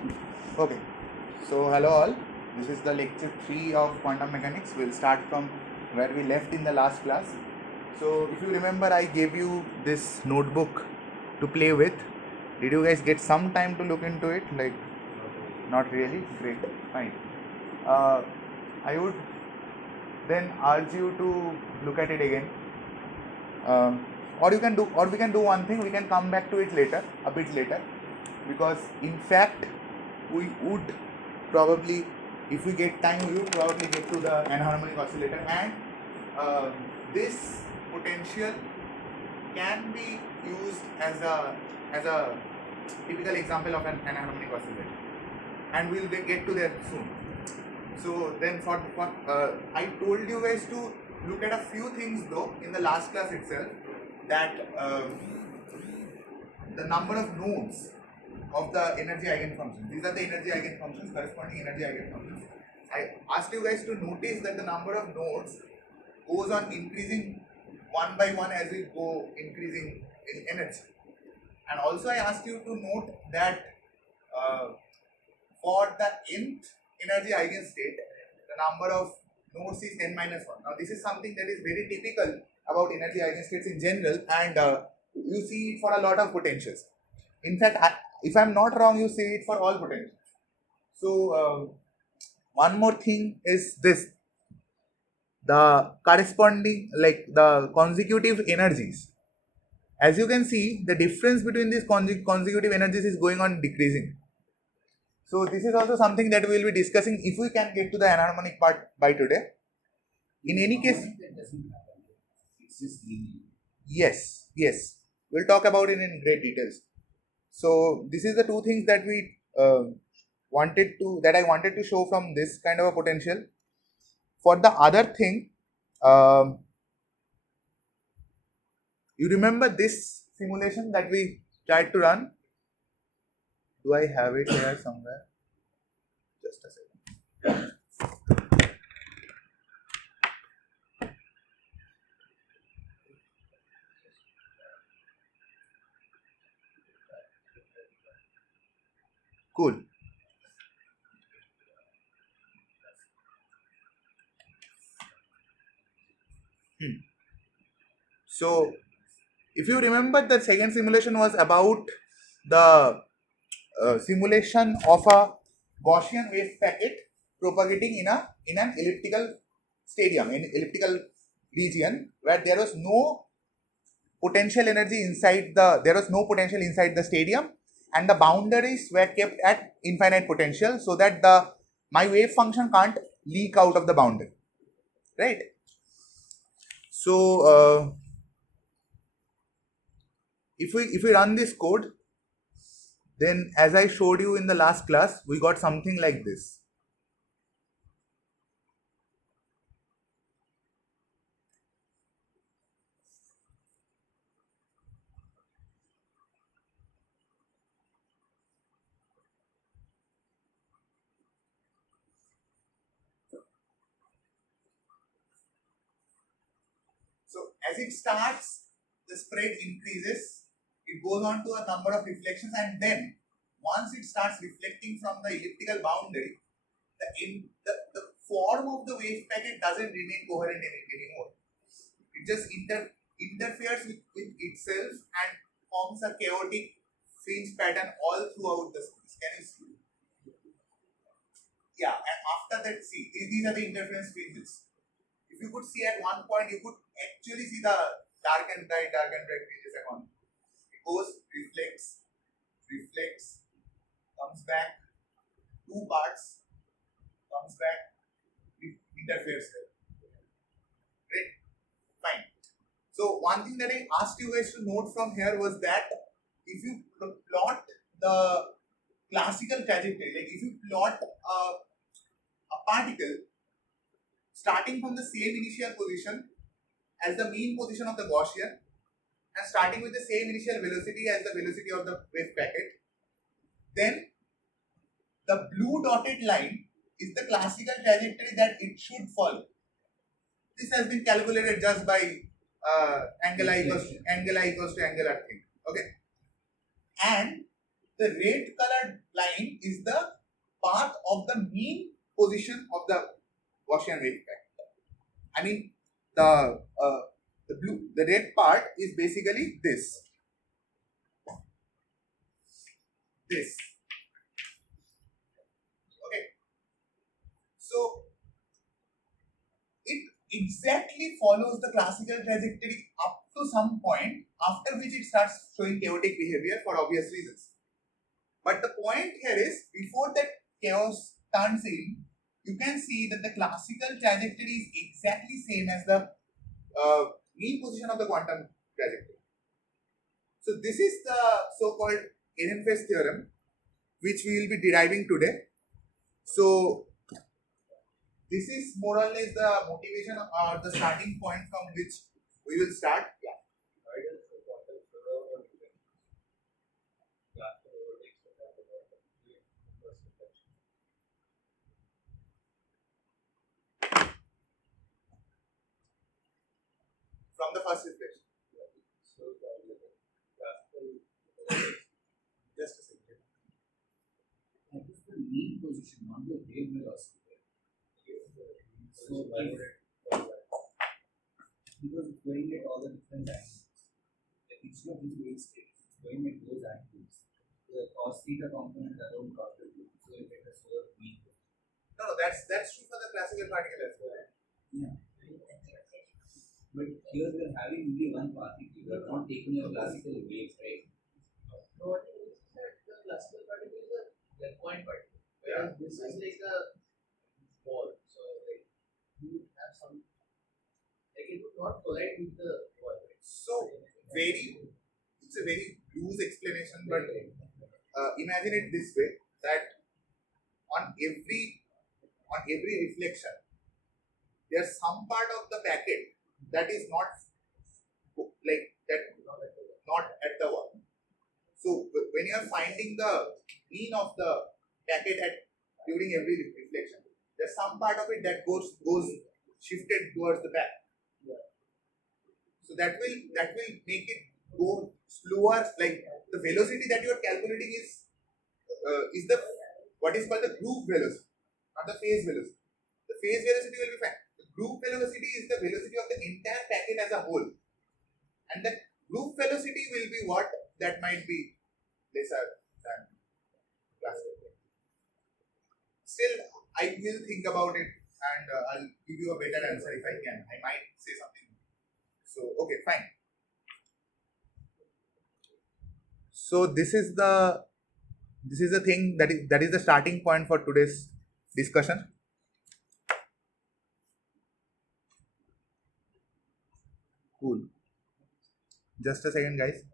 Okay, so hello all. This is the lecture 3 of quantum mechanics. We'll start from where we left in the last class. So, if you remember, I gave you this notebook to play with. Did you guys get some time to look into it? Like, not really? Great, fine. I would then urge you to look at it again. Or we can do one thing. We can come back to it later, a bit later, because in fact, we would probably, if we get time, we would probably get to the anharmonic oscillator, and this potential can be used as a typical example of an anharmonic oscillator, and we'll get to that soon. So then, I told you guys to look at a few things though in the last class itself, that the number of nodes of the energy eigenfunctions. These are the energy eigenfunctions, corresponding energy eigenfunctions. I asked you guys to notice that the number of nodes goes on increasing one by one as we go increasing in energy. And also I asked you to note that for the nth energy eigenstate, the number of nodes is n minus 1. Now this is something that is very typical about energy eigenstates in general, and you see it for a lot of potentials. In fact, if I'm not wrong, you see it for all potentials. So one more thing is this: the corresponding, like the consecutive energies. As you can see, the difference between these consecutive energies is going on decreasing. So this is also something that we will be discussing if we can get to the anharmonic part by today. In any case, yes, we'll talk about it in great details. So this is the two things that I wanted to show from this kind of a potential. For the other thing, you remember this simulation that we tried to run? Do I have it here somewhere? Just a second. Cool. So, if you remember, the second simulation was about the simulation of a Gaussian wave packet propagating in an elliptical stadium, in elliptical region where there was no potential energy inside the stadium, and the boundaries were kept at infinite potential, so that my wave function can't leak out of the boundary, right? So if we run this code, then as I showed you in the last class, we got something like this. So as it starts, the spread increases, it goes on to a number of reflections, and then once it starts reflecting from the elliptical boundary, the form of the wave packet doesn't remain coherent anymore. It just interferes with itself and forms a chaotic fringe pattern all throughout the space. Can you see? Yeah, and after that, see, these are the interference fringes. If you could see at one point, you could actually see the dark and bright fringes on. It goes, reflects, comes back, two parts, comes back, interferes here. Great, fine. So one thing that I asked you guys to note from here was that if you plot the classical trajectory, like if you plot a particle starting from the same initial position as the mean position of the Gaussian, and starting with the same initial velocity as the velocity of the wave packet, then the blue dotted line is the classical trajectory that it should follow. This has been calculated just by angle I equals to angular thing. Okay, and the red colored line is the path of the mean position of the Gaussian wave packet. I mean, the red part is basically this. Okay. So it exactly follows the classical trajectory up to some point, after which it starts showing chaotic behavior for obvious reasons. But the point here is, before that chaos turns in, you can see that the classical trajectory is exactly same as the mean position of the quantum trajectory. So this is the so-called Ehrenfest theorem, which we will be deriving today. So this is more or less the motivation or the starting point from which we will start. Yeah. From the first reflection. Just a second. That is the mean position, not the wave velocity. So because it's going at all the different angles, like each of these wave states is going at those angles. The cos theta component alone contributes, so it has a mean. No, that's true for the classical particle as well. Yeah. But here we are having only one particle. We are not taking a classical wave, right? No, what is that the classical particle is a point particle. Whereas this is like a ball. So like you would have some, like it would not collide with the ball. Right? So it's a very loose explanation, but imagine it this way, that on every reflection, there's some part of the packet that is not like that, not at the wall. So when you are finding the mean of the packet during every reflection, there's some part of it that goes shifted towards the back. So that will make it go slower. Like the velocity that you are calculating is the what is called the group velocity, not the phase velocity. The phase velocity will be fine. The group velocity is the velocity of the entire packet as a whole, and the group velocity will be what that might be lesser than classical. Still, I will think about it and I'll give you a better answer if I can. I might say something. So okay, fine. So this is the thing that is the starting point for today's discussion. Cool. Just a second, guys.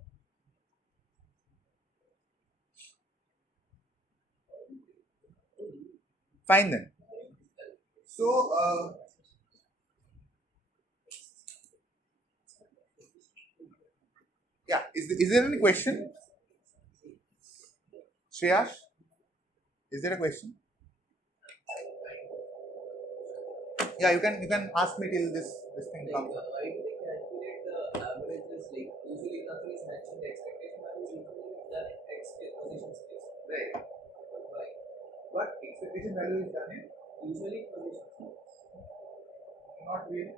Fine then. So yeah, is there any question? Shreyash, is there a question? Yeah, you can ask me till this thing comes. I calculate the averages, like usually nothing is matching the expectation value, usually done in x position space. Right. But why? What expectation value is done in? Usually position space. Not really.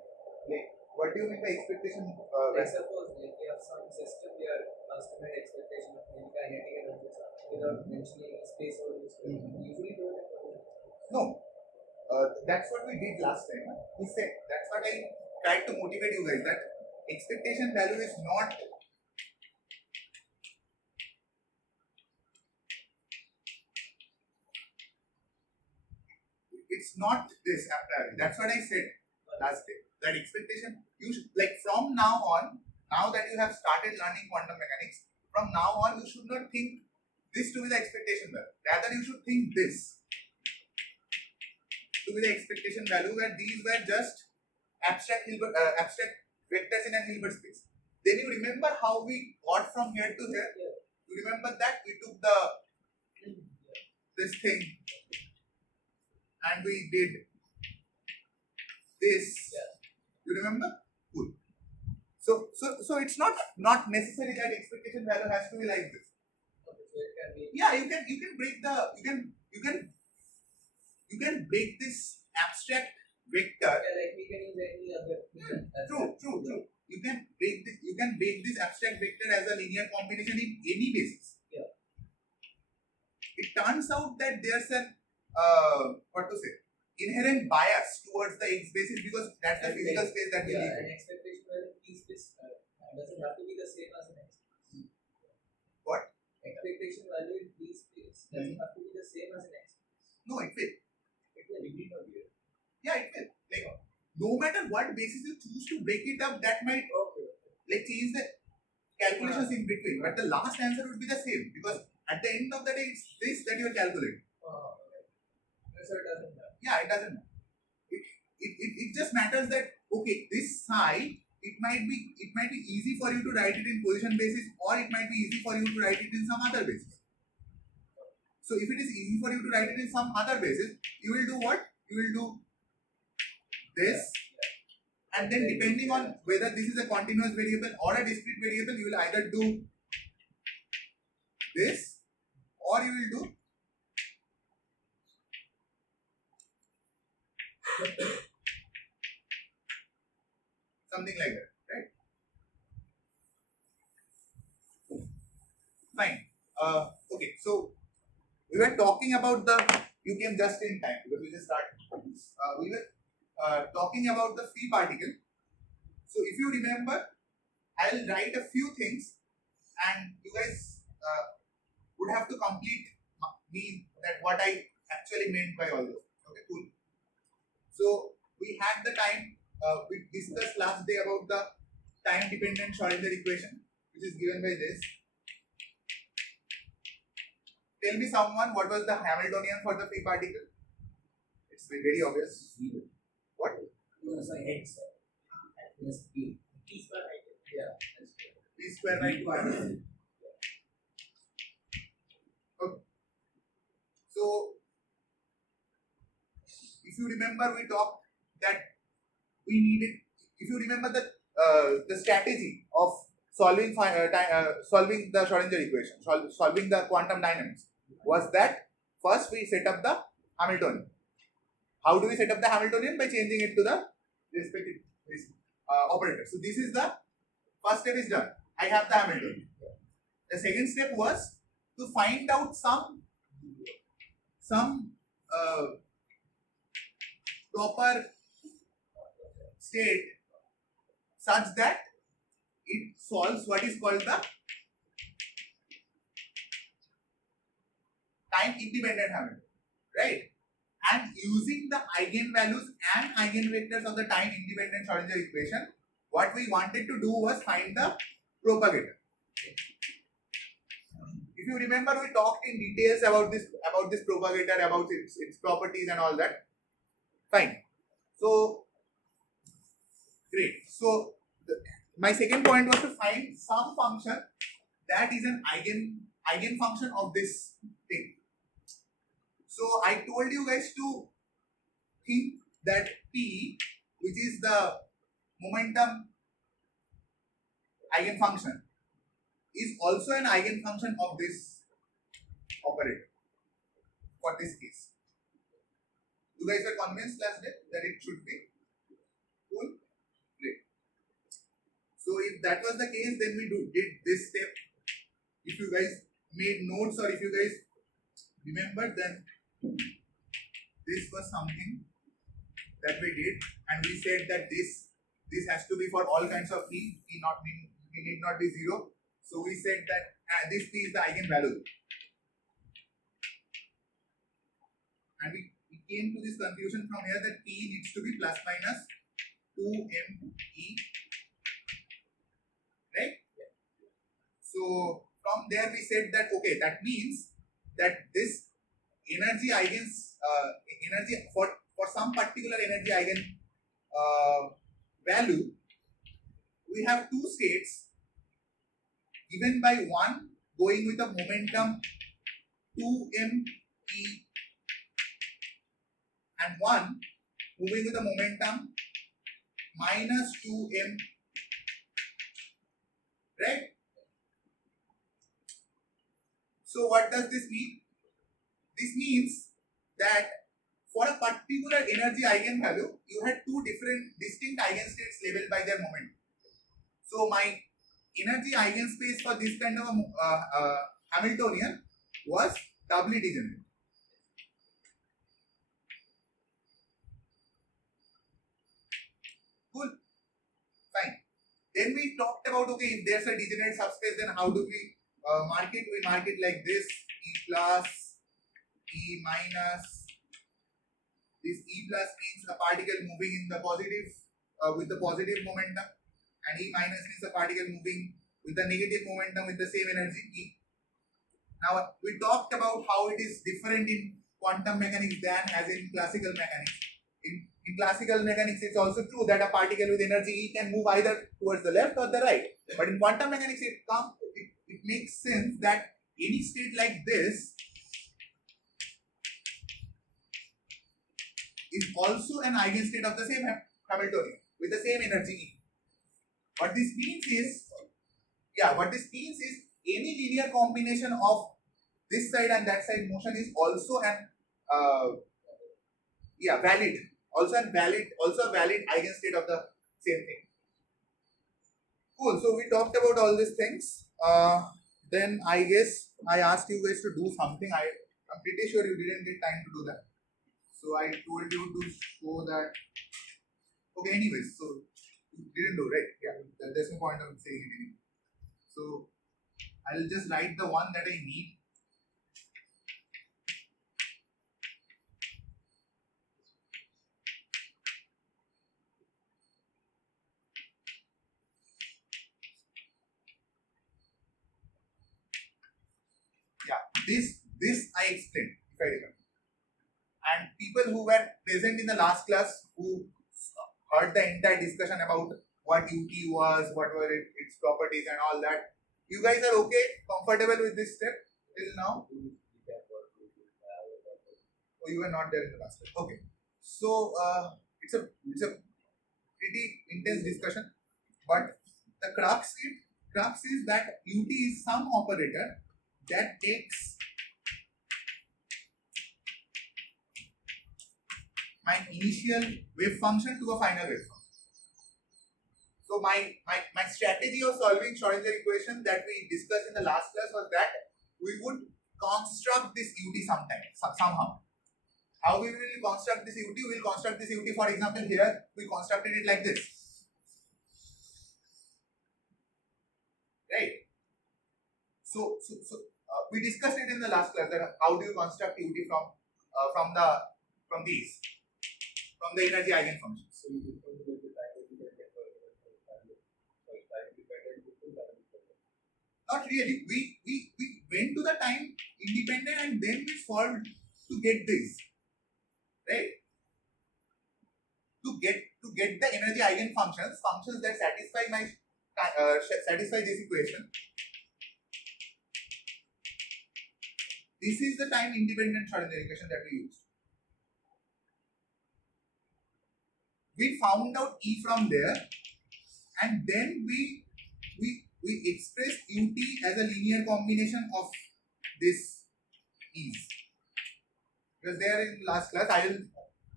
Like, what do you mean by expectation? Like suppose like you have some system where estimate expectation of maybe kinetic energy without mentioning space or this. Usually don't have position space. No. That's what we did last time. We said that's what I tried to motivate you guys, that expectation value is not it's not this apparently. That's what I said last day. That expectation, you should, like from now on, now that you have started learning quantum mechanics, from now on you should not think this to be the expectation value. Rather, you should think this to be the expectation value, where these were just abstract vectors in a Hilbert space. Then you remember how we got from here to here? You remember that we took this thing and we did this. You remember? Cool. So it's not necessary that expectation value has to be like this. So it can be. Yeah, Yeah, you can break the you can break this abstract vector. Yeah, like we can use any other. True. You can break this abstract vector as a linear combination in any basis. Yeah. It turns out that there's an what to say, inherent bias towards the X basis because that's the physical space that we live in. An expectation value in P space doesn't have to be the same as an X space. What? Expectation value in P space doesn't have to be the same as an X space. No, it will. It will. It will not be. Yeah, it will. Like, no matter what basis you choose to break it up, that might like change the calculations in between, but the last answer would be the same because at the end of the day, it's this that you are calculating. So it doesn't matter. Yeah, it doesn't matter. It just matters that okay, this psi it might be easy for you to write it in position basis, or it might be easy for you to write it in some other basis. So if it is easy for you to write it in some other basis, you will do what? You will do this, and then depending on whether this is a continuous variable or a discrete variable, you will either do this or you will do something like that, right? Fine. Okay, so we were talking about you came just in time because we just started. We were talking about the free particle. So if you remember, I will write a few things and you guys would have to complete me that what I actually meant by all this. Okay, cool. So we had the time, we discussed last day about the time dependent Schrödinger equation, which is given by this. Tell me someone what was the Hamiltonian for the free particle? It's very obvious. What? X plus P. P square right? Yeah. P square right? Okay. So, if you remember, we talked that we needed. If you remember the strategy of solving the Schrödinger equation, solving the quantum dynamics, was that first we set up the Hamiltonian. How do we set up the Hamiltonian? By changing it to the respective operator. So this is the first step is done. I have the Hamiltonian. The second step was to find out some proper state such that it solves what is called the time independent Hamiltonian, right? And using the eigenvalues and eigenvectors of the time independent Schrödinger equation, what we wanted to do was find the propagator. If you remember, we talked in details about this propagator, about its properties and all that. Fine. So great. So my second point was to find some function that is an eigen function of this thing. So I told you guys to think that P, which is the momentum eigenfunction, is also an eigenfunction of this operator for this case. You guys were convinced last day that it should be? Cool? Great. So if that was the case, then we did this step. If you guys made notes or if you guys remembered, then this was something that we did, and we said that this has to be for all kinds of P need not be 0. So we said that this P is the eigenvalue, and we came to this conclusion from here that P needs to be plus minus 2me, right? So from there we said that okay, that means that this energy for some particular energy eigen value, we have two states given by one going with a momentum 2me and one moving with a momentum minus 2m, right? So what does this mean? This means that for a particular energy eigenvalue, you had two different distinct eigenstates labeled by their moment. So my energy eigenspace for this kind of a Hamiltonian was doubly degenerate. Cool. Fine. Then we talked about, okay, if there's a degenerate subspace, then how do we mark it? We mark it like this: E plus, E minus. This E plus means a particle moving in the positive with the positive momentum, and E minus means a particle moving with the negative momentum with the same energy E. Now we talked about how it is different in quantum mechanics than as in classical mechanics. In classical mechanics, it's also true that a particle with energy E can move either towards the left or the right. But in quantum mechanics, it makes sense that any state like this is also an eigenstate of the same Hamiltonian with the same energy E. What this means is, any linear combination of this side and that side motion is also an valid eigenstate of the same thing. Cool. So we talked about all these things. Then I guess I asked you guys to do something. I'm pretty sure you didn't get time to do that. So I told you to show that. Okay. Anyways, so you didn't do, right? Yeah. There's no point of saying it anymore. So I'll just write the one that I need. This I explained, if I remember. And people who were present in the last class, who heard the entire discussion about what UT was, what were its properties and all that, you guys are okay, comfortable with this step till now? Oh, you were not there in the last class. Okay. So it's a pretty intense discussion, but the crux is that UT is some operator that takes my initial wave function to a final wave function. So my strategy of solving Schrödinger equation that we discussed in the last class was that we would construct this UT somehow. How we will construct this UT? We will construct this UT, for example, here we constructed it like this. Right? So we discussed it in the last class that how do you construct UT from the energy eigenfunctions. So you different with the time independent or time dependent. Not really. We went to the time independent and then we solved to get this. Right? To get the energy eigenfunctions, functions that satisfy this equation. This is the time independent Schrödinger equation that we used. We found out E from there, and then we expressed UT as a linear combination of this E's. Because there in last class, I will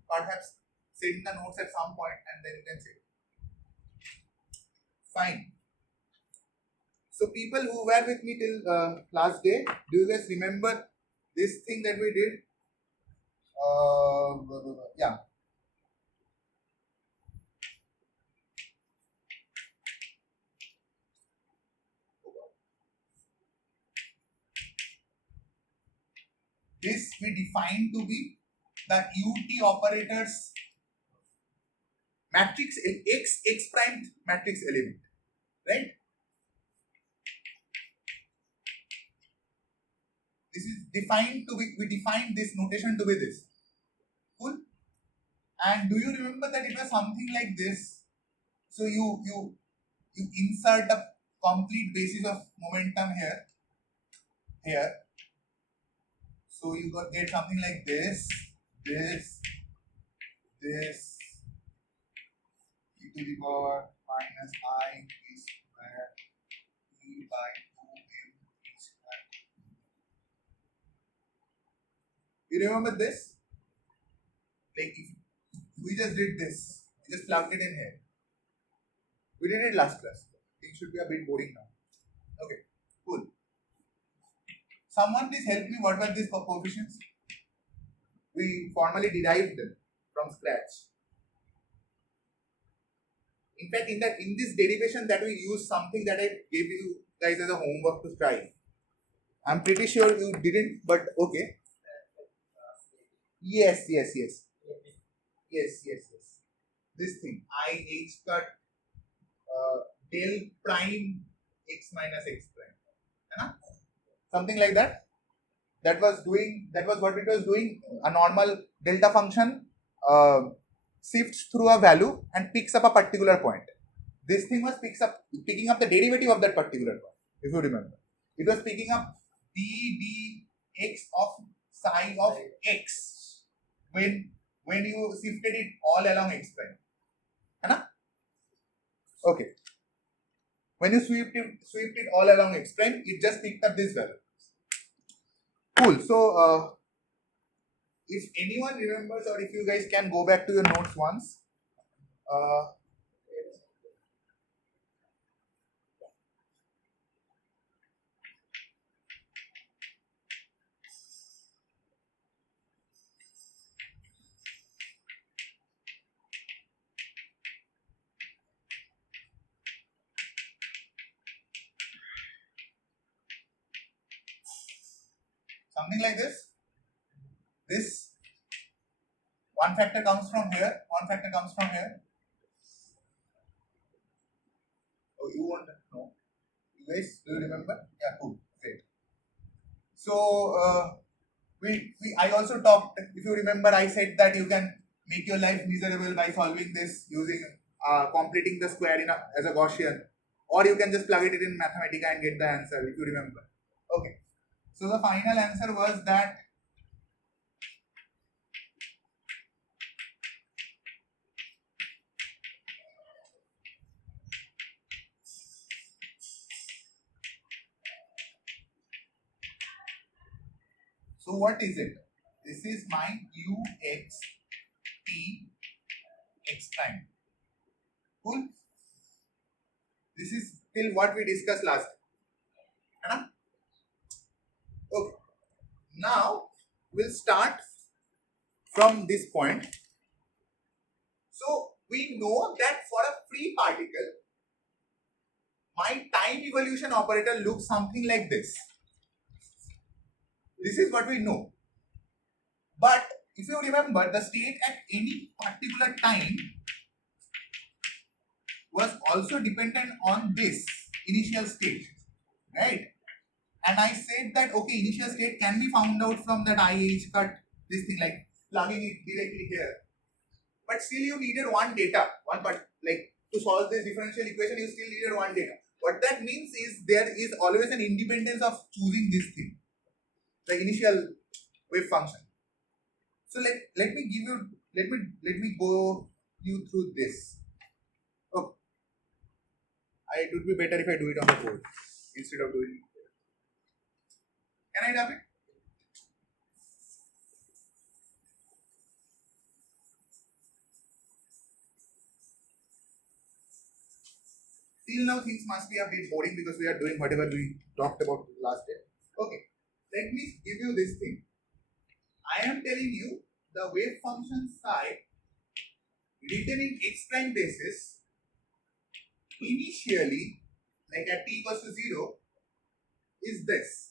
perhaps send the notes at some point and then you can see it. Fine. So people who were with me till last day, do you guys remember this thing that we did? Yeah. This we define to be the UT operators matrix x prime matrix element, right? This is defined to be, we defined this notation to be this. Cool. And do you remember that it was something like this? So you insert a complete basis of momentum here. So you get something like this, e to the power minus I e square e by 2m e square. You remember this? Like if we just did this, we just plugged it in here. We did it last class. It should be a bit boring now. Okay, cool. Someone please help me. What were these coefficients? We formally derived them from scratch. In fact, in this derivation that we use something that I gave you guys as a homework to try. I'm pretty sure you didn't, but okay. Yes. This thing, I h cut del prime x minus x prime. Something like that. That was what it was doing. A normal delta function sifts through a value and picks up a particular point. This thing was picking up the derivative of that particular point. If you remember, it was picking up d dx of psi of x when you shifted it all along x prime. Hai na? Okay. When you swept it all along x prime, it just picked up this value. Cool. So if anyone remembers, or if you guys can go back to your notes once. Something like this. This one factor comes from here, one factor comes from here. Oh, you want to know? You guys, do you remember? Yeah, cool, great. So I also talked. If you remember, I said that you can make your life miserable by solving this using completing the square as a Gaussian, or you can just plug it in Mathematica and get the answer. If you remember, okay. So the final answer was that so what is it? This is my ux t x prime. Cool. This is till what we discussed last time. Okay. Now we'll start from this point. So we know that for a free particle, my time evolution operator looks something like this. This is what we know. But if you remember, the state at any particular time was also dependent on this initial state, right? And I said that okay, initial state can be found out from that IH cut, this thing, like plugging it directly here. But still you needed one data, like to solve this differential equation, you still needed one data. What that means is there is always an independence of choosing this thing, the initial wave function. So let me go you through this. Oh, it would be better if I do it on the board instead of doing it here. Can I do it? Till now things must be a bit boring because we are doing whatever we talked about last day. Okay, let me give you this thing. I am telling you the wave function psi written in x prime basis initially, like at t equals to 0, is this.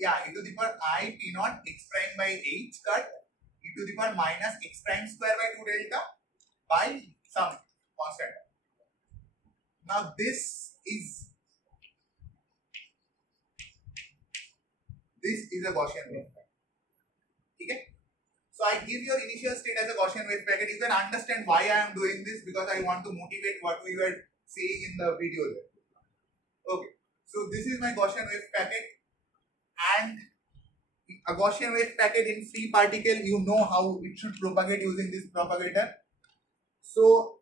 Yeah, e to the power I p naught x prime by h cut e to the power minus x prime square by 2 delta by some constant. Now this is a Gaussian wave. Okay? I give your initial state as a Gaussian wave packet. You can understand why I am doing this, because I want to motivate what we were saying in the video there. Okay, so this is my Gaussian wave packet, and a Gaussian wave packet in free particle, you know how it should propagate using this propagator. So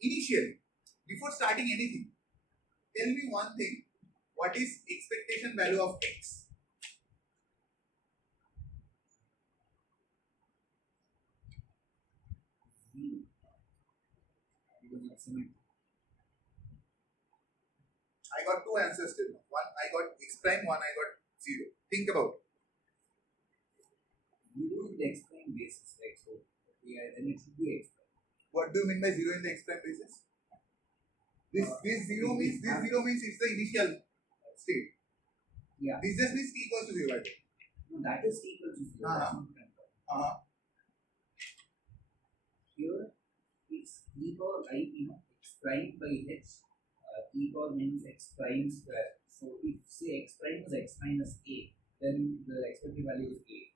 initially, before starting anything, tell me one thing: what is expectation value of x? I got two answers till now. One I got x prime, one I got 0. Think about it. You do the x prime basis, right? So yeah, then it should be x prime. What do you mean by 0 in the x prime basis? This 0 means it's the initial state. Yeah. This just means t equals to 0. Right? No, that is equal to 0. Here it's e power I, x prime by h. E power means x prime square. So if say x prime is x minus a, then the expected value is a.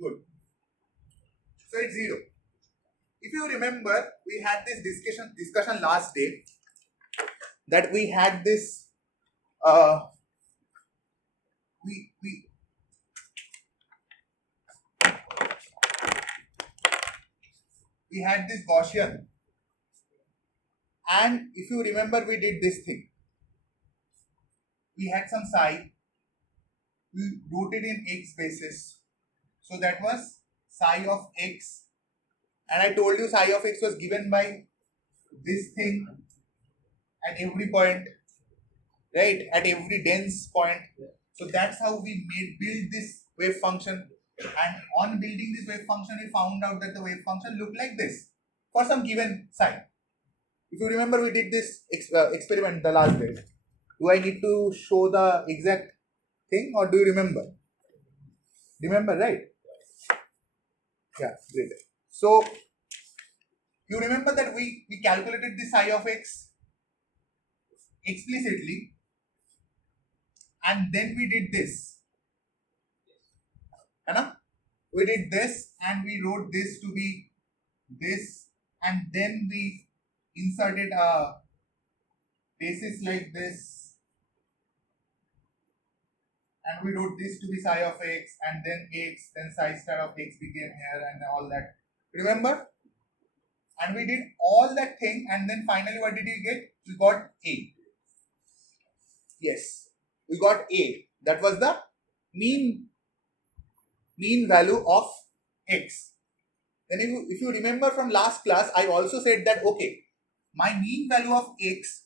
Good. So it's 0. If you remember, we had this discussion last day, that we had this we had this Gaussian, and if you remember, we did this thing. We had some psi, we wrote it in x basis, so that was psi of x, and I told you psi of x was given by this thing at every point, right, at every dense point. So that's how we build this wave function, and on building this wave function we found out that the wave function looked like this for some given psi. If you remember, we did this experiment the last day. Do I need to show the exact thing, or do you remember? Remember, right? Yeah, great. So you remember that we calculated the psi of x explicitly, and then we did this. We did this, and we wrote this to be this, and then we inserted a basis like this, and we wrote this to be psi of x, and then x, then psi star of x became here, and all that. Remember? And we did all that thing, and then finally what did we get? We got a. Yes, we got a. That was the mean value of x. Then if you remember from last class, I also said that, okay, my mean value of x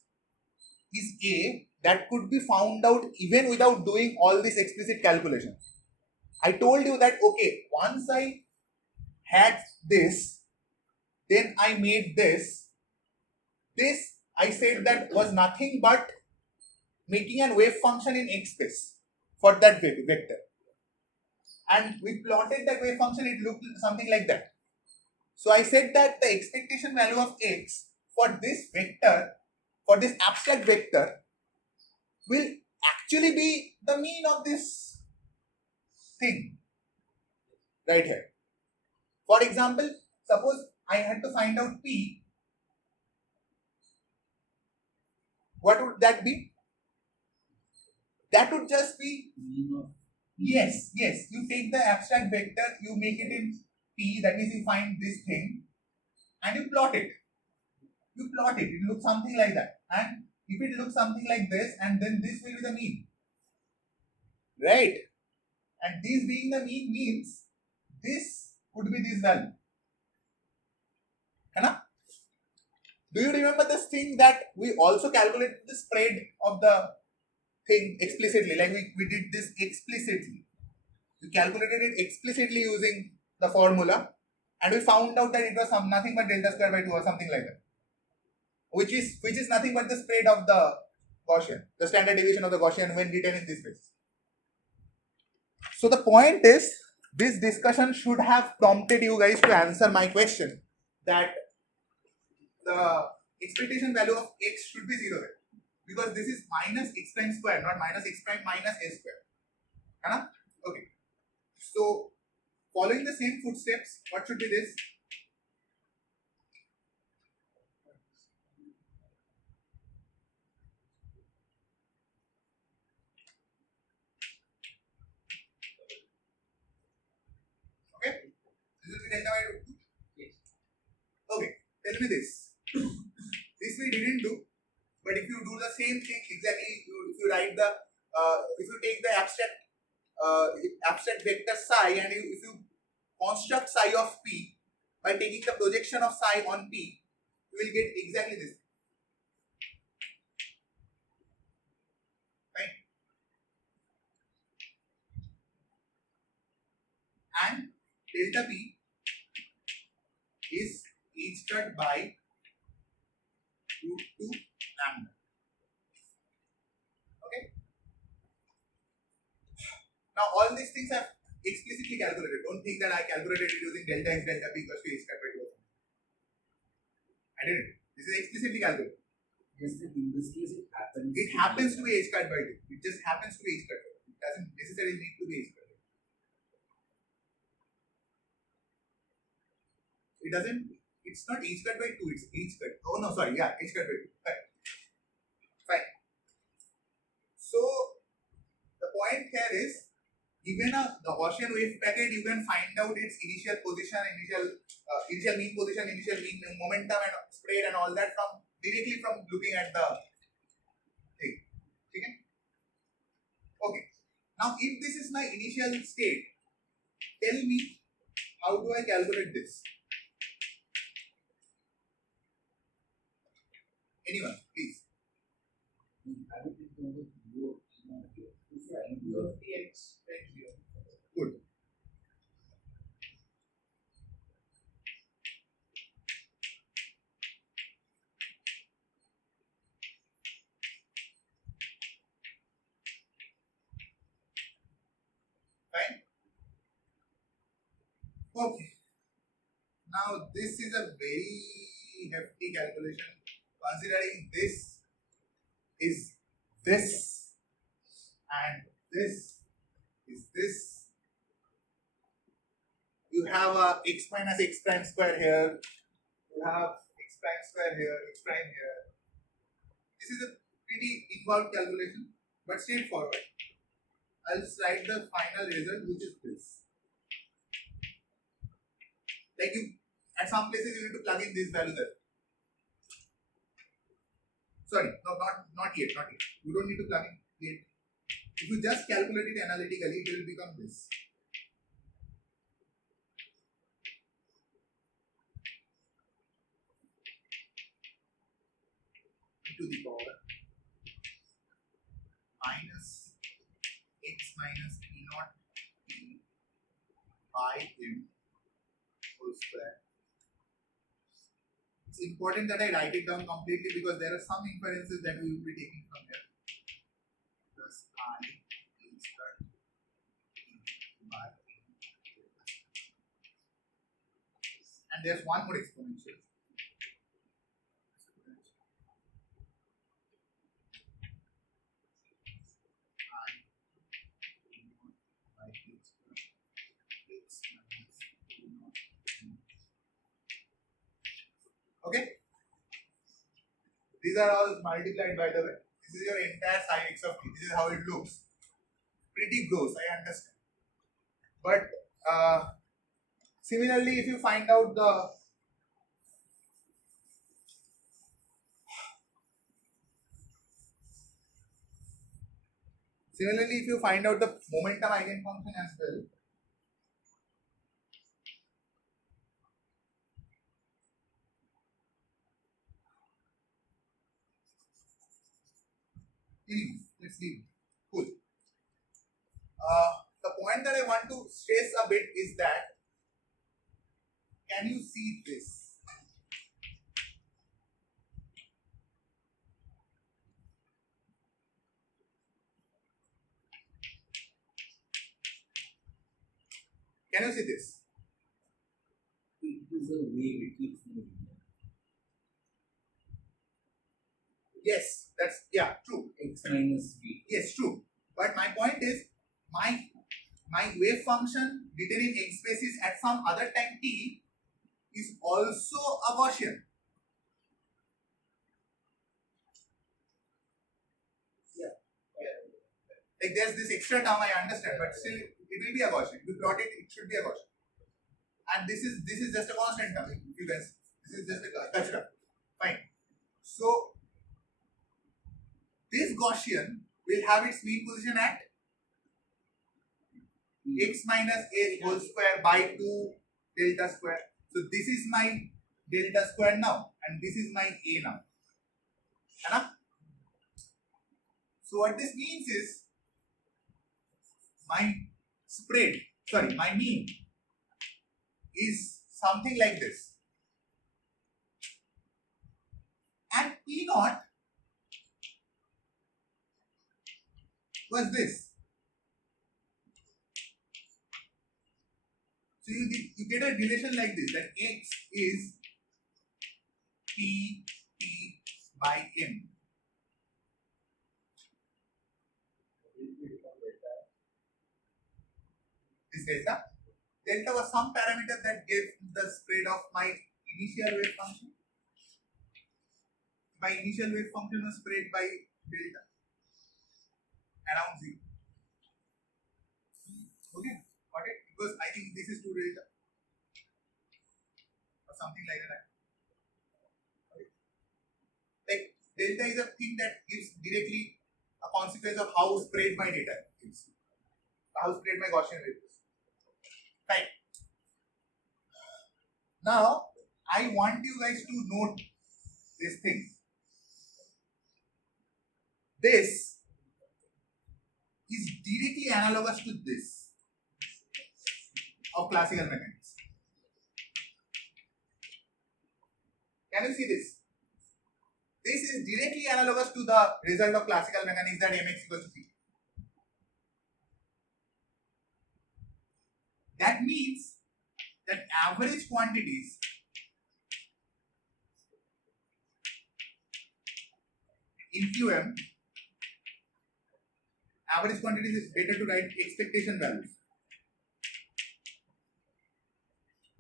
is a, that could be found out even without doing all this explicit calculation. I told you that, okay, once I had this, then I made this. This, I said, that was nothing but making a wave function in x space for that vector. And we plotted that wave function, it looked something like that. So I said that the expectation value of x for this vector, for this abstract vector, will actually be the mean of this thing right here. For example, suppose I had to find out p, what would that be? That would just be, yes, you take the abstract vector, you make it in p, that means you find this thing, and you plot it. It looks something like that. And if it looks something like this, and then this will be the mean, right? And this being the mean means this would be this value. Do you remember this thing that we also calculated the spread of the thing explicitly? Like we did this explicitly. We calculated it explicitly using the formula, and we found out that it was nothing but delta square by 2 or something like that, which is nothing but the spread of the Gaussian, the standard deviation of the Gaussian when written in this way. So the point is, this discussion should have prompted you guys to answer my question, that the expectation value of x should be 0. because this is minus x prime square, not minus x prime minus a square. Right? Okay. So following the same footsteps, what should be this? Okay. This will be delta by root 2. Yes. Okay. Tell me this. This we didn't do, but if you do the same thing exactly, if you write the, if you take the abstract vector psi and if you construct psi of p by taking the projection of psi on p, you will get exactly this. Right? And delta p is h cut by root 2 lambda. Okay. Now all these things are explicitly calculated. Don't think that I calculated it using delta x delta p equals to h cut by 2. I didn't. This is explicitly calculated. Just that in this case it happens. It happens to be h cut by 2. It just happens to be h cut by 2. It doesn't necessarily need to be h cut by 2. It doesn't. It's not h cut by 2. It's h cut. Oh no, sorry. Yeah, h cut by 2. Fine. Fine. So the point here is, given the Gaussian wave packet, you can find out its initial position, initial mean position, initial mean momentum and spread and all that directly from looking at the thing. Okay. Okay. Now, if this is my initial state, tell me how do I calculate this? Anyone, please. Good. Fine. Okay. Now this is a very hefty calculation, considering this is this and this is this. You have a x minus x prime square here. You have x prime square here, x prime here. This is a pretty involved calculation, but straightforward. I'll write the final result, which is this. Like at some places you need to plug in this value there. Sorry, no, not yet. You don't need to plug in yet. If you just calculate it analytically, it will become this. To the power minus x minus p naught p by m whole square. It's important that I write it down completely because there are some inferences that we will be taking from here. Plus I h cut by m. And there's one more exponential. Okay, these are all multiplied, by the way. This is your entire psi x of t. This is how it looks. Pretty gross, I understand. But similarly, if you find out the momentum eigenfunction as well, let's leave. Cool. The point that I want to stress a bit is that, can you see this? Can you see this? It is a wave, it keeps moving. Yes, that's true. X minus B. Yes, true. But my point is, my wave function written in x basis at some other time t is also a Gaussian. Like there's this extra term, I understand, but still it will be a Gaussian. If you plot it, it should be a Gaussian. And this is just a constant term. You guys, this is just a touch term. Fine. So this Gaussian will have its mean position at x minus a whole square by 2 delta square. So this is my delta square now, and this is my a now. Enough? So what this means is my mean is something like this. And P naught was this. So you get a relation like this, that x is P by M. This delta. Delta was some parameter that gave the spread of my initial wave function. My initial wave function was spread by delta around 0. Okay, got it? Because I think this is 2 delta or something like that. Okay. Like delta is a thing that gives directly a consequence of how spread my data is, how spread my Gaussian wave is. Right. Now I want you guys to note this thing. This is directly analogous to this of classical mechanics. Can you see this? This is directly analogous to the result of classical mechanics, that mx equals to p. That means that average quantities in QM, average quantities is better to write expectation values.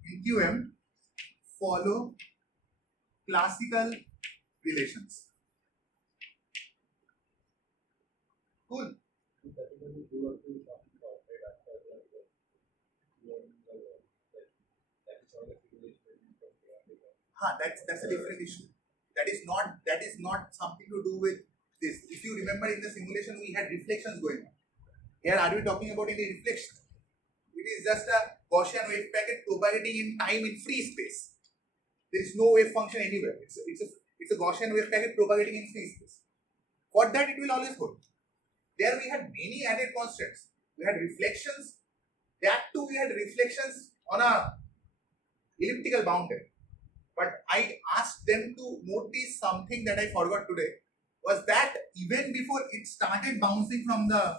In QM, follow classical relations. Cool. That's a different issue. That is not something to do with this. If you remember, in the simulation we had reflections going on. Here are we talking about any reflection? It is just a Gaussian wave packet propagating in time in free space. There is no wave function anywhere. It's a Gaussian wave packet propagating in free space. For that it will always hold. There we had many added constants. We had reflections. That too we had reflections on a elliptical boundary. But I asked them to notice something that I forgot today, was that even before it started bouncing from the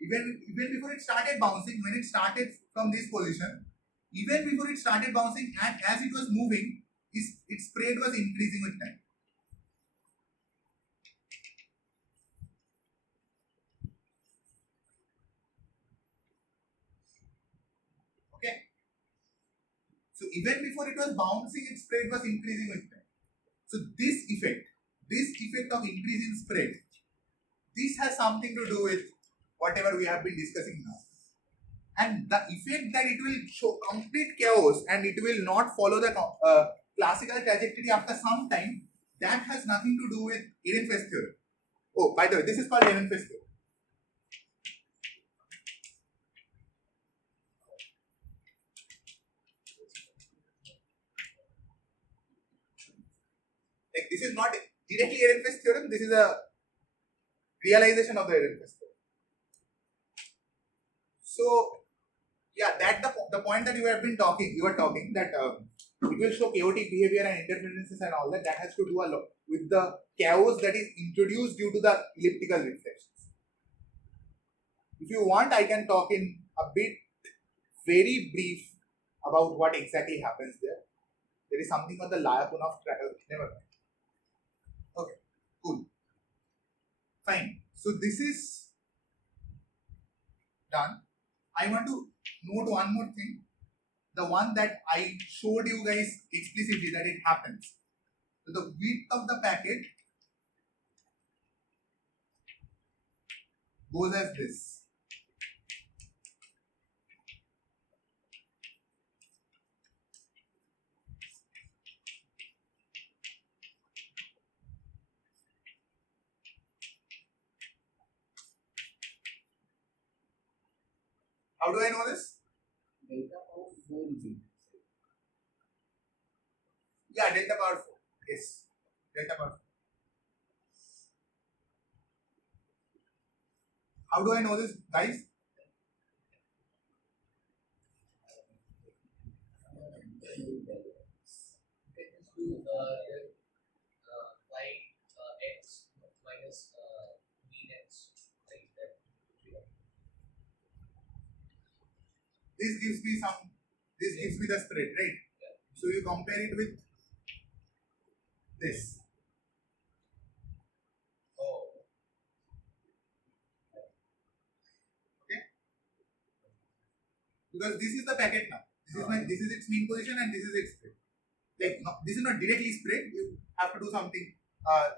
even before it started bouncing, when it started from this position, even before it started bouncing, and as it was moving, its spread was increasing with time. Okay. So even before it was bouncing, its spread was increasing with time. So this effect of increase in spread, this has something to do with whatever we have been discussing now. And the effect that it will show complete chaos and it will not follow the classical trajectory after some time, that has nothing to do with Ehrenfest theorem. Oh, by the way, this is called Ehrenfest theorem. Like this is not directly Ehrenfest theorem, this is a realization of the Ehrenfest theorem. So yeah, that the point that you were talking that it will show chaotic behavior and interferences and all that has to do a lot with the chaos that is introduced due to the elliptical reflections. If you want, I can talk in a bit, very brief, about what exactly happens there. There is something on the Layapunov tracker. Never mind. Fine. So this is done. I want to note one more thing. The one that I showed you guys explicitly that it happens. So the width of the packet goes as this. How do I know this? Delta of 4 is in. Yeah, delta power 4. Yes, delta power 4. How do I know this, guys? Y x minus mean x like that. This gives me the spread, right? So you compare it with this. Oh. Okay? Because this is the packet now. This is its mean position and this is its spread. Like no, this is not directly spread. You have to do something.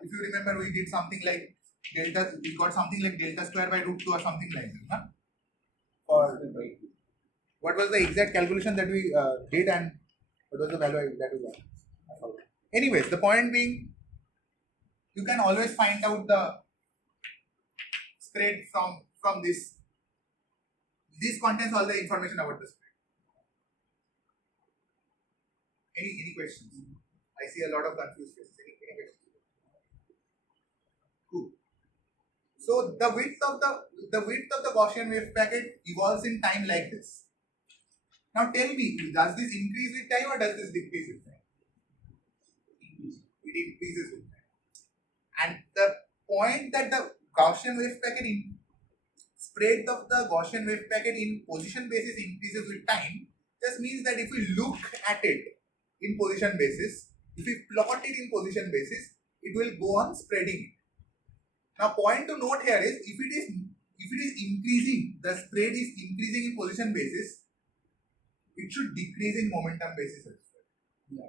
If you remember, we did something like delta. We got something like delta square by root 2 or something like that. Huh? Or what was the exact calculation that we did and what was the value that we got? I forgot. Anyways, the point being, you can always find out the spread from this. This contains all the information about the spread. Any questions? I see a lot of confused faces. Any questions? Cool. So the width of the Gaussian wave packet evolves in time like this. Now tell me, does this increase with time or does this decrease with time? It increases with time. And the point that the Gaussian wave packet spread of the Gaussian wave packet in position basis increases with time just means that if we look at it in position basis, if we plot it in position basis, it will go on spreading. Now point to note here is if it is increasing, the spread is increasing in position basis, it should decrease in momentum basis as well. Yeah,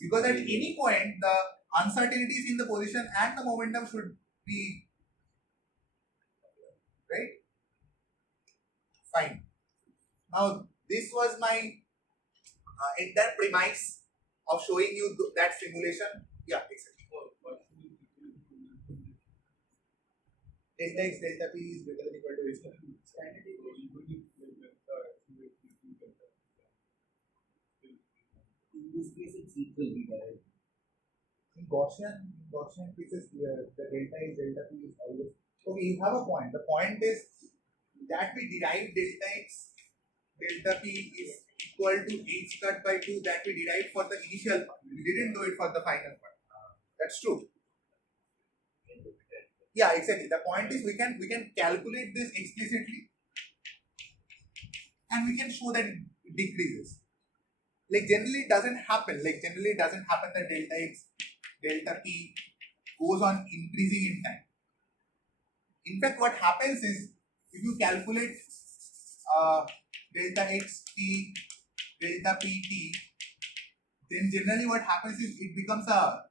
Because at any point the uncertainties in the position and the momentum should be right. Fine. Now this was my entire premise of showing you that simulation. Yeah, exactly. Delta x delta p is greater than equal to h. standard deviation. In this case, it's equal beta, right? In Gaussian cases, the delta is delta p is always. Okay, you have a point. The point is that we derive delta x delta p is equal to h cut by 2 that we derived for the initial part. We didn't do it for the final part. That's true. Yeah, exactly. The point is we can calculate this explicitly and we can show that it decreases. Like generally it doesn't happen. That delta x delta p goes on increasing in time. In fact, what happens is if you calculate delta x t delta p t, then generally what happens is it becomes a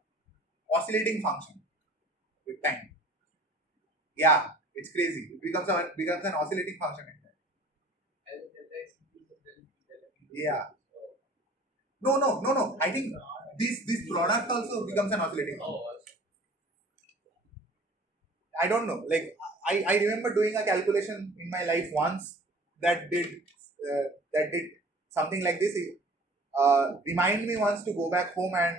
oscillating function with time. Yeah, it's crazy. It becomes an oscillating function in time. Yeah. No. I think this product also becomes an oscillating function. I don't know. Like I remember doing a calculation in my life once that did something like this. Remind me once to go back home and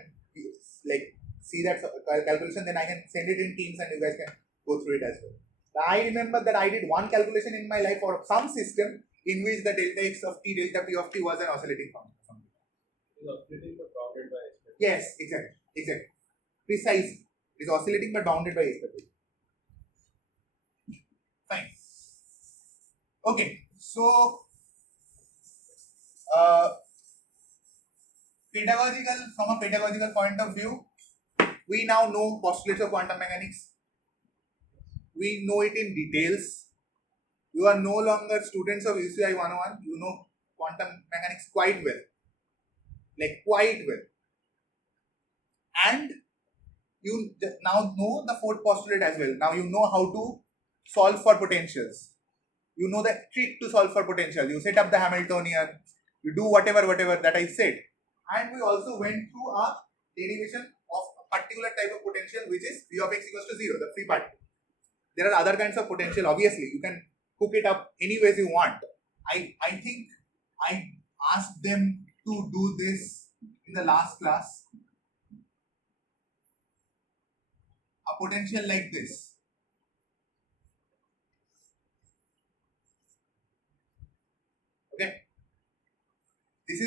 like see that calculation. Then I can send it in Teams and you guys can go through it as well. I remember that I did one calculation in my life for some system in which the delta x of t delta p of t was an oscillating function. Yes, exactly. Precisely. It is oscillating but bounded by expectation. Fine. Okay, so from a pedagogical point of view, we now know postulates of quantum mechanics. we know it in details. You are no longer students of UCI 101, you know quantum mechanics quite well. Like quite well. And you now know the fourth postulate as well. Now you know how to solve for potentials. You know the trick to solve for potential. You set up the Hamiltonian, you do whatever that I said. And we also went through a derivation of a particular type of potential, which is V of x equals to 0, the free particle. There are other kinds of potential, obviously. You can cook it up any ways you want. I think I asked them to do this in the last class. A potential like this. Okay. This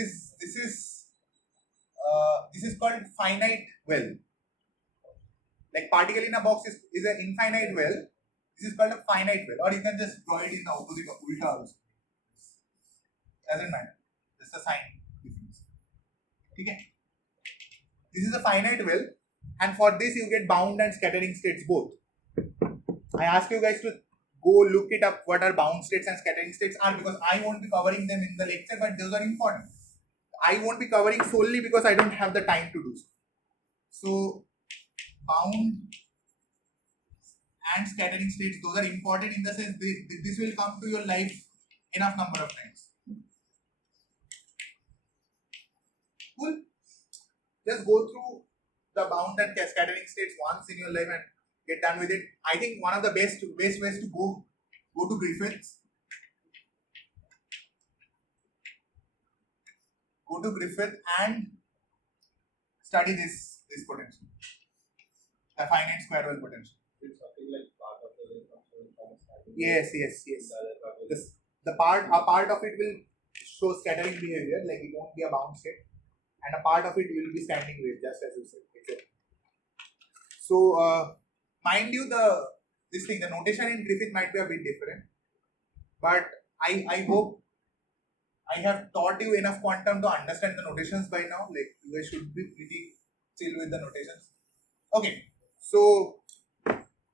is called finite well. Like particle in a box is an infinite well. This is called a finite well, or you can just draw it in the opposite of ulta also. Doesn't matter. Just a sign difference. Okay. This is a finite well, and for this you get bound and scattering states both. I ask you guys to go look it up what are bound states and scattering states are, because I won't be covering them in the lecture, but those are important. I won't be covering solely because I don't have the time to do so. So bound and scattering states, those are important in the sense this will come to your life enough number of times. Cool. Just go through the bound and scattering states once in your life and get done with it. I think one of the best ways to go to Griffiths. Go to Griffith and study this potential, the finite square well potential. It's something like part of the function. Yes. A part of it will show scattering behavior, like it won't be a bound state, and a part of it will be standing wave, just as you said. Exactly. So mind you, the notation in Griffith might be a bit different, but I hope I have taught you enough quantum to understand the notations by now. Like you guys should be pretty chill with the notations. Okay, so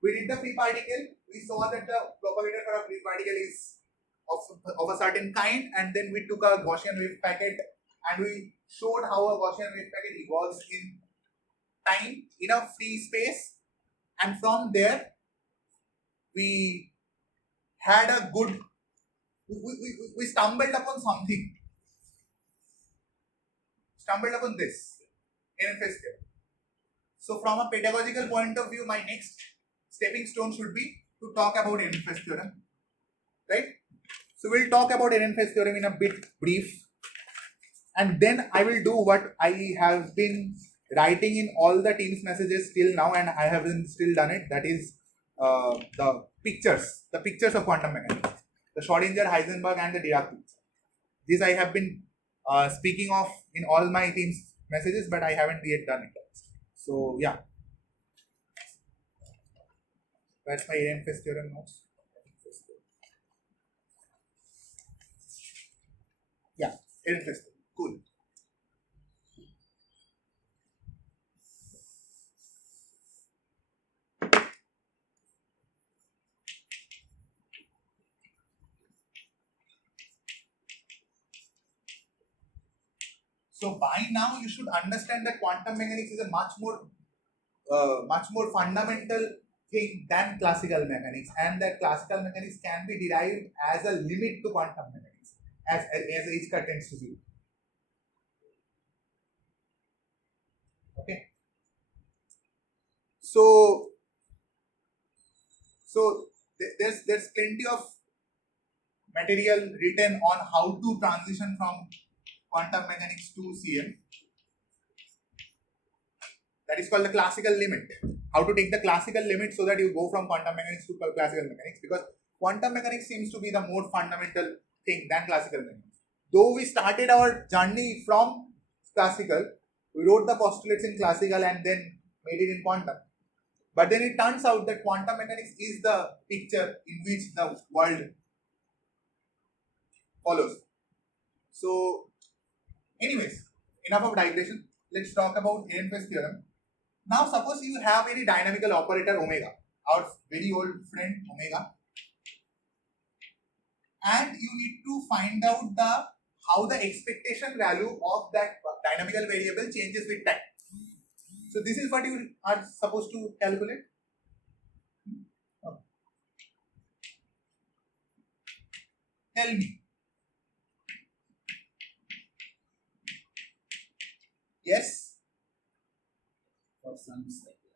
we did the free particle. We saw that the propagator for a free particle is of a certain kind, and then we took a Gaussian wave packet and we showed how a Gaussian wave packet evolves in time in a free space, and from there we had a good we stumbled upon something. Stumbled upon this Ehrenfest Theorem. So from a pedagogical point of view, my next stepping stone should be to talk about Ehrenfest Theorem. Right? So we'll talk about Ehrenfest Theorem in a bit brief. And then I will do what I have been writing in all the Teams messages till now, and I haven't still done it. That is the pictures of quantum mechanics. The Schrödinger, Heisenberg, and the Dirac picture. This I have been speaking of in all my Teams messages, but I haven't yet done it. So yeah, that's my Ehrenfest Theorem notes. Yeah, Ehrenfest Theorem. Cool. So by now you should understand that quantum mechanics is a much more fundamental thing than classical mechanics, and that classical mechanics can be derived as a limit to quantum mechanics as h cut tends to 0. Okay. So there's plenty of material written on how to transition from quantum mechanics to CM. That is called the classical limit. How to take the classical limit so that you go from quantum mechanics to classical mechanics, because quantum mechanics seems to be the more fundamental thing than classical mechanics. Though we started our journey from classical, we wrote the postulates in classical and then made it in quantum. But then it turns out that quantum mechanics is the picture in which the world follows. So anyways, enough of digression. Let's talk about Ehrenfest theorem. Now suppose you have any dynamical operator omega. our very old friend omega, and you need to find out how the expectation value of that dynamical variable changes with time. So this is what you are supposed to calculate. Okay. Tell me. Yes? For sums like that.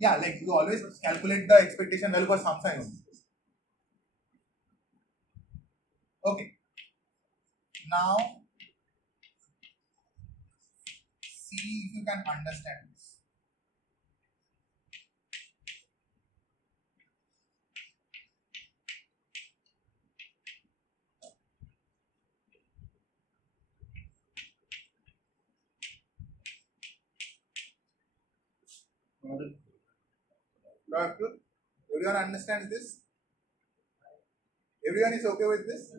Yeah, like you always calculate the expectation value for some signs. Okay. Now, see if you can understand this. Product. Everyone understands this? Everyone is okay with this?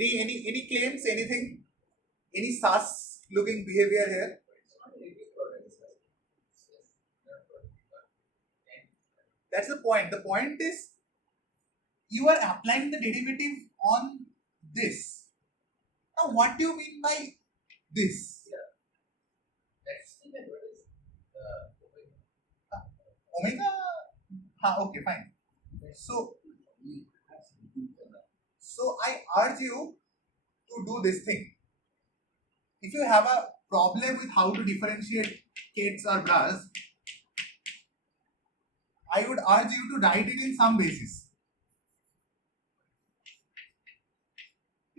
Any claims, anything? Any sus looking behavior here? That's the point. The point is you are applying the derivative on this. Now what do you mean by this? Omega? Okay, fine. So I urge you to do this thing. If you have a problem with how to differentiate Kates or bras, I would urge you to write it in some basis.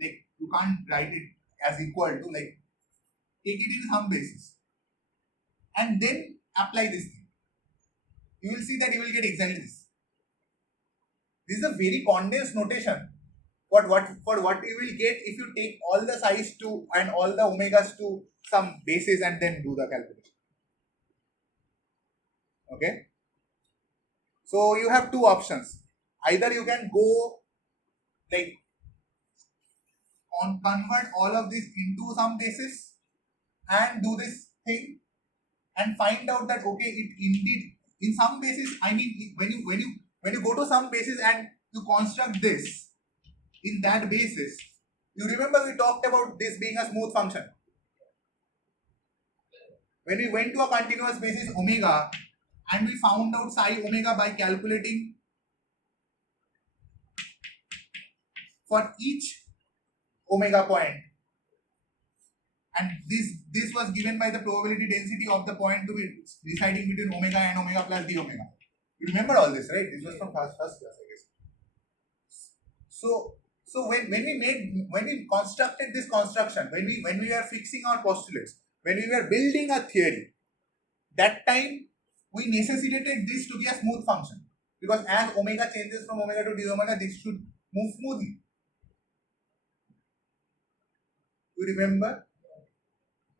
Like you can't write it as equal to, like take it in some basis and then apply this thing. You will see that you will get exactly this. This is a very condensed notation. For what you will get if you take all the size to and all the omegas to some basis and then do the calculation. Okay. So you have two options. Either you can go like convert all of this into some basis and do this thing and find out that okay, it indeed in some basis. I mean, when you go to some basis and you construct this in that basis, you remember we talked about this being a smooth function. When we went to a continuous basis omega and we found out psi omega by calculating for each omega point, and this was given by the probability density of the point to be residing between omega and omega plus d omega. You remember all this, right? This was from first class, I guess. So when we constructed this construction, when we were fixing our postulates, when we were building a theory, that time we necessitated this to be a smooth function, because as omega changes from omega to d omega, this should move smoothly. You remember?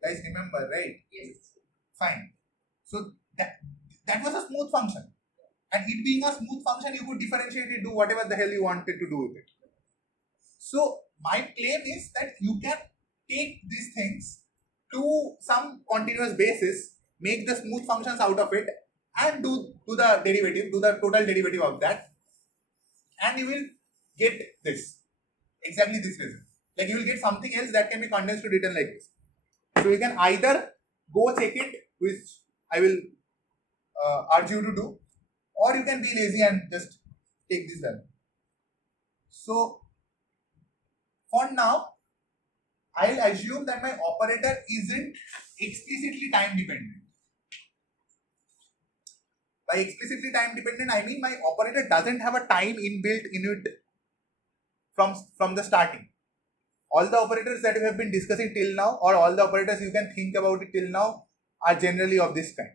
Guys, remember, right? Yes. Fine. So that was a smooth function. And it being a smooth function, you could differentiate it, do whatever the hell you wanted to do with it. So my claim is that you can take these things to some continuous basis, make the smooth functions out of it, and do the derivative, do the total derivative of that, and you will get this. Exactly this result. Like you will get something else that can be condensed to written like this. So you can either go check it, which I will urge you to do, or you can be lazy and just take this value. So for now, I'll assume that my operator isn't explicitly time dependent. By explicitly time dependent, I mean my operator doesn't have a time inbuilt in it from the starting. All the operators that we have been discussing till now, or all the operators you can think about it till now, are generally of this kind.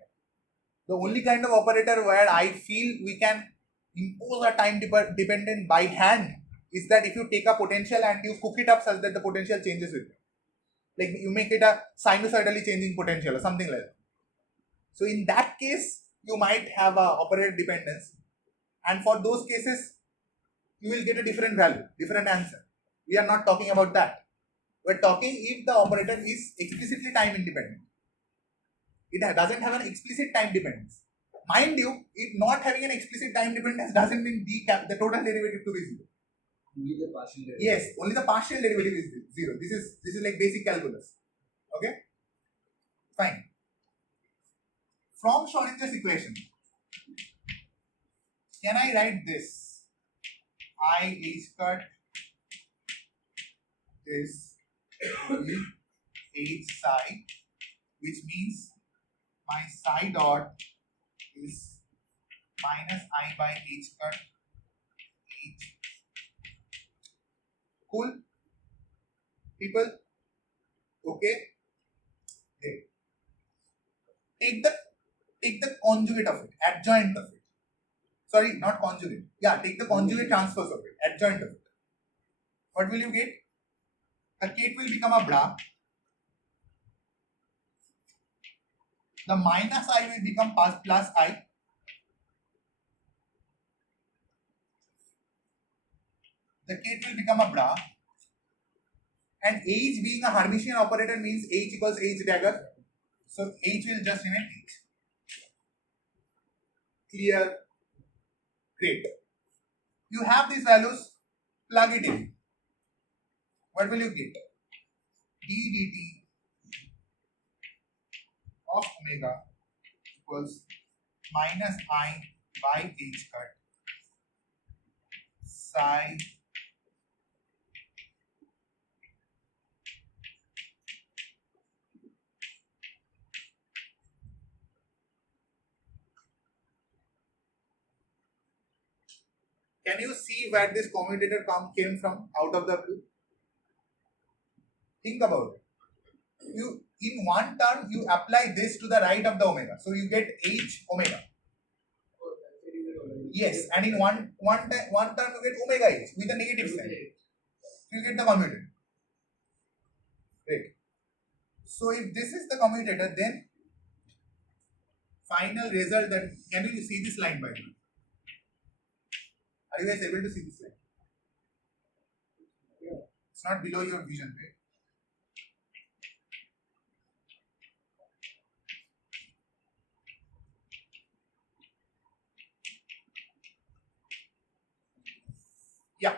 The only kind of operator where I feel we can impose a time dependent by hand is that if you take a potential and you cook it up such that the potential changes with it. Like you make it a sinusoidally changing potential or something like that. So in that case, you might have a operator dependence, and for those cases, you will get a different value, different answer. We are not talking about that. We're talking if the operator is explicitly time independent. It doesn't have an explicit time dependence. Mind you, it not having an explicit time dependence doesn't mean the total derivative to be zero. Only the partial derivative. Yes, only the partial derivative is zero. This is like basic calculus. Okay? Fine. From Schrödinger's equation, can I write this? I h cut this h psi, which means my psi dot is minus I by h cut h. Cool? People? Okay? Great. Take the conjugate of it, adjoint of it. Sorry, not conjugate. Yeah, take the conjugate transverse of it, adjoint of it. What will you get? The kate will become a bra. The minus I will become plus I. The kate will become a bra. And h being a Hermitian operator means h equals h dagger. So h will just remain h. Clear? Great. You have these values, plug it in. What will you get? d dt of omega equals minus I by h cut psi Can you see where this commutator came from out of the blue? Think about it. You in one term you apply this to the right of the omega, so you get h omega. Yes, and in one term you get omega h with a negative sign. You get the commutator. Great. So if this is the commutator, then final result that can you see this line by the way? Are you guys able to see this line? It's not below your vision, right? Yeah.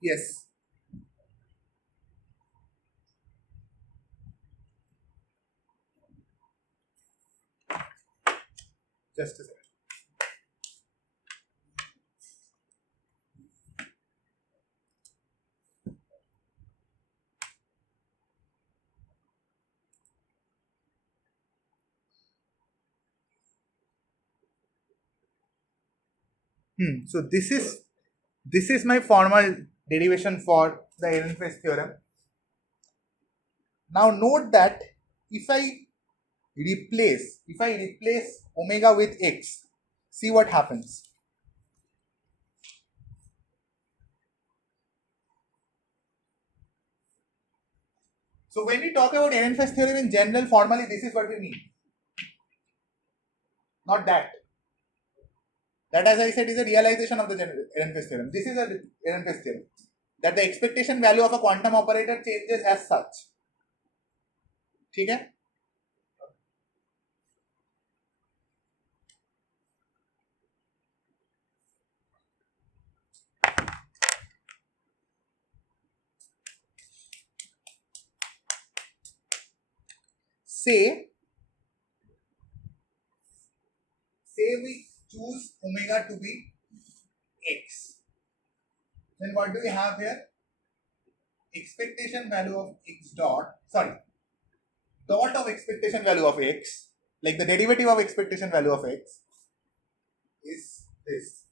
Yes. Just a second. So this is my formal derivation for the Ehrenfest theorem. Now note that if I replace omega with x, see what happens. So when we talk about Ehrenfest theorem in general, formally this is what we mean. Not that. That, as I said, is a realization of the Ehrenfest theorem. This is a Ehrenfest theorem. That the expectation value of a quantum operator changes as such. Okay? Say we choose omega to be x. Then what do we have here? Expectation value of x dot of expectation value of x, like the derivative of expectation value of x, is this.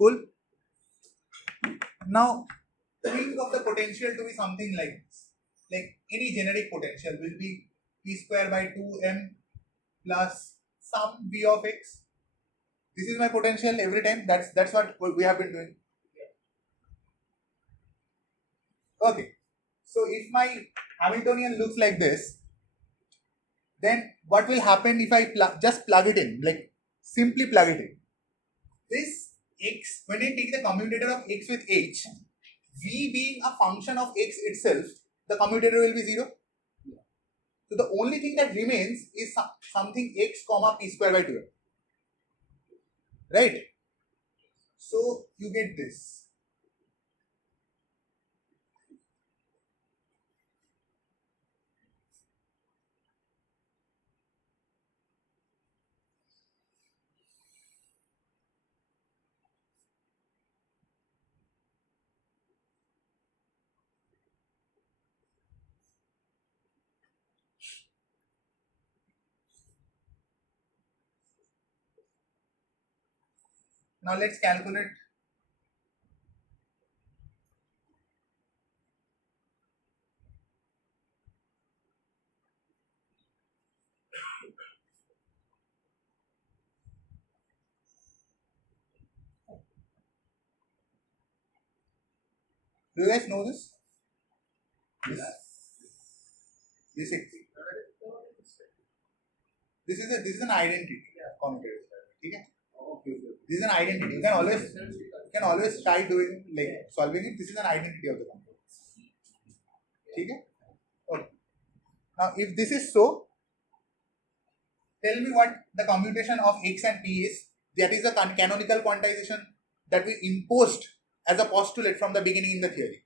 Cool. Now think of the potential to be something like this. Like any generic potential will be p square by 2m plus some v of x. This is my potential every time. That's what we have been doing. Okay. So if my Hamiltonian looks like this, then what will happen if I just plug it in, like simply plug it in? This x, when I take the commutator of x with h, v being a function of x itself, the commutator will be 0. So the only thing that remains is something x comma p square by 2. Right? So you get this. Now let's calculate. Do you guys know this? This is an identity. Commutator. Okay? This is an identity. You can always try doing solving it. This is an identity of the commutator. Okay? Okay. Now if this is so, tell me what the commutation of x and p is. That is the canonical quantization that we imposed as a postulate from the beginning in the theory.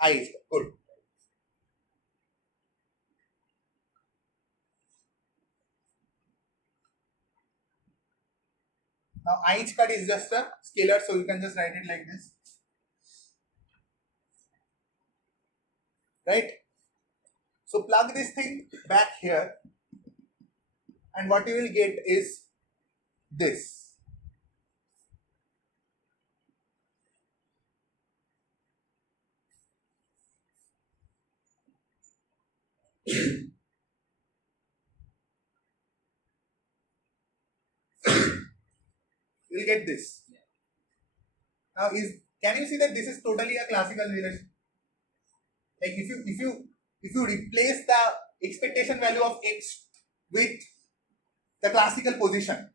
I is good. Now I cut is just a scalar, so you can just write it like this. Right? So plug this thing back here, and what you will get is this. You will get this. Now can you see that this is totally a classical relation? Like if you replace the expectation value of x with the classical position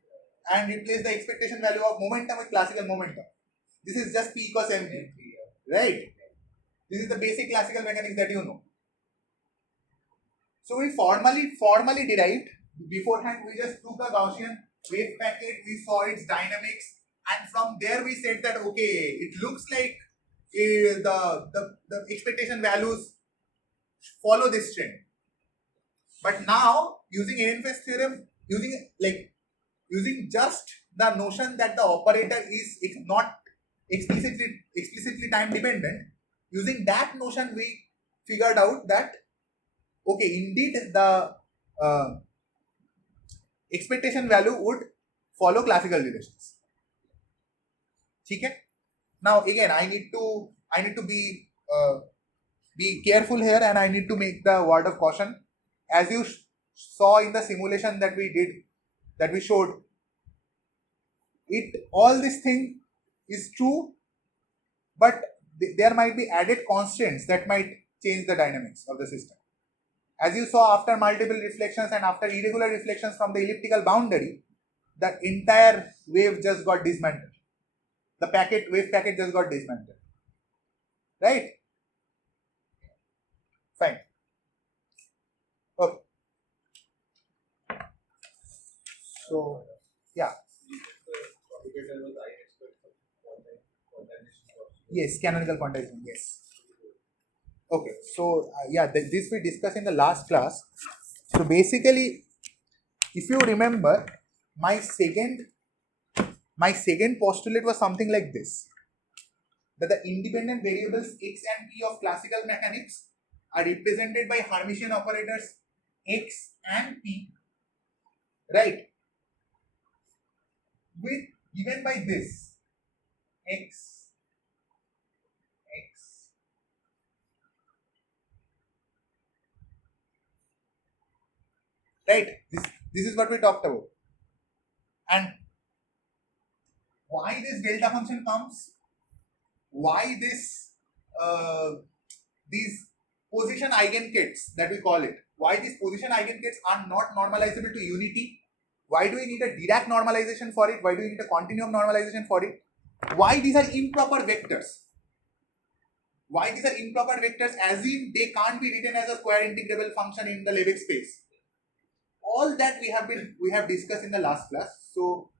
and replace the expectation value of momentum with classical momentum, this is just p equals mv, right? This is the basic classical mechanics that you know. So we formally derived beforehand. We just took a Gaussian wave packet, we saw its dynamics, and from there we said that okay, it looks like the expectation values follow this trend. But now using Ehrenfest theorem, using just the notion that the operator is not explicitly time dependent, using that notion we figured out that okay, indeed the expectation value would follow classical relations. Okay? Now again, I need to be careful here, and I need to make the word of caution. As you saw in the simulation that we showed, all this thing is true, but there might be added constants that might change the dynamics of the system. As you saw, after multiple reflections and after irregular reflections from the elliptical boundary, the entire wave just got dismantled. The wave packet just got dismantled. Right? Fine. Okay. So, yeah. Yes, canonical quantization. Yes. Okay. So, this we discussed in the last class. So, basically, if you remember, my second postulate was something like this: that the independent variables x and p of classical mechanics are represented by Hermitian operators x and p, right? Given by this. x, x. Right? This is what we talked about. And why this delta function comes? Why this these position eigenkets that we call it? Why these position eigenkets are not normalizable to unity? Why do we need a Dirac normalization for it? Why do we need a continuum normalization for it? Why these are improper vectors? Why these are improper vectors, as in they can't be written as a square integrable function in the Lebesgue space? All that we have discussed in the last class. So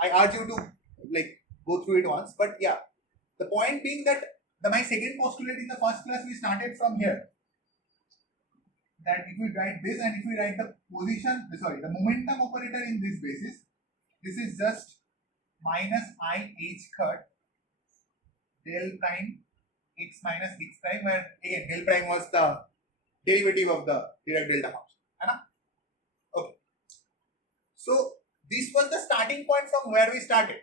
I urge you to go through it once. But yeah, the point being that my second postulate in the first class we started from here. That if we write this and if we write the the momentum operator in this basis, this is just minus I h cut del prime x minus x prime, where again del prime was the derivative of the Dirac delta function. Okay. So this was the starting point from where we started.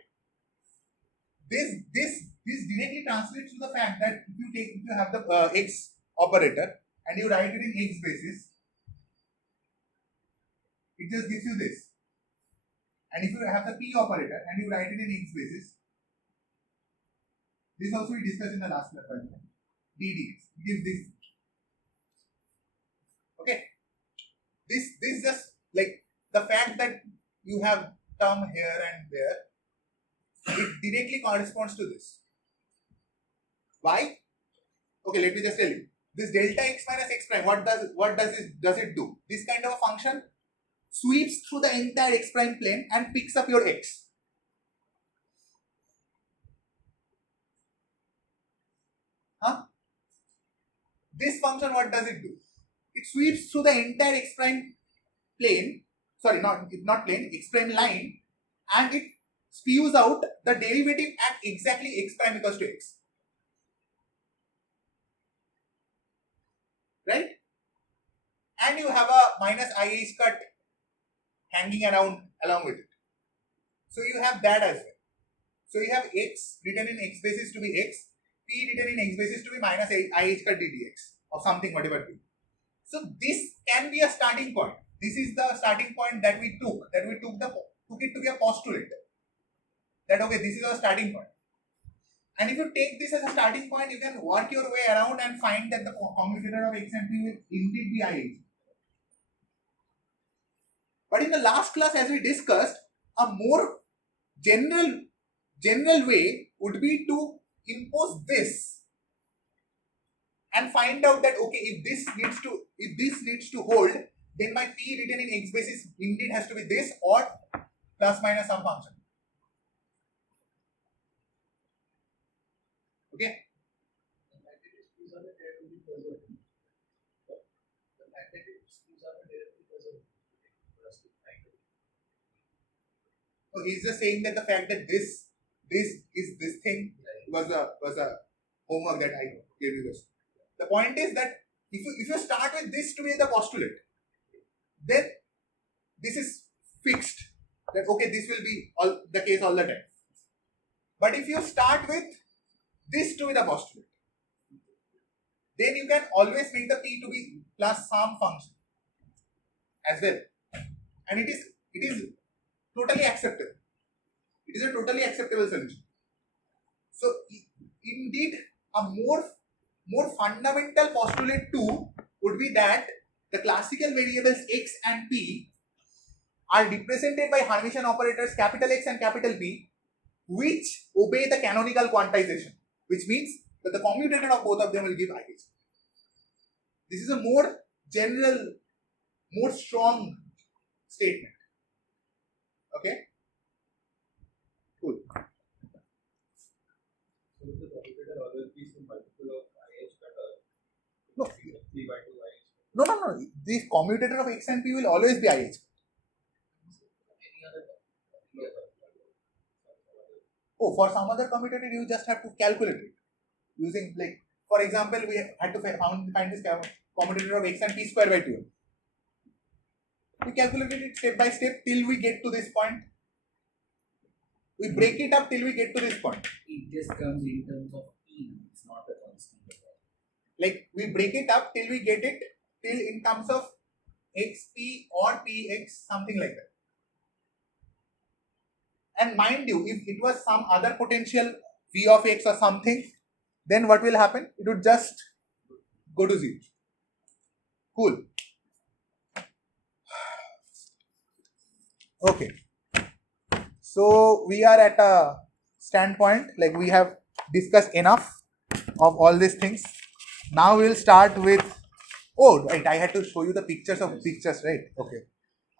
This directly translates to the fact that if you have the x operator and you write it in x basis, it just gives you this. And if you have the p operator and you write it in x basis, this also we discussed in the last class, d dx. It gives this. Okay. This just like the fact that you have term here and there, it directly corresponds to this. Why? Okay, let me just tell you. This delta x minus x prime, what does it do? This kind of a function sweeps through the entire x prime plane and picks up your x. This function, what does it do? It sweeps through the entire x prime plane, sorry, not plane, x prime line, and it spews out the derivative at exactly x prime equals to x. Right? And you have a minus I h cut hanging around along with it. So you have that as well. So you have x written in x basis to be x, p written in x basis to be minus I h cut ddx or something, whatever it is. So this can be a starting point. This is the starting point that we took it to be a postulate. That okay, this is our starting point. And if you take this as a starting point, you can work your way around and find that the commutator of x and p will indeed be IH. But in the last class, as we discussed, a more general way would be to impose this and find out that okay, if this needs to hold, then my p written in x basis indeed has to be this or plus minus some function. Okay. So he's just saying that the fact that this thing was a homework that I gave you this. The point is that if you start with this to be the postulate, then this is fixed. That okay, this will be all the case all the time. But if you start with this to be the postulate, then you can always make the p to be plus some function as well, and it is totally acceptable. It is a totally acceptable solution. So indeed, a more fundamental postulate too would be that the classical variables x and p are represented by Hermitian operators capital X and capital P, which obey the canonical quantization, which means that the commutator of both of them will give IH. This is a more general, more strong statement. Okay? Cool. So the commutator always be some multiple of IH better. No. 3 by 2 IH. No. The commutator of x and p will always be IH. Oh, for some other commutator, you just have to calculate it using, like, for example, we had to find this commutator of x and p square by 2. We calculated it step by step till we get to this point. We break it up till we get to this point. It just comes in terms of p. It's not a constant at all. Like we break it up till we get it till in terms of xp or px, something like that. And mind you, if it was some other potential v of x or something, then what will happen? It would just go to 0. Cool. Okay. So we are at a standpoint, like we have discussed enough of all these things. Now we will start with, oh right, I had to show you the pictures of pictures, right? Okay.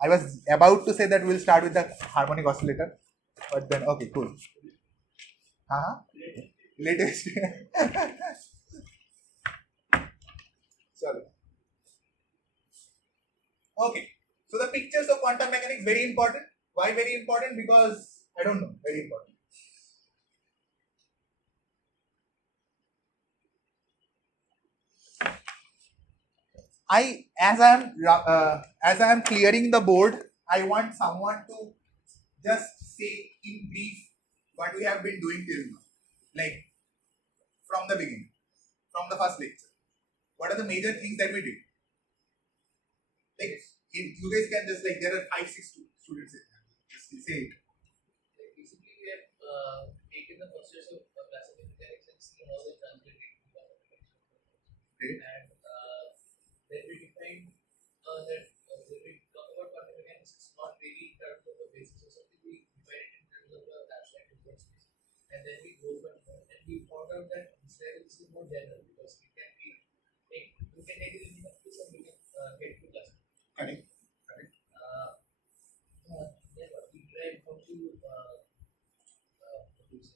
I was about to say that we'll start with the harmonic oscillator, but then okay, cool. Latest. Sorry. Okay. So the pictures of quantum mechanics very important. Why very important? Because I don't know. Very important. As I am clearing the board, I want someone to just say in brief what we have been doing till now, like from the beginning, from the first lecture. What are the major things that we did? Like you guys can just like there are 5-6 students in here. Just say it. Like basically, we have taken the process of classical mechanics and see how they translate into quantum mechanics. Okay. And then we define that when we talk about quantum mechanics, it's not really in terms of the basis or something. We define it in terms of the abstract input space, and then we go further. And we found out that this level is more general because it can be we can take it in the place and we can get to classical. Correct. Then we try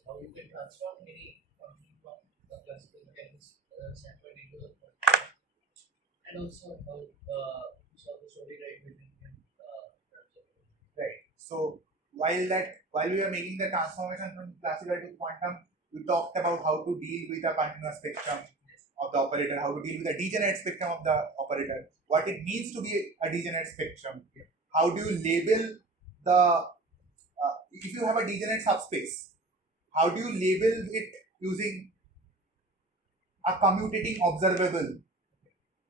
how you can transform any function from the classical mechanics standpoint into the quantum, and also how to solve the Schrödinger equation. Right. So while we are making the transformation from classical to quantum, we talked about how to deal with a continuous spectrum of the operator, how to deal with a degenerate spectrum of the operator, what it means to be a degenerate spectrum, how do you label the if you have a degenerate subspace, how do you label it using a commutating observable,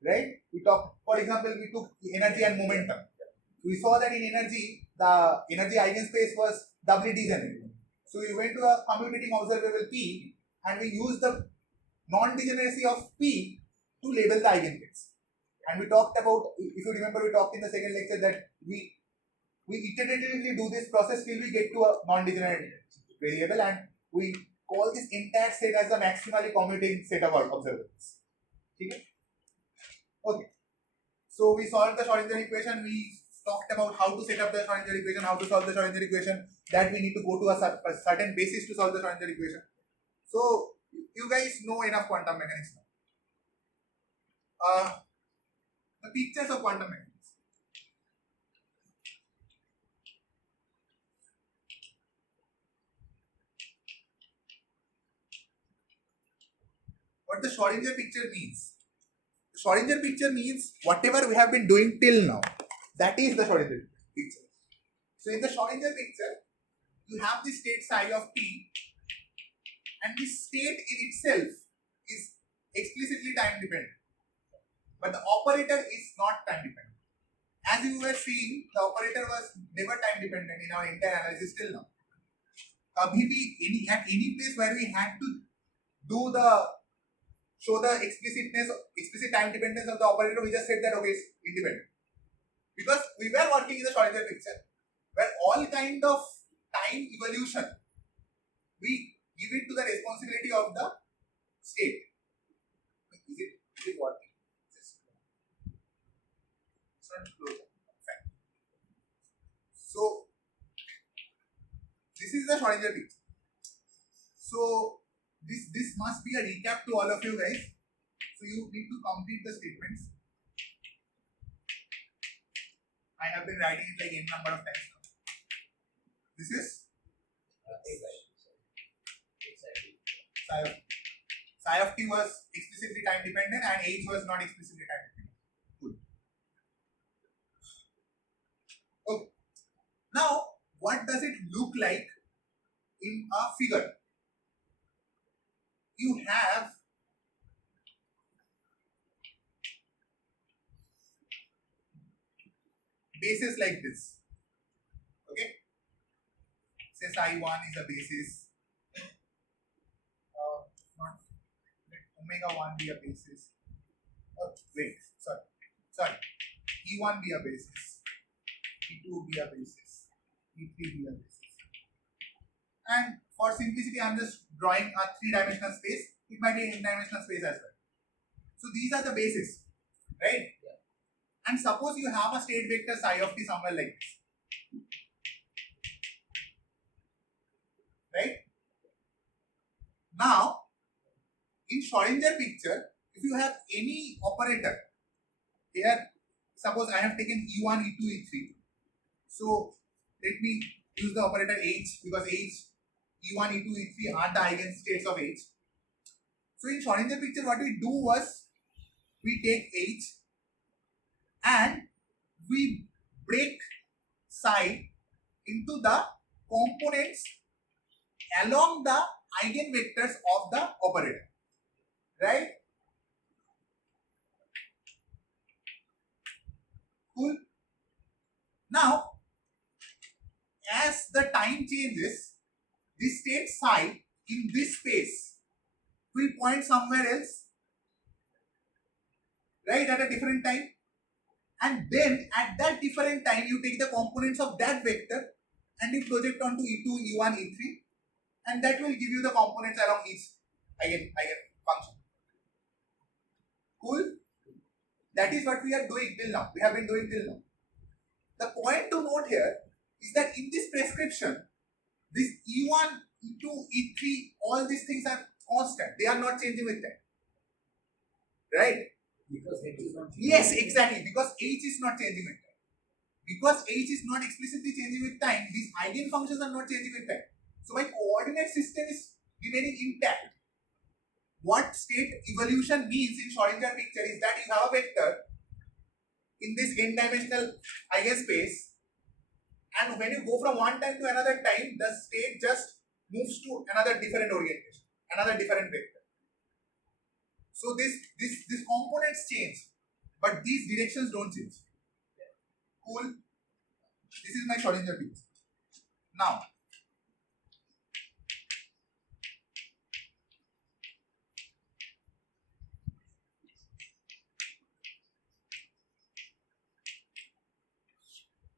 right? We talked, for example, we took energy and momentum. We saw that in energy, the energy eigenspace was doubly degenerate. So we went to a commutating observable P and we used the non-degeneracy of P to label the eigenstates. And we talked about, if you remember, we talked in the second lecture that we iteratively do this process till we get to a non-degenerate variable, and we call this entire set as a maximally commuting set of observables. Okay? Okay. So we solved the Schrödinger equation, we talked about how to set up the Schrödinger equation, how to solve the Schrödinger equation, that we need to go to a certain basis to solve the Schrödinger equation. So you guys know enough quantum mechanics now. The pictures of quantum mechanics. What the Schrödinger picture means? The Schrödinger picture means whatever we have been doing till now. That is the Schrödinger picture. So in the Schrödinger picture, you have the state psi of t, and this state in itself is explicitly time dependent. But the operator is not time dependent. As you were seeing, the operator was never time dependent in our entire analysis till now. At any place where we had to show the explicit time dependence of the operator, we just said that okay, it's independent. Because we were working in the Schrödinger picture, where all kind of time evolution, we give it to the responsibility of the state. Is it working? It's not closed. So this is the Schrödinger picture. So this must be a recap to all of you guys. So you need to complete the statements. I have been writing it like n number of times now. This is psi of t was explicitly time dependent and h was not explicitly time dependent. Cool. Okay. Now, what does it look like in a figure, you have bases like this. Okay, say psi 1 is a basis, not let omega 1 be a basis. Oh, wait, sorry. E1 be a basis, E2 be a basis, E3 be a basis. And for simplicity, I am just drawing a 3-dimensional space. It might be an n-dimensional space as well. So these are the bases, right? Yeah. And suppose you have a state vector psi of t somewhere like this, right? Now, in Schrödinger picture, if you have any operator here, suppose I have taken E1, E2, E3. So let me use the operator H, because H, E1, E2, E3 are the eigenstates of H. So in Schrödinger picture, what we do was we take H and we break psi into the components along the eigenvectors of the operator, right? Cool. Now, as the time changes, this state psi in this space will point somewhere else, right, at a different time. And then at that different time, you take the components of that vector and you project onto E2, E1, E3, and that will give you the components along each eigen function. Cool? That is what we are doing till now. We have been doing till now. The point to note here is that in this prescription, this E1, E2, E3, all these things are constant. They are not changing with time. Right? Because H is not changing. Yes, exactly. Because H is not changing with time. Because H is not explicitly changing with time, these eigenfunctions are not changing with time. So my coordinate system is remaining intact. What state evolution means in Schrödinger picture is that you have a vector in this n-dimensional eigenspace, and when you go from one time to another time, the state just moves to another different orientation, another different vector. So these components change, but these directions don't change. Cool. This is my Schrödinger picture. Now,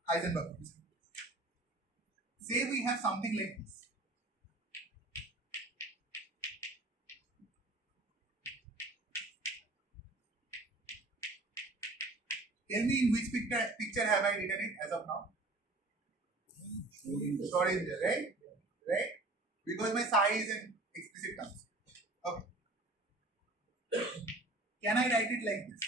Heisenberg. Say we have something like this. Tell me in which picture have I written it as of now? Schrödinger, right? Right? Because my psi is in explicit terms. Okay. Can I write it like this?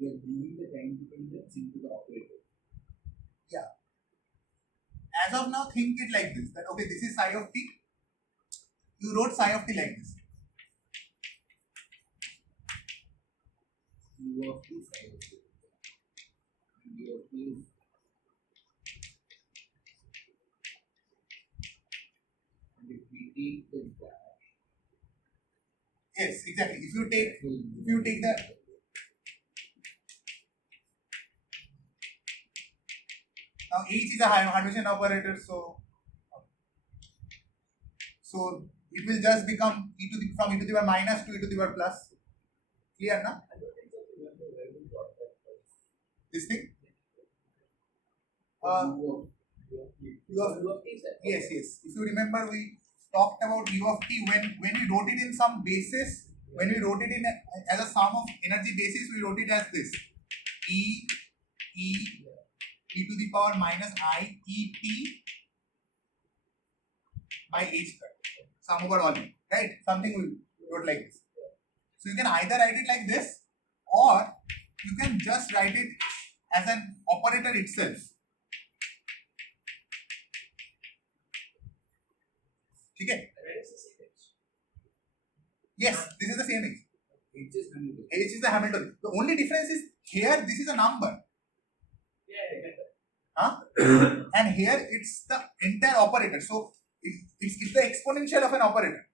We are moving the time dependence into the operator. Yeah. As of now, think it like this, that okay, this is psi of t. You wrote psi of t like this. U of t psi of t. U of t is and if we take the dash. Yes, exactly. If you take the now H is a Hermitian operator, so it will just become from e to the power minus to e to the power plus. Clear, na? This thing? Yes. If you remember, we talked about u of t when we wrote it in some basis. When we wrote it in as a sum of energy basis, we wrote it as this: e to the power minus I e t by h square. Sum over all, right? Something we wrote like this. So you can either write it like this, or you can just write it as an operator itself. Okay? Yes, this is the same H. H is Hamilton. H is the Hamiltonian. The only difference is here this is a number. Huh? And here it's the entire operator. So it's the exponential of an operator.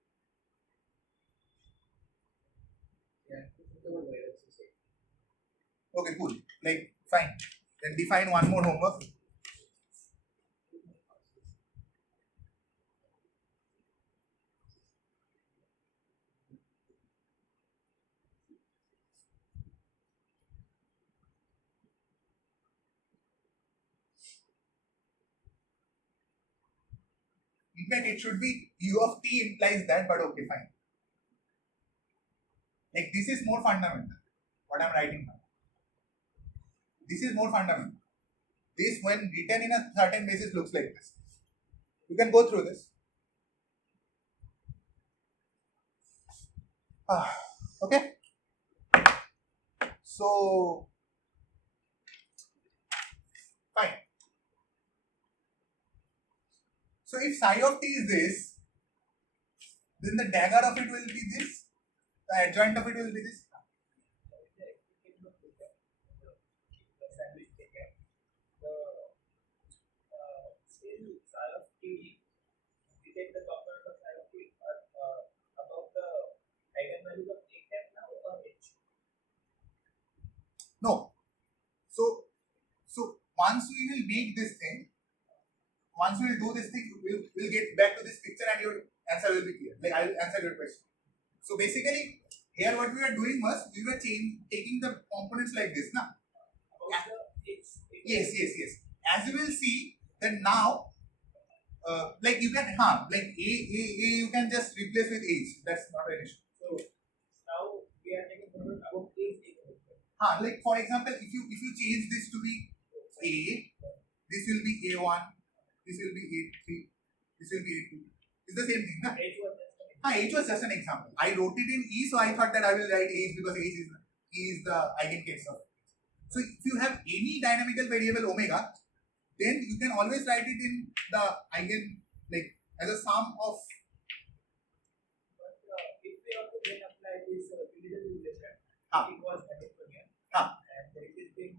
Okay, cool. Like, fine. Then define one more homework. In fact, it should be U of t implies that, but okay, fine. Like, this is more fundamental. What I'm writing now. This is more fundamental. This, when written in a certain basis, looks like this. You can go through this. Okay. So, fine. So, if psi of t is this, then the dagger of it will be this, the adjoint of it will be this. No. So once we will make this thing, once we will do this thing, we'll get back to this picture and your answer will be clear. Like, I will answer your question. So basically, here what we were doing was, we were taking the components like this, na? Yes. As you will see, that now, like you can, like A, you can just replace with H. That's not an issue. So now we are taking about H. Like for example, if you change this to be A, this will be A1, this will be A3, this will be A2. It's the same thing, na? H was just an example. I wrote it in E, so I thought that I will write H because H is the eigencase of it. So if you have any dynamical variable omega, then you can always write it in the eigen, like as a sum of. But if we also then apply this division relation, it was Hamiltonian, and it is being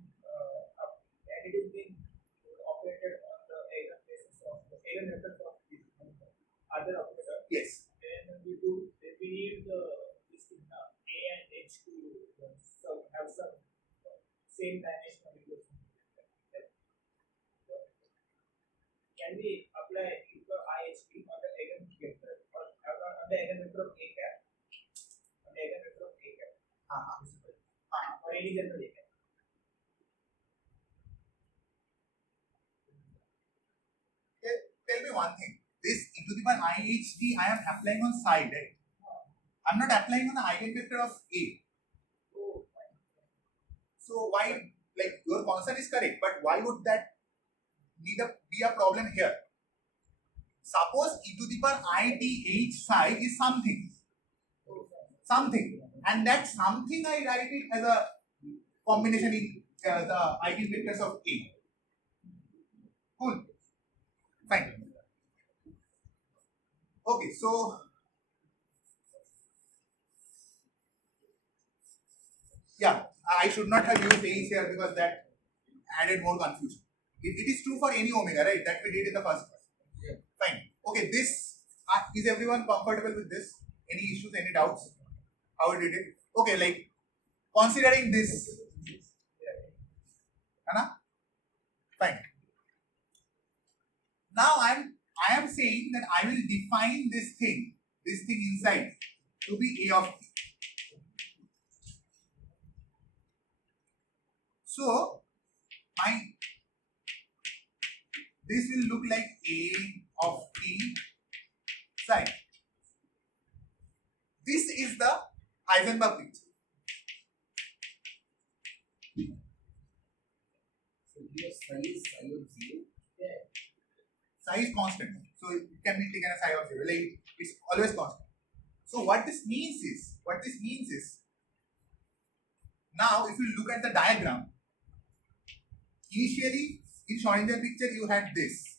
operated on the eigenbasis of the eigenvectors of this other operator. Yes. Then we need this thing A and H to have some same dimensional relation. Can we apply IHP on the eigenvector or on the eigenvector of A cap? On the eigenvector of A cap. Or any general A cap. Tell me one thing. This e to the power IHD I am applying on psi, right? I'm not applying on the eigenvector of A. So why, like, your concern is correct, but why would that be a problem here? Suppose e to the power IDH psi is something, and that something I write it as a combination in the eigenvectors of A. Cool. Fine. Okay, so yeah, I should not have used H here because that added more confusion. It is true for any omega, right? That we did in the first class. Yeah. Fine. Okay, this is everyone comfortable with this? Any issues? Any doubts? How we did it? Okay, like considering this, fine. Now I am saying that I will define this thing inside to be A of t. So this will look like A of t psi. This is the Heisenberg picture. So here psi is psi of 0. Psi is constant, so it can be taken as psi of 0. Like, it's always constant. So what this means is, now if you look at the diagram, Initially, in Schrödinger picture, you had this,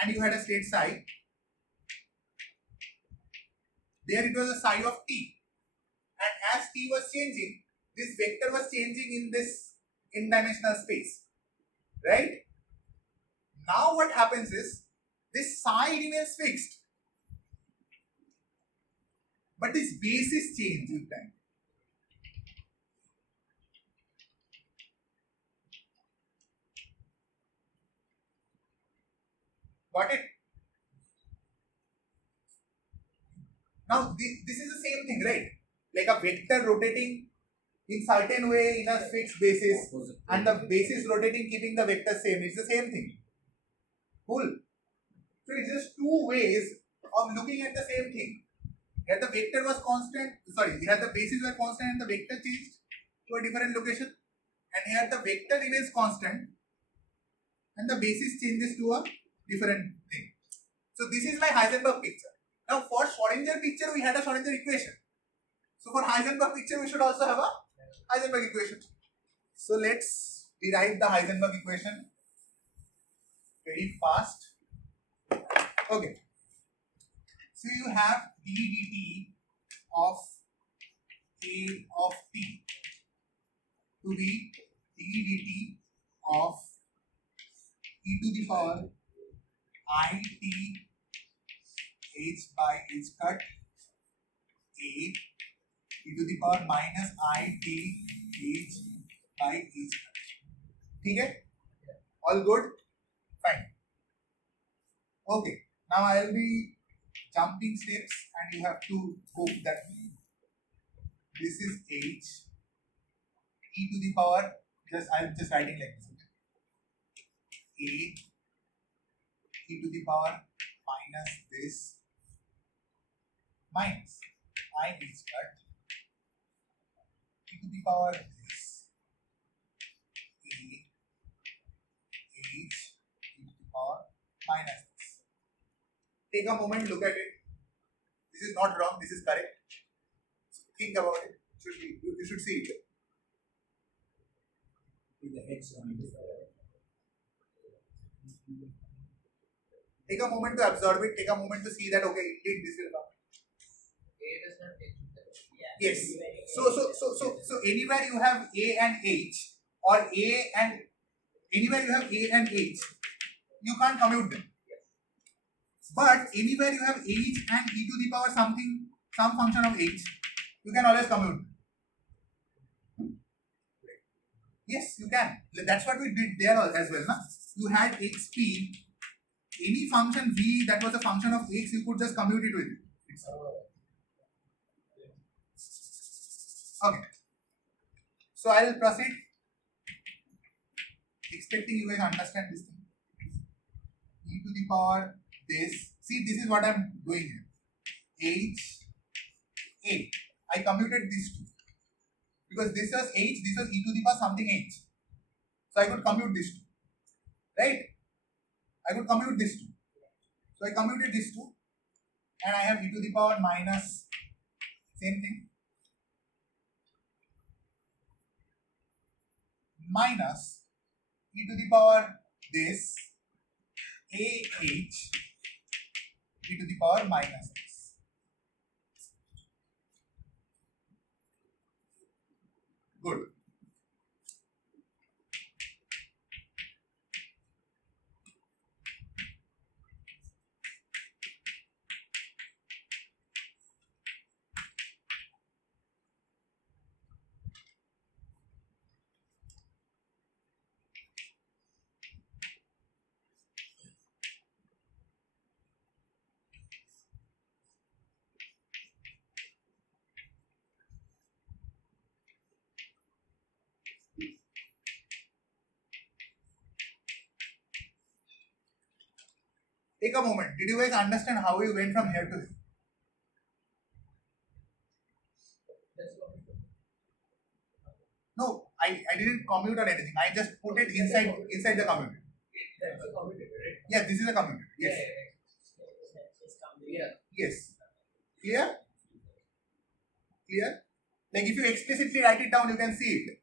and you had a state psi. There it was a psi of t, and as t was changing, this vector was changing in this n-dimensional space, right? Now what happens is, this psi remains fixed, but this basis changes with time. Got it? Now this is the same thing, right? Like a vector rotating in certain way in a fixed basis, and the basis rotating keeping the vector same. It's the same thing. Cool. So it's just two ways of looking at the same thing. Here the vector was constant, here the basis were constant and the vector changed to a different location. And here the vector remains constant and the basis changes to a different thing. So this is my Heisenberg picture. Now for Schrödinger picture, we had a Schrödinger equation. So for Heisenberg picture, we should also have a Heisenberg equation. So let's derive the Heisenberg equation very fast. Okay. So you have d dt of a of t to be d dt of e to the power I t h by h cut a e to the power minus I t h by h cut. Okay? All good? Fine. Okay. Now I will be jumping steps and you have to go that way. This is h e to the power, I'm just writing like this. A e to the power minus this minus I h cut e to the power this a h e to the power minus this. Take a moment, look at it. This is not wrong, this is correct. Think about it. You should see it. Take a moment to absorb it, take a moment to see that okay, indeed this will come. Yes. So anywhere you have A and H, or anywhere you have A and H, you can't commute them. But anywhere you have h and e to the power something, some function of h, you can always commute. Yes, you can. That's what we did there as well. Na? You had xp, any function v that was a function of x, you could just commute it with it. Okay. So I will proceed, expecting you guys understand this thing. E to the power this. See, this is what I am doing here. H, A. I commuted these two. Because this was H, this was e to the power something H. So I could commute these two. Right? I could commute these two. So I commuted these two. And I have e to the power minus, same thing, minus e to the power this AH e to the power minus x. Good. Take a moment. Did you guys understand how we went from here to here? No, I didn't commute or anything. I just put it inside the commutator. Yeah, this is a commutator. Yes. Yes. Clear? Like if you explicitly write it down, you can see it.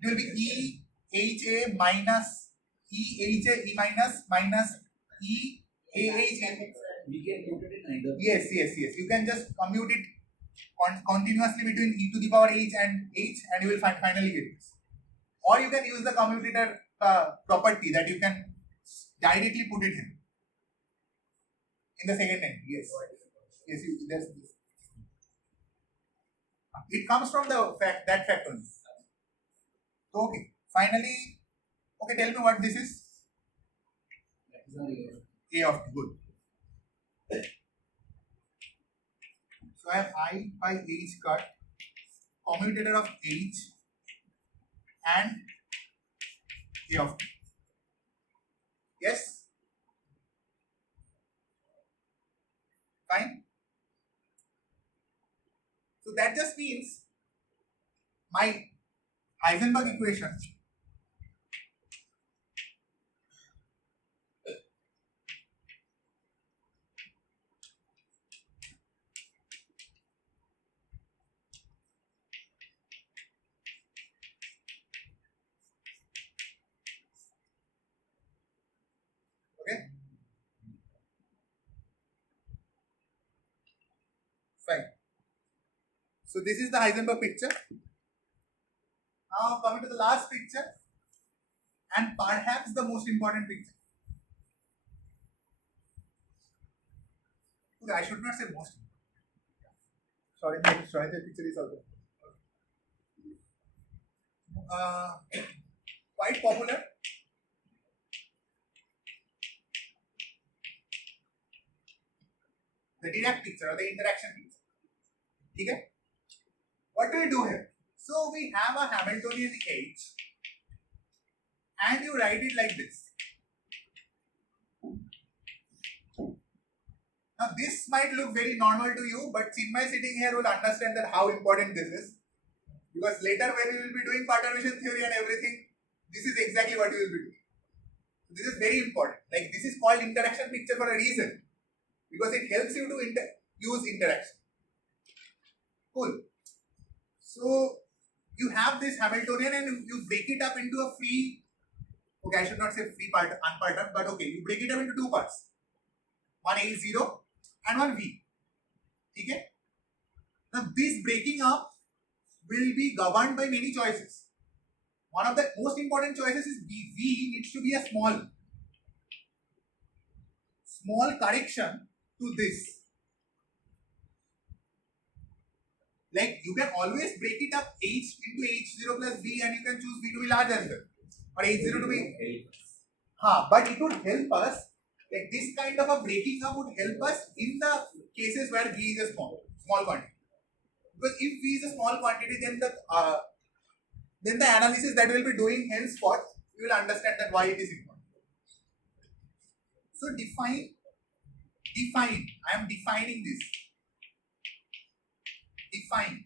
It will be E H A minus E H A E minus E A H A. We can put it in either. Yes. You can just commute it continuously between e to the power h, and you will finally get this. Or you can use the commutator property that you can directly put it in the second end. Yes, there's this. It comes from the that fact only. So, okay, finally, okay, tell me what this is. A of t, good. So I have I by h cut, commutator of h and A of t. Yes? Fine? So that just means my Heisenberg equation fine. So this is the Heisenberg picture. Now coming to the last picture, and perhaps the most important picture. Okay, I should not say most important. Sorry, the picture is also quite popular. The Dirac picture or the interaction picture. Okay? What do we do here? So we have a Hamiltonian H and you write it like this. Now this might look very normal to you, but Chinmay sitting here will understand that how important this is. Because later when we will be doing perturbation theory and everything, this is exactly what we will be doing. This is very important. Like this is called interaction picture for a reason. Because it helps you to use interaction. Cool. So you have this Hamiltonian and you break it up into a free, okay, I should not say free part, unparted, but okay, you break it up into two parts. One A0 and one V. Okay? Now this breaking up will be governed by many choices. One of the most important choices is V. V needs to be a small correction to this. Like you can always break it up H into H0 plus V and you can choose V to be large as well. Or H0 to be. But it would help us, like this kind of a breaking up would help us in the cases where V is a small quantity. Because if V is a small quantity, then the analysis that we will be doing henceforth, we will understand that why it is important. So define, I am defining this. Define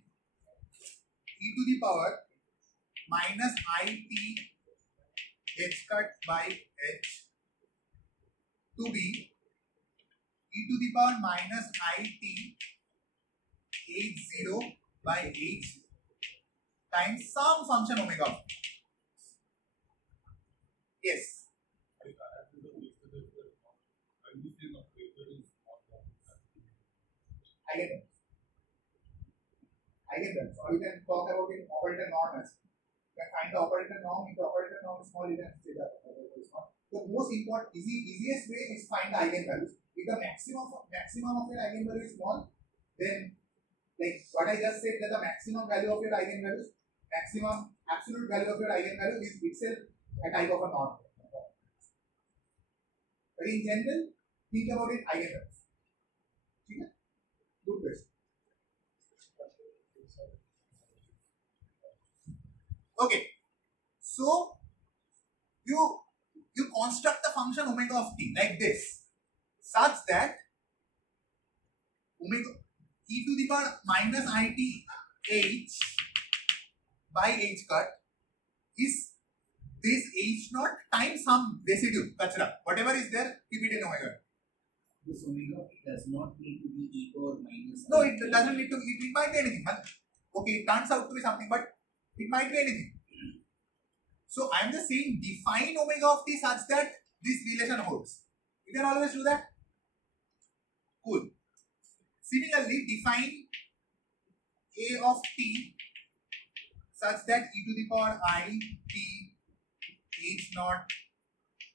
e to the power minus it h cut by h to be e to the power minus it h0 by h times some function omega. Yes. I get that. So you can talk about it operator norm as well. You can find the operator norm. If the operator norm is small, you can say that operator is small. The most important, easiest way is find the eigenvalues. If the maximum of your eigenvalue is small, then like what I just said, that the maximum value of your eigenvalues, maximum absolute value of your eigenvalue is itself a type of a norm. But in general, think about it eigenvalues. Okay? Good question. Okay, so you construct the function omega of t like this, such that omega e to the power minus it h by h cut is this h naught times some residue, kachra, whatever is there, keep it in omega. This omega does not need to be e power minus. No, it doesn't need to. It might be anything. Okay, it turns out to be something, but it might be anything. So I am just saying define omega of t such that this relation holds. You can always do that. Cool. Similarly, define a of t such that e to the power I t h naught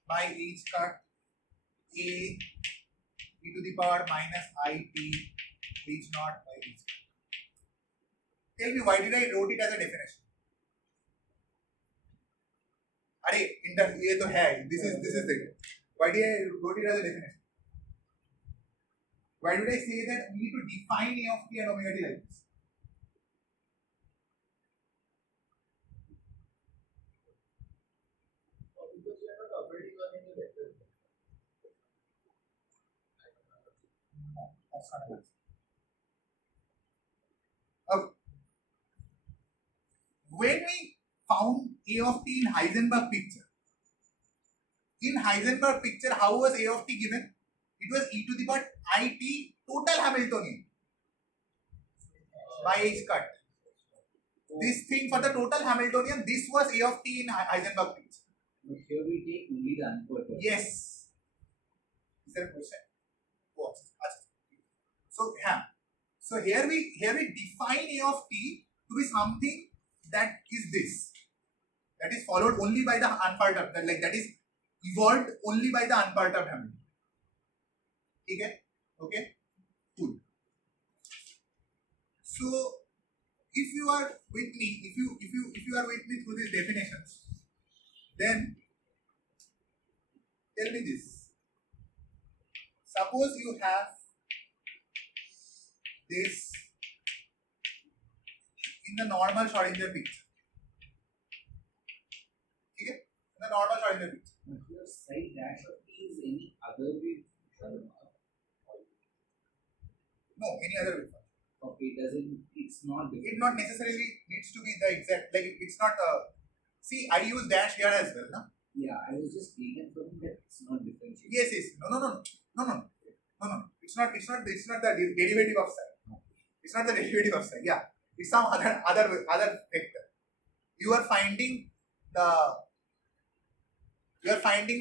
by h cut a e to the power minus I t h naught by h cut. Tell me, why did I wrote it as a definition? अरे inter ये तो है, this is it. Why did I wrote it as a definition? Why did I say that we need to define a of t and omega t like this? Because you are not operating on any vector. No, that's not an answer. Okay. When we found a of t in Heisenberg picture, how was a of t given? It was e to the power I t total Hamiltonian by h cut. This thing for the total Hamiltonian, this was a of t in Heisenberg picture. But here we take only the unperturbed. Yes. Is there a question? What? So yeah. So here we define a of t to be something that is this. That is followed only by the unperturbed, that is evolved only by the unperturbed Hamiltonian. Okay? Cool. So if you are with me, if you are with me through these definitions, then tell me this. Suppose you have this in the normal Schrödinger picture. Okay? In the normal Schrödinger picture. But your psi dash of t is any other way. No, any other way. Okay, it's not different. It not necessarily needs to be the exact, it's not see, I use dash here as well, no? Yeah, I was just confirming that it's not differentiable. Yes. No. It's not the derivative of psi. It's not the derivative of psi. Yeah, it's some other vector. You are finding the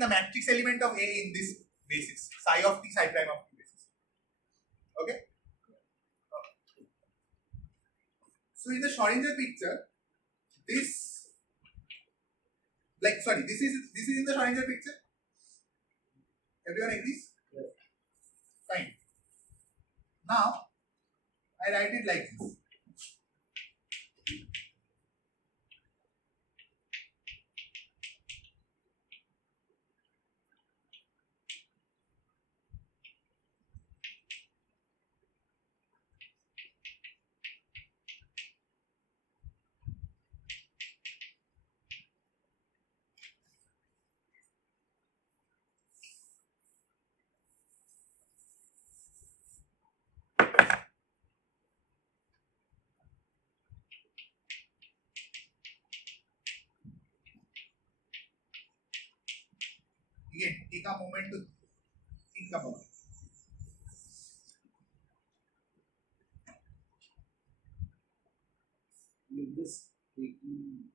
matrix element of A in this basis, psi of t, psi prime of t basis. Okay. So in the Schrödinger picture, this is in the Schrödinger picture. Everyone agrees? Yes. Fine. Now I write it like this. Again, take a moment to think about it. We're just taking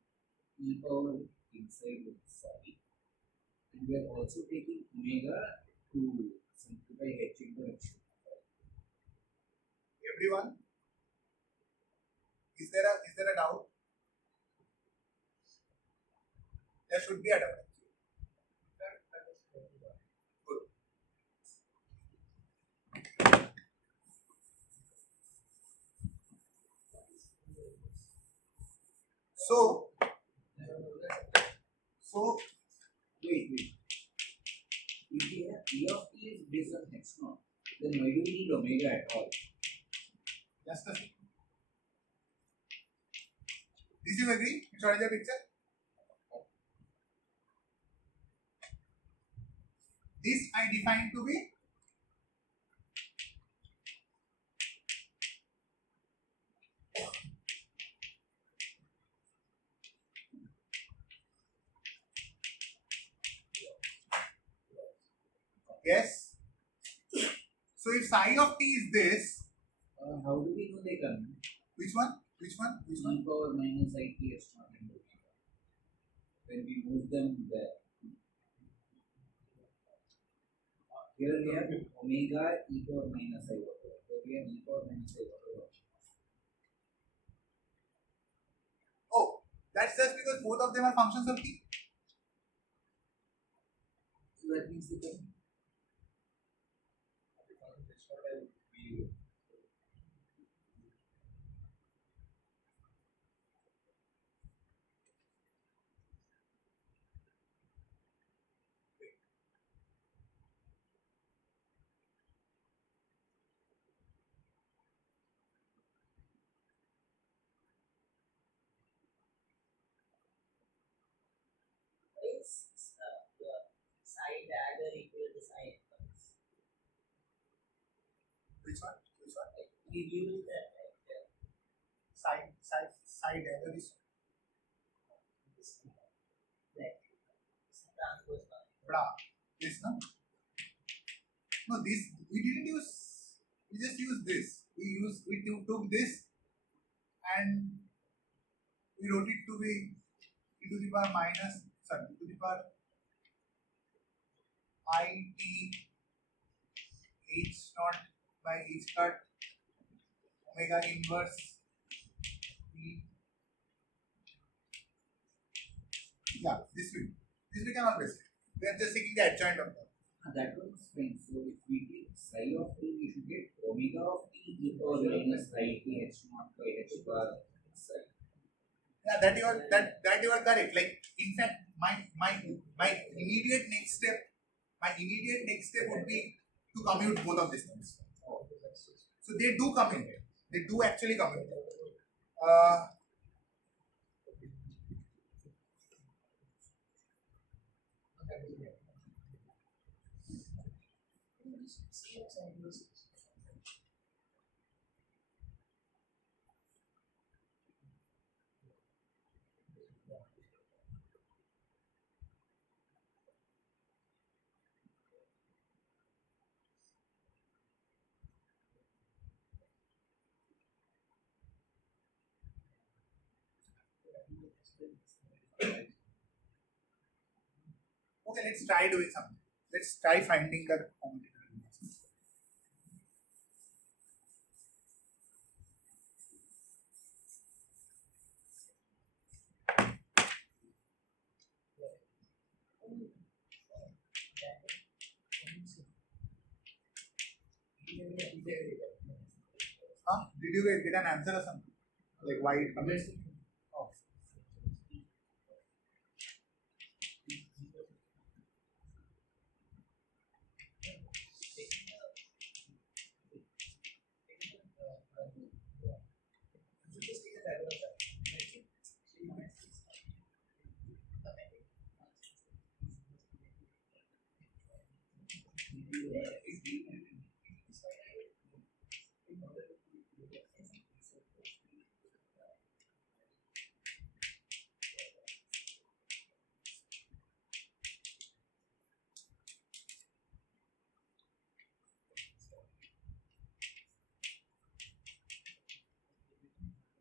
e power inside the psi, and we are also taking omega to simplify h interaction. Everyone, is there a doubt? There should be a doubt. Good. So Wait. If we have e of t is based on h naught, then why do we need omega at all? just a second. This you agree? Schrödinger picture. This I define to be yes. So if psi of t is this, How do we know they come? which one? E power minus I t h naught and omega. when we move them there. Here we have omega e power minus I over. So we have e power minus I over. Oh, that's just because both of them are functions of t. So that means the side dagger equal to side plus. Which one? Which one? We use that Side dagger is transpose function. bra. This no? No, this we didn't use. We just used this. We took this and we wrote it to be e to the power minus e to the power I t h naught by h cut omega inverse t. Yeah, this we can always take. We are just taking the adjoint of that. that one is fine. So if we take psi of t, we should get omega of t e power minus I t h naught by h bar psi. Yeah, that you are correct. Like in fact, my immediate next step would be to commute both of these things. So they do commute. They do actually commute. Okay, let's try doing something. Let's try finding the commutator. Did you get an answer or something? Like why it comes? Oh.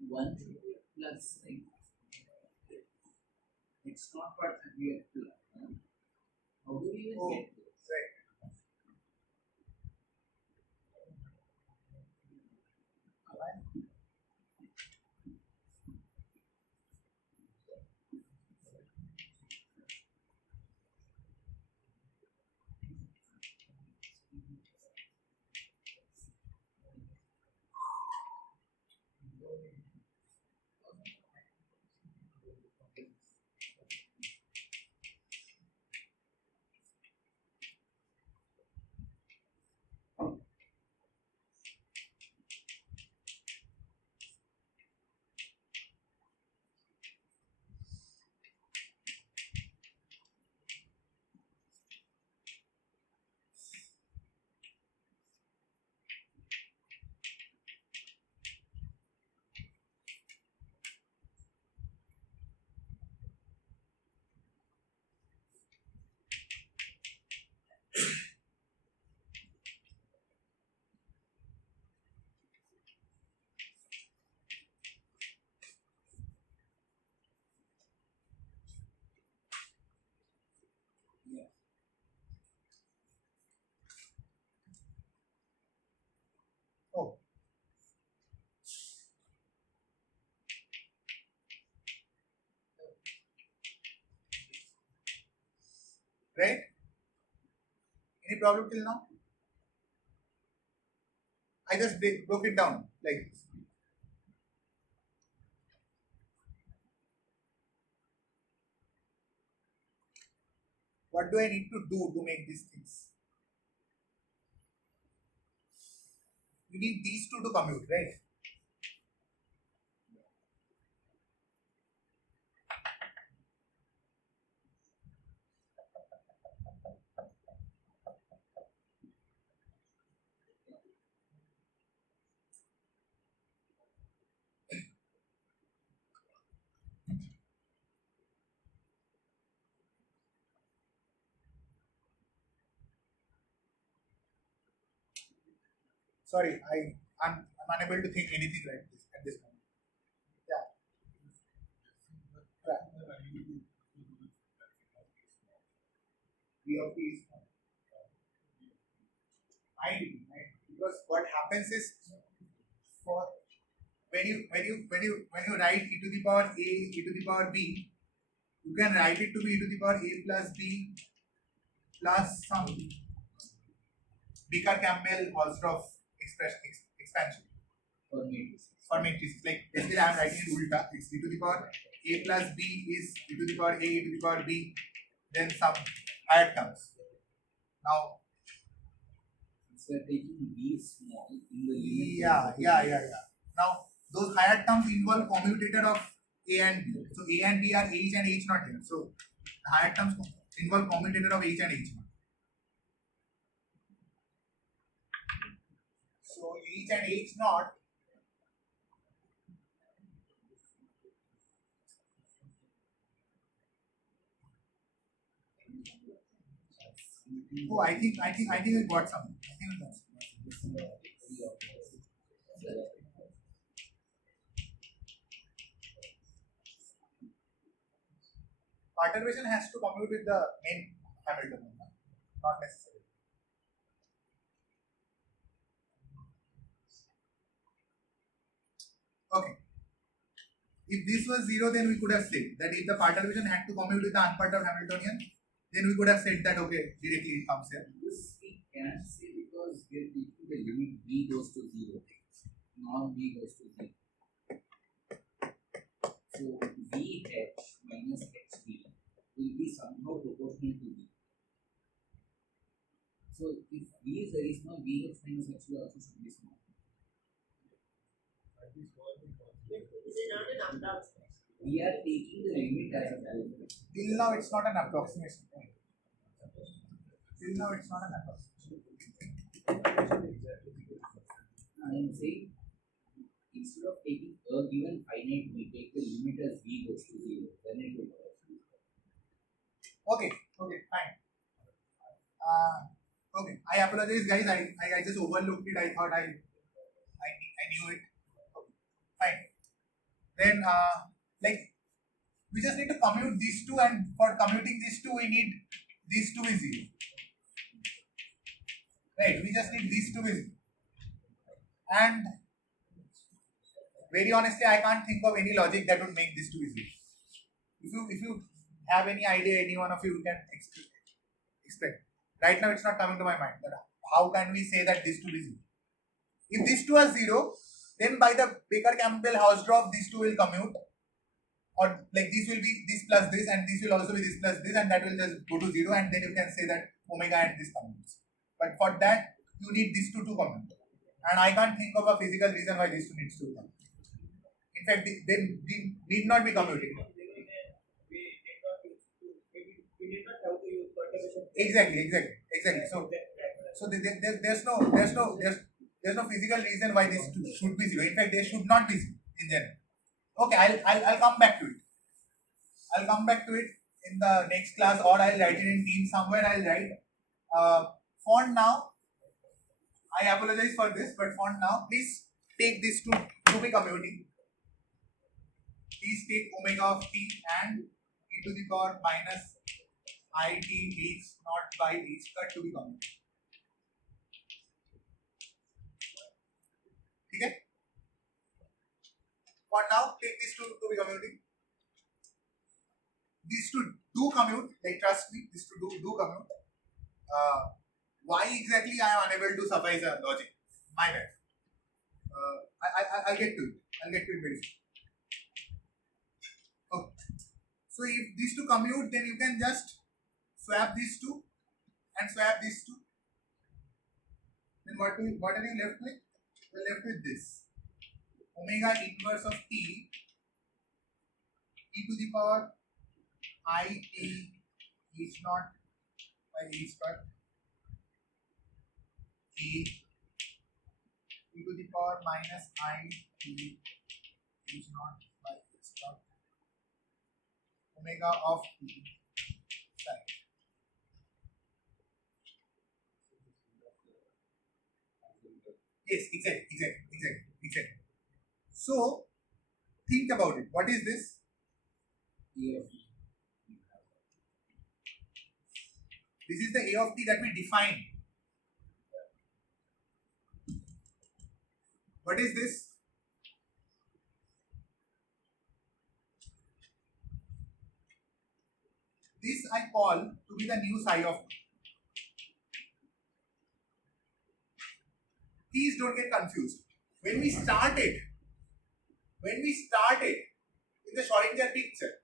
One plus it's not part that we have to learn. How do we even get this? Right. Any problem till now? I just broke it down like this. What do I need to do to make these things? We need these two to commute, right? Sorry, I'm unable to think anything like this at this moment. Yeah. V of t is fine, right? Because what happens is for when you write e to the power a, e to the power b, you can write it to be e to the power a plus b plus some Baker-Campbell-Hausdorff expansion for matrices. Like basically, I am writing it ulta. It's e to the power a plus b is e to the power a, e to the power b, then some higher terms. Now, instead of taking b small in the limit. Yeah. Now, those higher terms involve commutator of a and b. So a and b are h and h naught here. So the higher terms involve commutator of h and h naught. So h and h naught I think we got something. I think we got something. Perturbation has to commute with the main Hamiltonian, not necessarily. Okay. If this was 0, then we could have said that if the perturbation had to commute with the unperturbed Hamiltonian, then we could have said that okay, directly it comes here. This we can't say because we are taking the limit b goes to 0, non b goes to 0. So vh minus hb will be somehow proportional to b. So if b is very small, vh minus hb also should be small. Is it not an approximation? We are taking the limit as a value. Till now, it's not an approximation. Till now, it's not an approximation. I am saying instead of taking a given finite, we take the limit as b goes to 0. Then it will work. Okay, fine. Okay, I apologize, guys. I just overlooked it. I thought I knew it. Okay, fine. Then, like, we just need to commute these two, and for commuting these two, we need these two is 0. Right? We just need these two is 0. And very honestly, I can't think of any logic that would make this two is 0. If you have any idea, any one of you can explain. Right now, it's not coming to my mind. But how can we say that this two is 0? If these two are 0, then by the Baker-Campbell-Hausdorff, these two will commute. Or like this will be this plus this, and this will also be this plus this, and that will just go to 0, and then you can say that omega and this commutes. But for that, you need these two to commute. And I can't think of a physical reason why these two needs to commute. In fact, they need not be commuting. We did not have to use perturbation. Exactly. So there's no physical reason why this should be 0. In fact, they should not be 0 in general. Okay, I'll come back to it. I'll come back to it in the next class, or I'll write it in Teams somewhere. I'll write font now. I apologize for this, but font now. Please take this to be commuting. Please take omega of t and e to the power minus it h naught by h cut to be commuting. Okay? For now, take these two to be commuting. These two do commute, like trust me, these two do commute. Why exactly I am unable to suffice a logic? My bad. I'll get to it. I'll get to it very soon. Okay. So if these two commute, then you can just swap these two and swap these two. Then what are you left with? We're left with this. Omega inverse of t e to the power I t h naught by h square e to the power minus I t h naught by h square omega of t sine. Yes, exactly. So think about it. What is this? This is the A of t that we defined. What is this? This I call to be the new psi of t. Please don't get confused. When we started in the Schrödinger picture,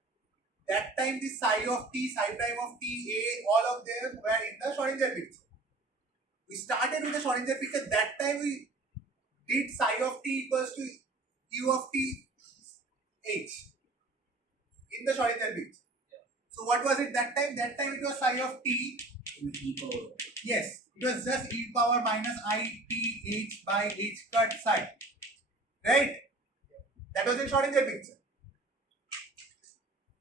that time the psi of t, psi prime of t, a, all of them were in the Schrödinger picture. We started with the Schrödinger picture. That time we did psi of t equals to u of t h in the Schrödinger picture. So what was it that time? That time it was psi of t. Yes, it was just e power minus I t h by h cut psi. Right? That was in Schrödinger picture.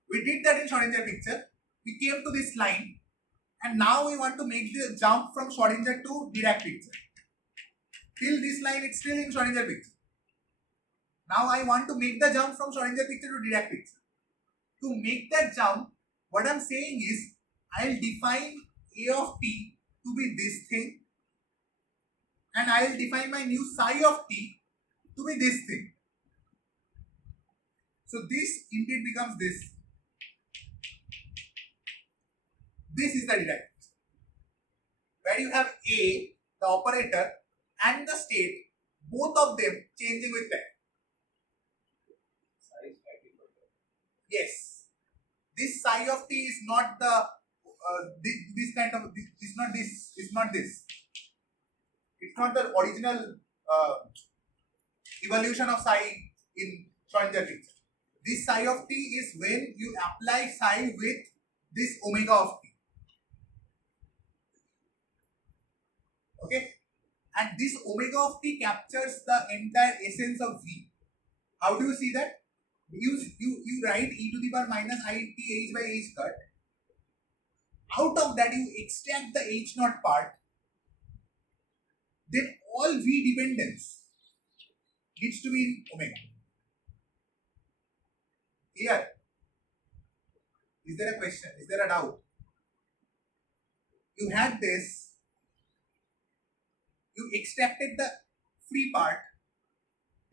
We did that in Schrödinger picture. We came to this line, and now we want to make the jump from Schrödinger to Dirac picture. Till this line, it's still in Schrödinger picture. Now I want to make the jump from Schrödinger picture to Dirac picture. To make that jump, what I'm saying is, I'll define A of t to be this thing, and I'll define my new psi of t to be this thing. So this indeed becomes this. This is the Dirac picture, where you have A, the operator, and the state, both of them changing with time. Yes, this psi of t is not the this kind of it's not this. It's not this. It's not the original evolution of psi in Schrödinger picture. This psi of t is when you apply psi with this omega of t. Okay, and this omega of t captures the entire essence of v. How do you see that? You write e to the power minus I t h by h cut. Out of that, you extract the h naught part. Then all v dependence needs to be in omega. Here, is there a question? Is there a doubt? You had this. You extracted the free part.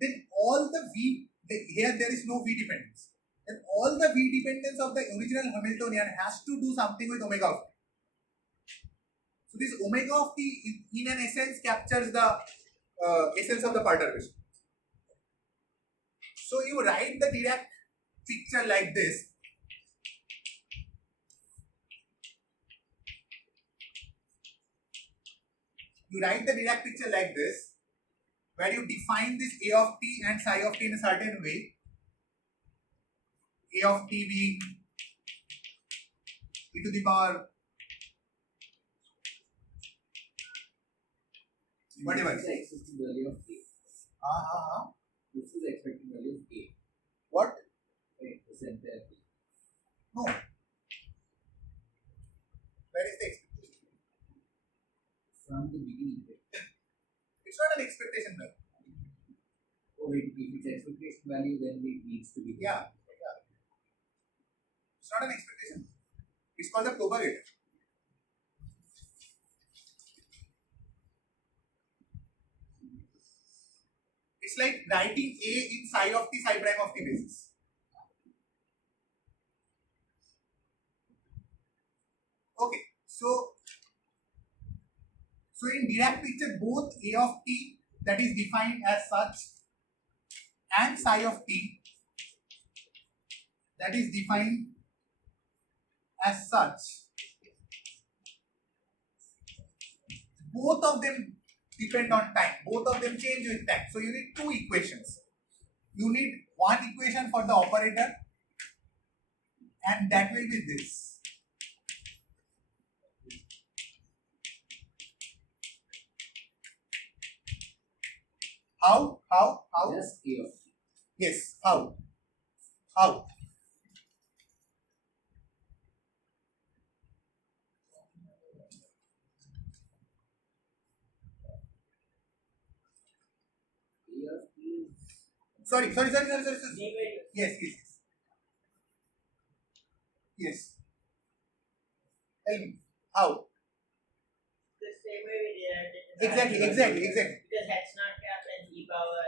Then all the v. Here there is no v dependence. Then all the v dependence of the original Hamiltonian has to do something with omega of t. So this omega of t in an essence captures the essence of the perturbation. So you write the Dirac picture like this. You write the Dirac picture like this, where you define this A of t and psi of t in a certain way. A of t being e to the power whatever. This is the expected value of a. This is the expected value of a. What? Right, this entire thing. No. Where is the expectation? From the beginning. It's not an expectation value. Oh, wait, if it's expectation value, then it needs to be. Yeah. It's not an expectation. It's called a propagator. It's like writing A in psi of t, psi prime of t basis. Okay, so So in Dirac picture, both A of t that is defined as such and psi of t that is defined as such, both of them depend on time. Both of them change with time. So you need two equations. You need one equation for the operator, and that will be this. How? Just A of t. Yes, how? How? A of t is Sorry. D by Yes. Yes. Tell me. How? the same way we did it. Exactly. Because h naught cap and e power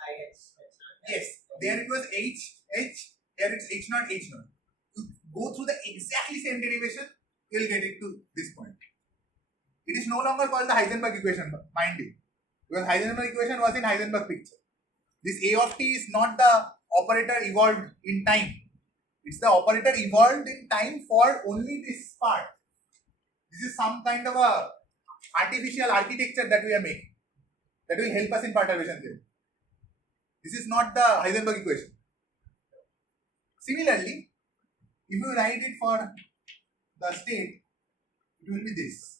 I h naught cap. Yes. There it was h. Here it's h naught. You go through the exactly same derivation, you will get it to this point. It is no longer called the Heisenberg equation, mind you. Because Heisenberg equation was in Heisenberg picture. This A of t is not the operator evolved in time. It's the operator evolved in time for only this part. This is some kind of a artificial architecture that we are making that will help us in perturbation theory. This is not the Heisenberg equation. Similarly, if you write it for the state, it will be this.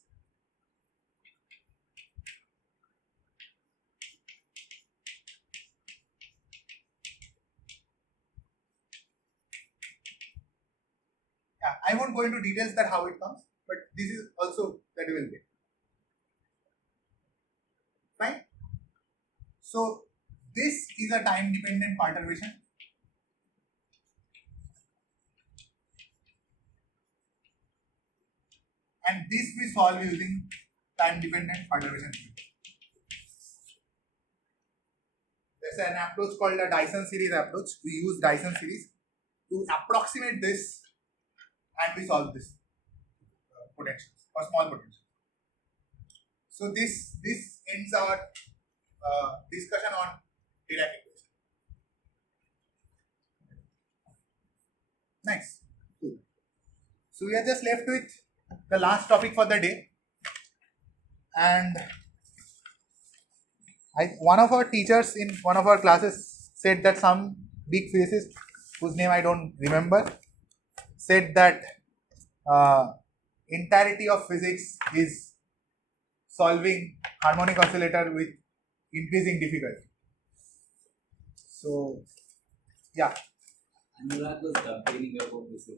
Yeah, I won't go into details that how it comes, but this is also that you will get. Fine. So this is a time dependent perturbation. And this we solve using time dependent perturbation theory. There's an approach called a Dyson series approach. We use Dyson series to approximate this, and we solve this potentials or small potentials. So this ends our discussion on Dirac equation. Nice. Cool. So we are just left with the last topic for the day, and one of our teachers in one of our classes said that some big physicist whose name I don't remember said that entirety of physics is solving harmonic oscillator with increasing difficulty. So, yeah. Anurag was complaining about this.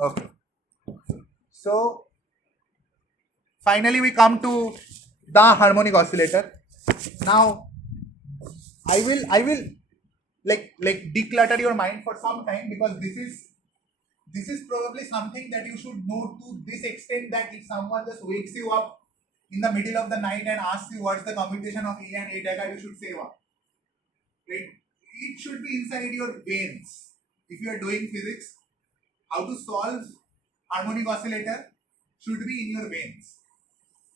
Okay. So, finally we come to the harmonic oscillator. Now, I will like declutter your mind for some time, because this is probably something that you should know to this extent that if someone just wakes you up in the middle of the night and asks you what's the computation of A and A dagger, you should say what? Right? It should be inside your veins. If you are doing physics, how to solve harmonic oscillator should be in your veins.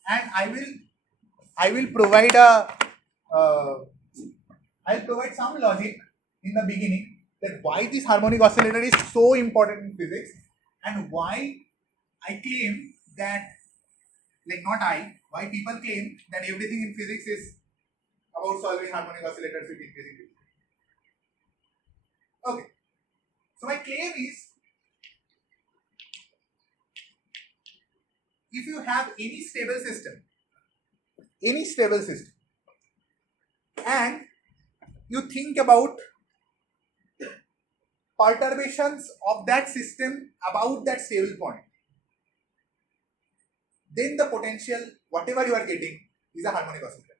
And I will provide I'll provide some logic in the beginning that why this harmonic oscillator is so important in physics, and why I claim that, why people claim that everything in physics is about solving harmonic oscillators with increasing difficulty. Okay. So my claim is, if you have any stable system, and you think about perturbations of that system about that stable point, then the potential, whatever you are getting, is a harmonic oscillator.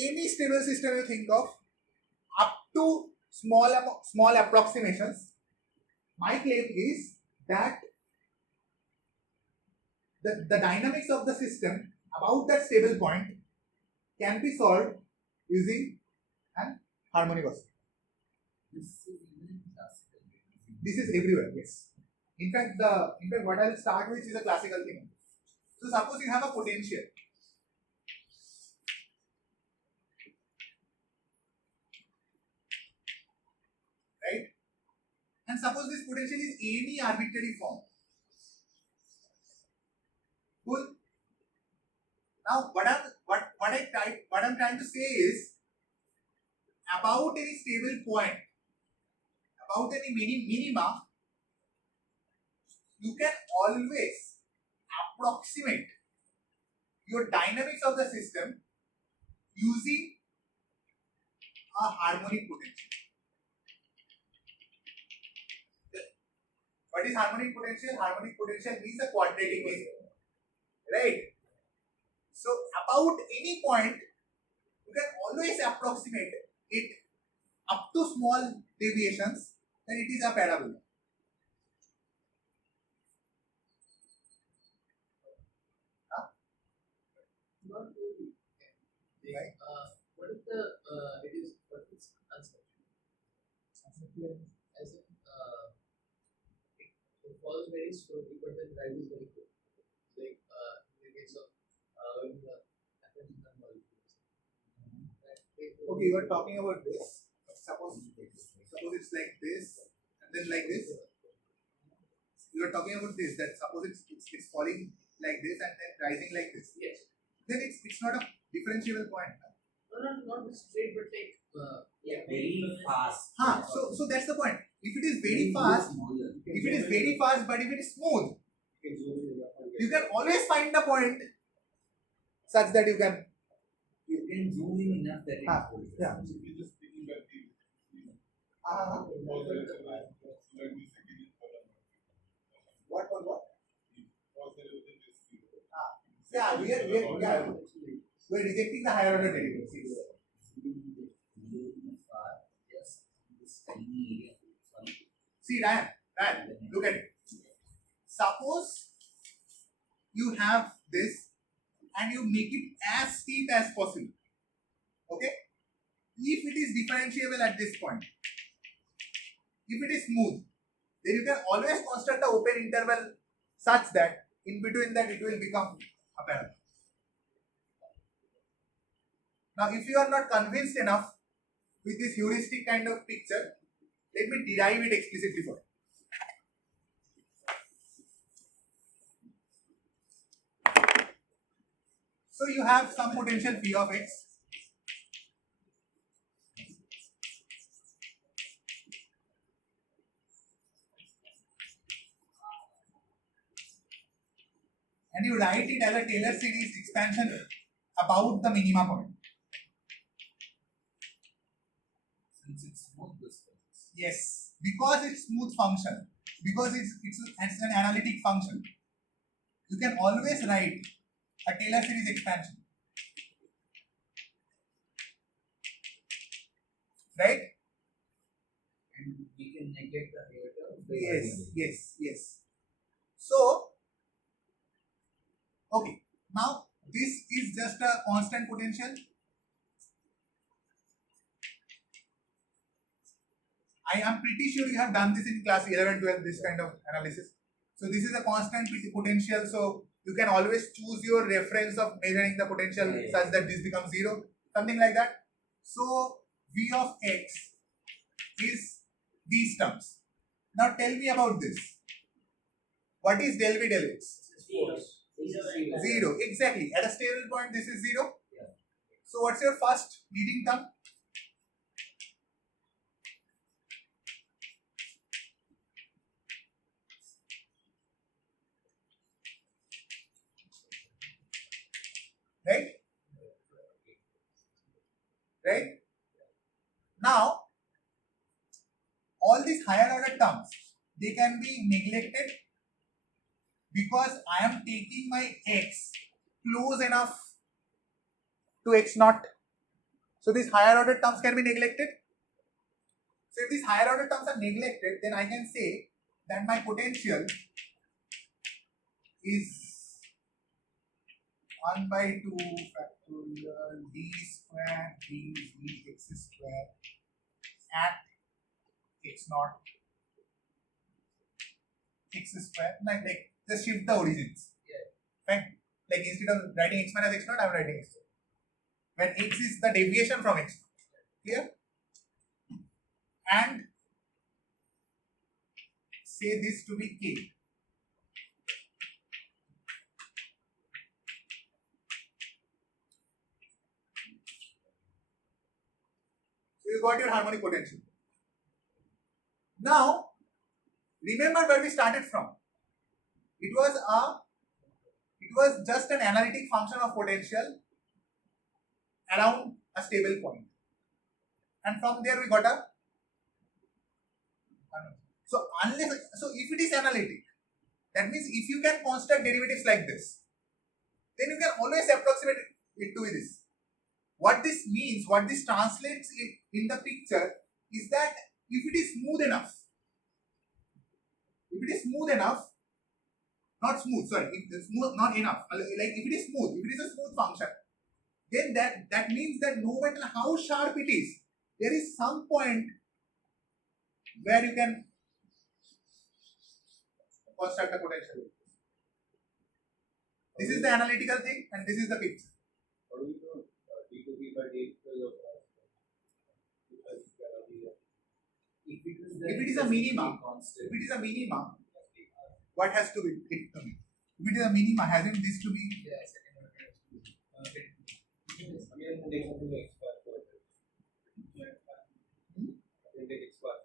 Any stable system you think of, up to small approximations, my claim is that the dynamics of the system about that stable point can be solved using an harmonic oscillator. This is everywhere, yes. In fact, what I'll start with is a classical thing. So suppose you have a potential. Right? And suppose this potential is any arbitrary form. Cool. Now what I'm trying to say is about any stable point, about any minima, you can always approximate your dynamics of the system using a harmonic potential. What is harmonic potential? Harmonic potential means a quadratic wave, right? So about any point, you can always approximate it up to small deviations, then it is a parabola. Not really. Right. What if it is unstructured? As in, it falls very slowly, but then rises very quick. Like in the case of when the attention molecules. Okay, you are talking about this. Suppose it's like this, and then like this. You are talking about this. That suppose it's falling like this and then rising like this. Yes. Then it's not a differentiable point. No, not straight, but like very fast. So that's the point. If it is very fast, but if it is smooth, you can always find the point such that you can zoom in enough that it yeah. What? Yeah, we're rejecting the higher order derivatives. See, Ryan, look at it. Suppose you have this and you make it as steep as possible. Okay? If it is differentiable at this point, if it is smooth, then you can always construct an open interval such that in between that it will become a parabola. Now, if you are not convinced enough with this heuristic kind of picture, let me derive it explicitly for you. So you have some potential P of x. And you write it as a Taylor series expansion about the minima point. Since it's smooth distance. Yes, because it's smooth function, because it's an analytic function, you can always write a Taylor series expansion. Right? And we can neglect the derivative. Yes. So, okay, now this is just a constant potential. I am pretty sure you have done this in class 11, 12, this kind of analysis. So this is a constant potential, so you can always choose your reference of measuring the potential such that this becomes 0, something like that. So V of x is these terms. Now tell me about this. What is del V del x? 0. Exactly. At a stable point, this is 0. Yeah. So what's your first leading term? Right? Now, all these higher order terms, they can be neglected because I am taking my x close enough to x naught. So these higher order terms can be neglected. So if these higher order terms are neglected, then I can say that my potential is 1 by 2 factorial d square dx square at x naught x square, like just shift the origins. Fine. Like instead of writing x minus x naught, I am writing x. When x is the deviation from x. Clear? And say this to be k. So you got your harmonic potential. Now, remember where we started from. It was just an analytic function of potential around a stable point. And from there we got a. So if it is analytic, that means if you can construct derivatives like this, then you can always approximate it to this. What this means, what this translates in the picture is that if it is smooth enough, not smooth, sorry, if it's smooth, not enough, like if it is smooth, if it is a smooth function, then that means that no matter how sharp it is, there is some point where you can construct a potential. This is the analytical thing and this is the picture. How do we know d to b by d equal of If it is a minima, what has to be it to be? If it is a minima, hasn't this to be? X bar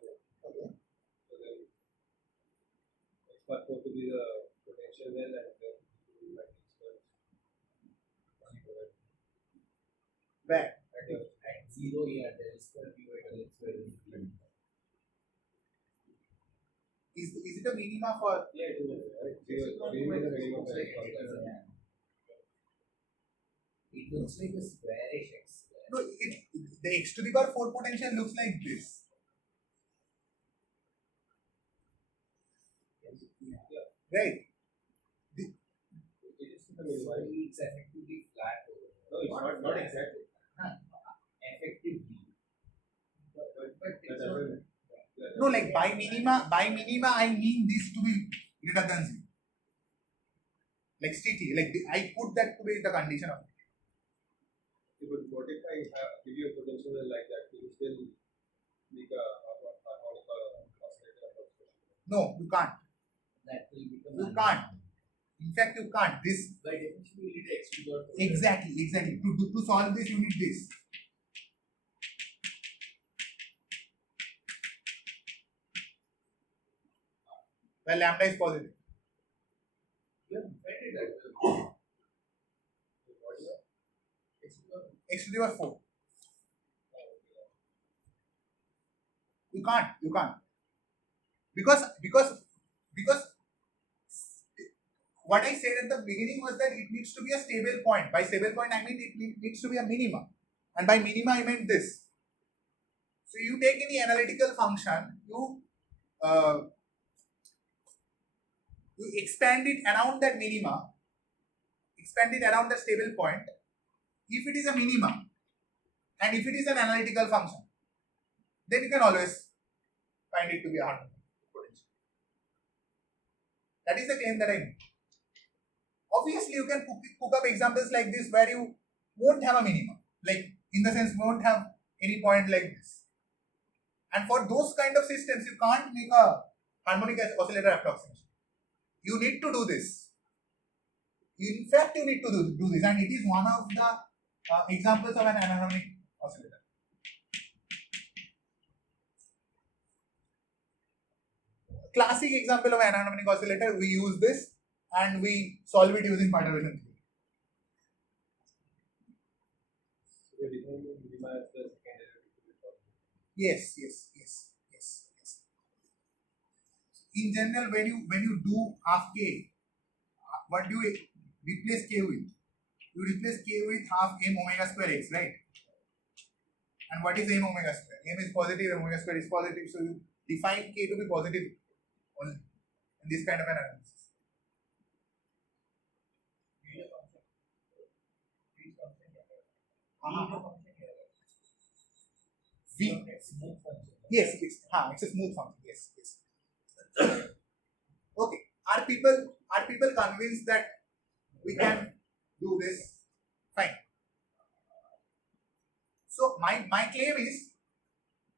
4 to be the potential well and Where? At 0 here, there is square divided by square. Is it a minima for? yeah, it is minimum. It looks like a squarish x. No, the x to the power 4 potential looks like this. Right? So it's effectively flat over. No, it's not exactly. Effectively. No, like by minima I mean this to be greater than 0. Like strictly, like I put that to be the condition of it. But what if I give you a potential like that? Do you still make a harmonic oscillator? No, you can't. That will become. You can't. In fact, you can't. This. But eventually you need x to the. Exactly. To solve this, you need this. Well, lambda is positive. X to the power 4. You can't. Because what I said at the beginning was that it needs to be a stable point. By stable point, I mean it needs to be a minima. And by minima, I meant this. So you take any analytical function, you expand it around that minima, expand it around the stable point. If it is a minima, and if it is an analytical function, then you can always find it to be a harmonic potential. That is the claim that I made. Obviously, you can cook up examples like this where you won't have a minima, like in the sense won't have any point like this. And for those kind of systems, you can't make a harmonic oscillator approximation. You need to do this. In fact, you need to do this, and it is one of the examples of an anharmonic oscillator. Classic example of an anharmonic oscillator, we use this and we solve it using perturbation theory. Yes. In general, when you do half k, what do you replace k with? You replace k with half m omega square x, right? And what is m omega square? M is positive, omega square is positive, so you define k to be positive only in this kind of an analysis. V. Yes, it's a smooth function. Yes. Okay, are people convinced that we can do this? Fine. So my claim is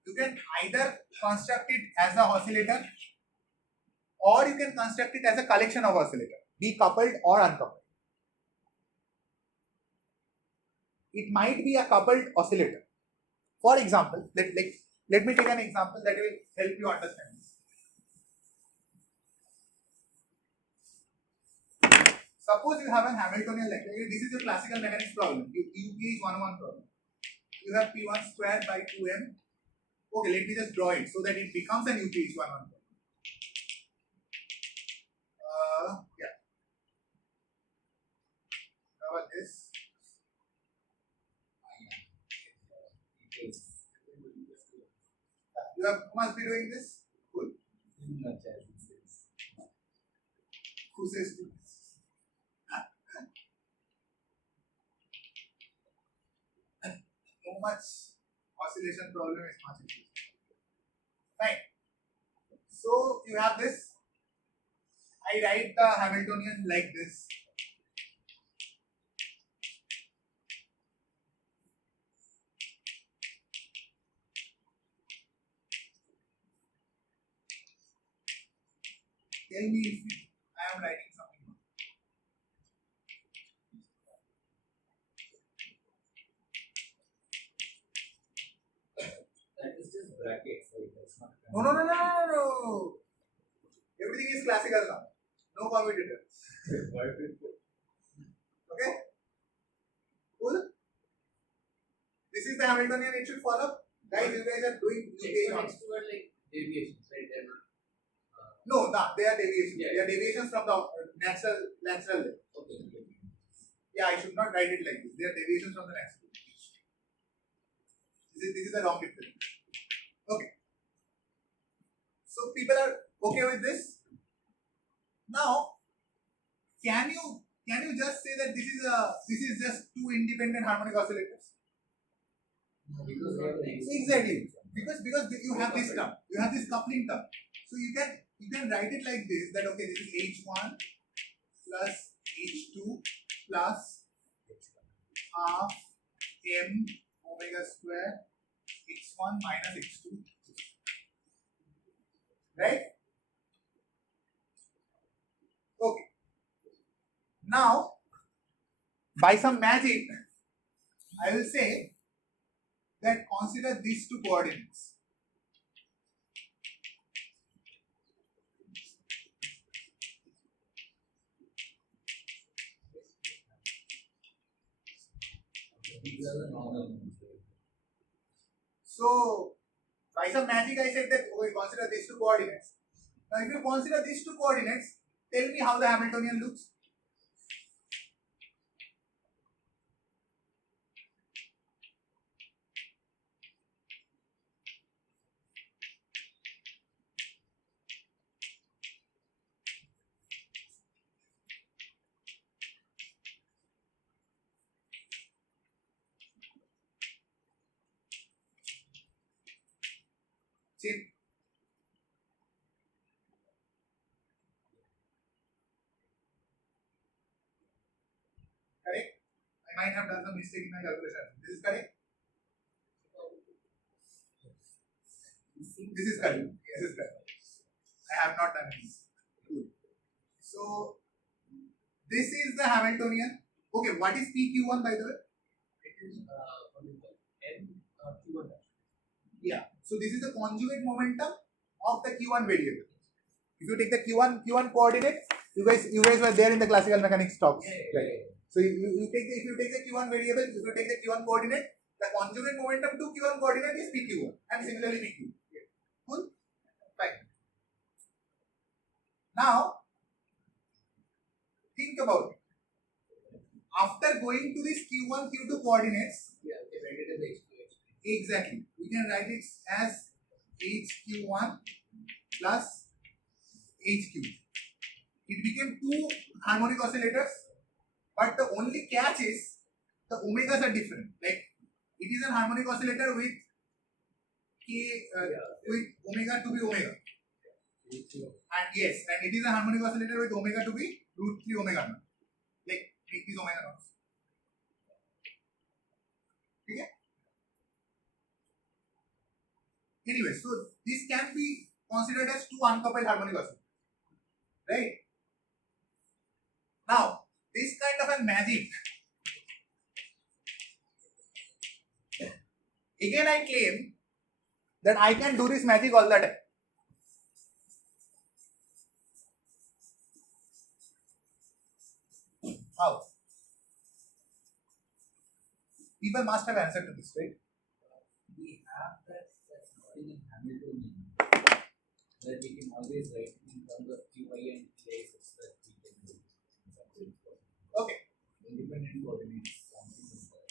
you can either construct it as an oscillator or you can construct it as a collection of oscillators, be coupled or uncoupled. It might be a coupled oscillator. For example, let me take an example that will help you understand this. Suppose you have a Hamiltonian lecture. This is a classical mechanics problem. UP is 101 problem. You have P1 squared by 2m. Okay, let me just draw it so that it becomes an UPH 101 problem. Yeah. How about this? You must be doing this. Cool. Who says to this? So much oscillation problem is much easier. Fine. So you have this. I write the Hamiltonian like this. Tell me if I am writing something wrong. That is just brackets, right? That's not. No. Everything is classical now. No commutator. Okay? Cool? This is the Hamiltonian it should follow. Guys, you guys are doing Exponents were like deviations, right? They're not. No, they are deviations. Yeah. They are deviations from the natural level. Okay. Yeah, I should not write it like this. They are deviations from the natural level. This is the wrong picture. Okay. So people are okay with this. Now, can you just say that this is just two independent harmonic oscillators? Because they have the Exactly. Because you have this term, you have this coupling term. So you can write it like this, that okay, this is H1 plus H2 plus half m omega square x1 minus x2. Right? Okay. Now, by some magic, I will say that consider these two coordinates. These are the normal ones. So, by some magic, I said that we consider these two coordinates. Now, if you consider these two coordinates, tell me how the Hamiltonian looks. Check. Correct? I might have done some mistake in my calculation. This is correct? This is correct. This is correct. I have not done this. Cool. So, this is the Hamiltonian. Okay, what is PQ1 by the way? It is what do you call it? N Q1 dash. Yeah. So this is the conjugate momentum of the Q1 variable. If you take the Q1 coordinates, you guys were there in the classical mechanics talks. Right. So if you take the Q1 variable, if you take the Q1 coordinate, the conjugate momentum to Q1 coordinate is PQ1 and similarly PQ. Cool? Fine. Now think about it. After going to these Q1, Q2 coordinates, Yeah, okay, write it as H2, H3. exactly, we can write it as HQ1 plus HQ. It became two harmonic oscillators, but the only catch is the omegas are different. Like it is a harmonic oscillator with with omega to be omega. And yes, and it is a harmonic oscillator with omega to be √3 omega naught. Like take this omega naught. Okay. Anyway, so this can be considered as two uncoupled harmonic oscillators, right? Now, this kind of a magic, again I claim that I can do this magic all the time. How? People must have answered to this, right? We have that Schrödinger Hamiltonian that we can always write in terms of Qi and Ti such that we can do something. Okay. Independent coordinates.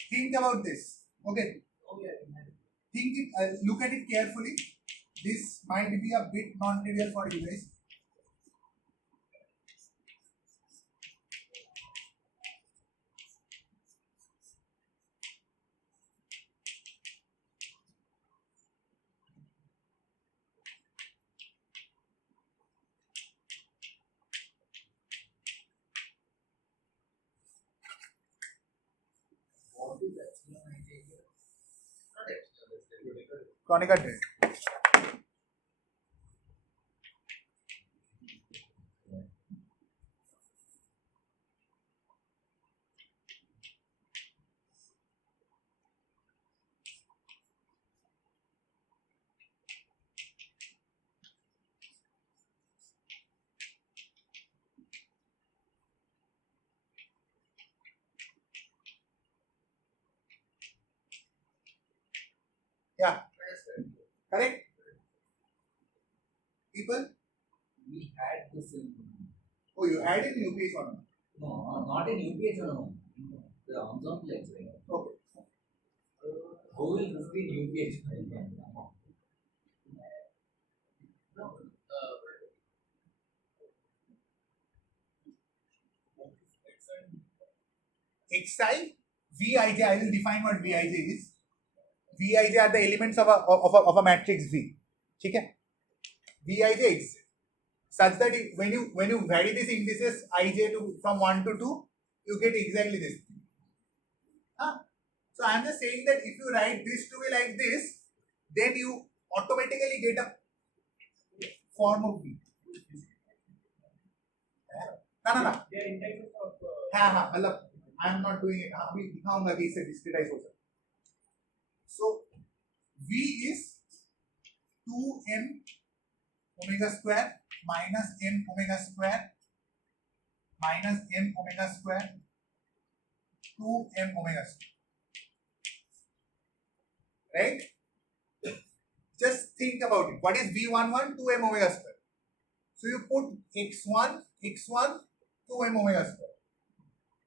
Think about this. Okay. Oh yeah. Think it. Look at it carefully. This might be a bit non-trivial for you guys. What is that? Kronecker did. Yeah. Correct? People? We had this in. Oh, you had it in UPH or not? No, not in UPH alone. The ensemble lecture. Okay. How will this be in UPH? No. Xi, Vij, I will define what Vij is. Vij are the elements of a matrix V. Okay? Vij exists such that when you vary this indices ij from 1 to 2, you get exactly this. Huh? So I am just saying that if you write this to be like this, then you automatically get a form of V. No. They are indexes of. मतलब I am not doing it. अभी दिखाऊंगा कि इससे discretize हो सकता है. So V is 2m omega square minus m omega square minus m omega square 2m omega square. Right? Just think about it. What is V11? 2m omega square. So you put x1, 2m omega square.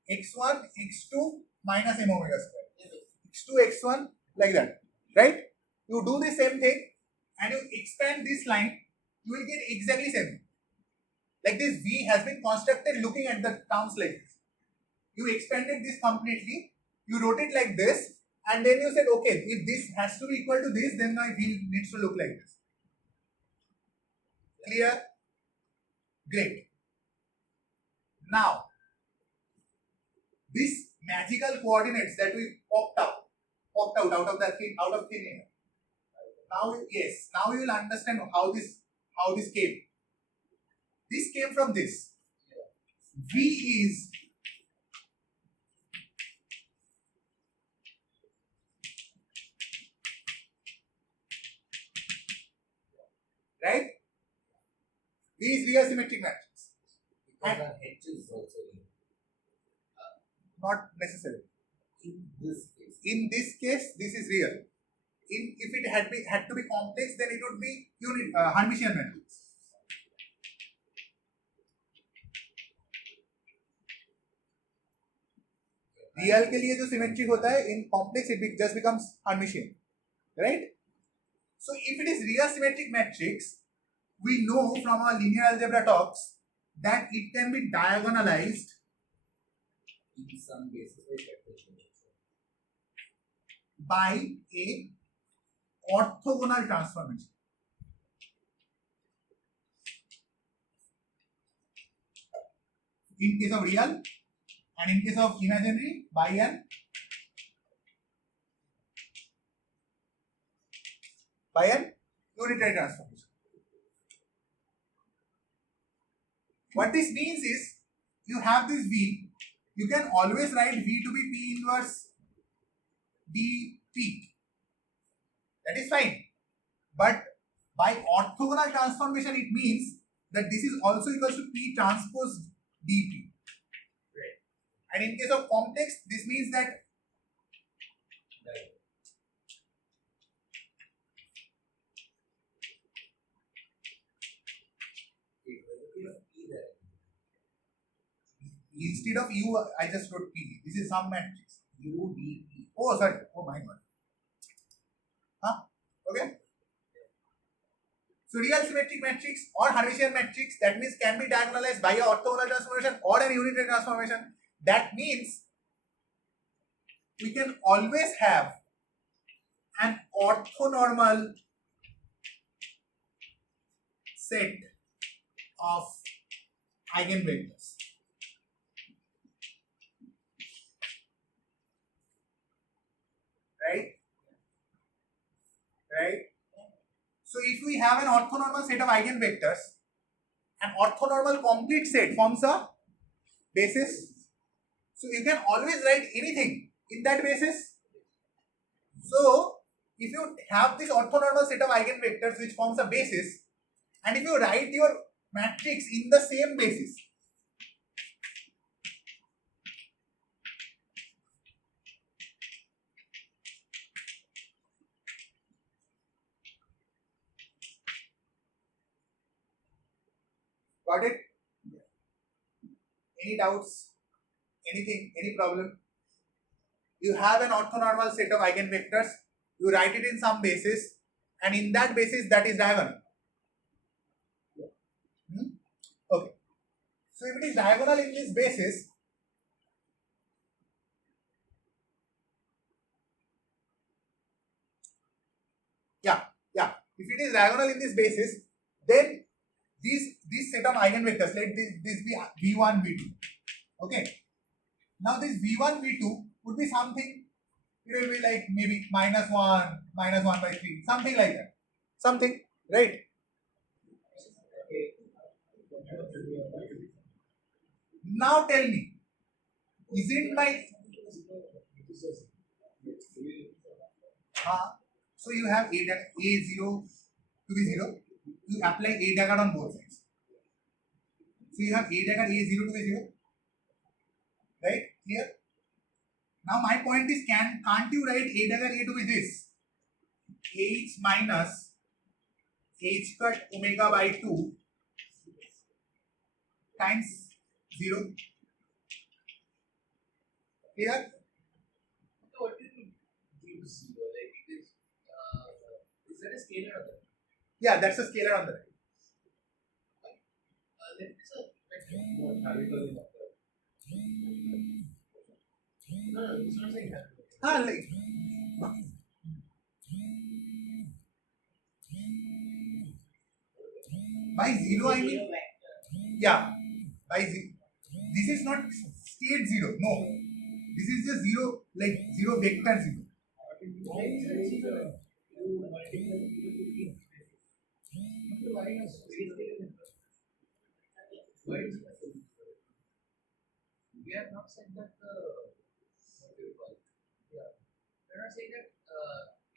x1, x2 minus m omega square. x2, x1 like that. Right? You do the same thing and you expand this line, you will get exactly same. Like this V has been constructed looking at the terms like this. You expanded this completely, you wrote it like this, and then you said, okay, if this has to be equal to this, then my V needs to look like this. Clear? Great. Now, these magical coordinates that we popped out of thin air. Now, yes, now you will understand how this came. This came from this. V is right. V is real symmetric matrix. Because our H is also not necessarily. in this case. This is real. If it had to be complex, then it would be Hermitian matrix. Real के लिए जो symmetric होता है, in complex it just becomes Hermitian, right? So if it is real symmetric matrix, we know from our linear algebra talks that it can be diagonalized in some cases by a orthogonal transformation. in case of real, and in case of imaginary by an unitary transformation. What this means is, you have this V, you can always write V to be P inverse dP. That is fine. But by orthogonal transformation, it means that this is also equals to P transpose dP. Right. And in case of complex, this means that instead of U, I just wrote P. This is some matrix. U, D, P. Oh, sorry. Oh, my God. Huh? Okay. So, real symmetric matrix or Hermitian matrix, that means can be diagonalized by a orthogonal transformation or an unitary transformation. That means we can always have an orthonormal set of eigenvectors. Right? So if we have an orthonormal set of eigenvectors, an orthonormal complete set forms a basis. So you can always write anything in that basis. So if you have this orthonormal set of eigenvectors which forms a basis, and if you write your matrix in the same basis, got it? Any doubts? Anything? Any problem? You have an orthonormal set of eigenvectors, you write it in some basis, and in that basis that is diagonal. Okay. So if it is diagonal in this basis, if it is diagonal in this basis, then this set of eigenvectors, let this be V1, V2. Okay. Now this V1, V2 would be something, it will be like maybe -1, -1/3, something like that. Something, right? Now tell me, isn't my so you have A0 to be 0, you apply A dagger on both sides. So you have A dagger A0 to be 0, right? Clear? Now my point is, can't you write A dagger A to be this? H minus H cut omega by 2 times 0. Clear? So what do you mean 0? Like it is that a scalar on the right? Yeah, that's a scalar on the right. Let me say vector. No, it's not saying that. Like by 0 I mean, yeah, by 0. This is not state 0, no. This is just 0, like 0 vector 0. We have not said that what do you call it? Yeah. We're not saying that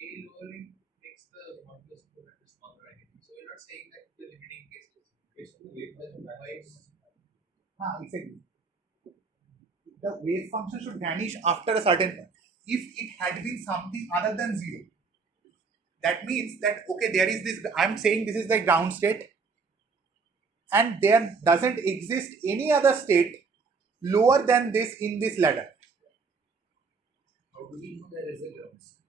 A lowering makes the modulus of the vector smaller again. So we're not saying that the limiting case is based on the wave Exactly. The wave function should vanish after a certain point. If it had been something other than 0, that means that, okay, there is this, I'm saying this is the ground state, and there doesn't exist any other state lower than this in this ladder. How do we know there is a ground state?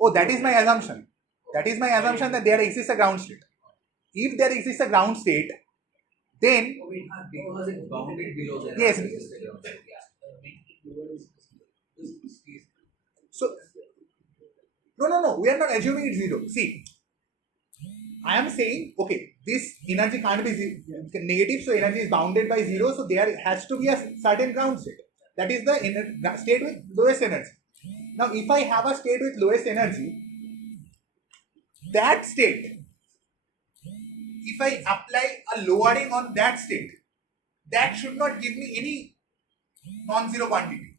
Oh, that is my assumption. That is my assumption that there exists a ground state. If there exists a ground state, then because it's bounded below there. Yes. Exists a ground state. So, no, we are not assuming it's 0. See, I am saying, okay, this energy can't be negative, so energy is bounded by 0, so there has to be a certain ground state. That is the state with lowest energy. Now, if I have a state with lowest energy, that state, if I apply a lowering on that state, that should not give me any non-zero quantity.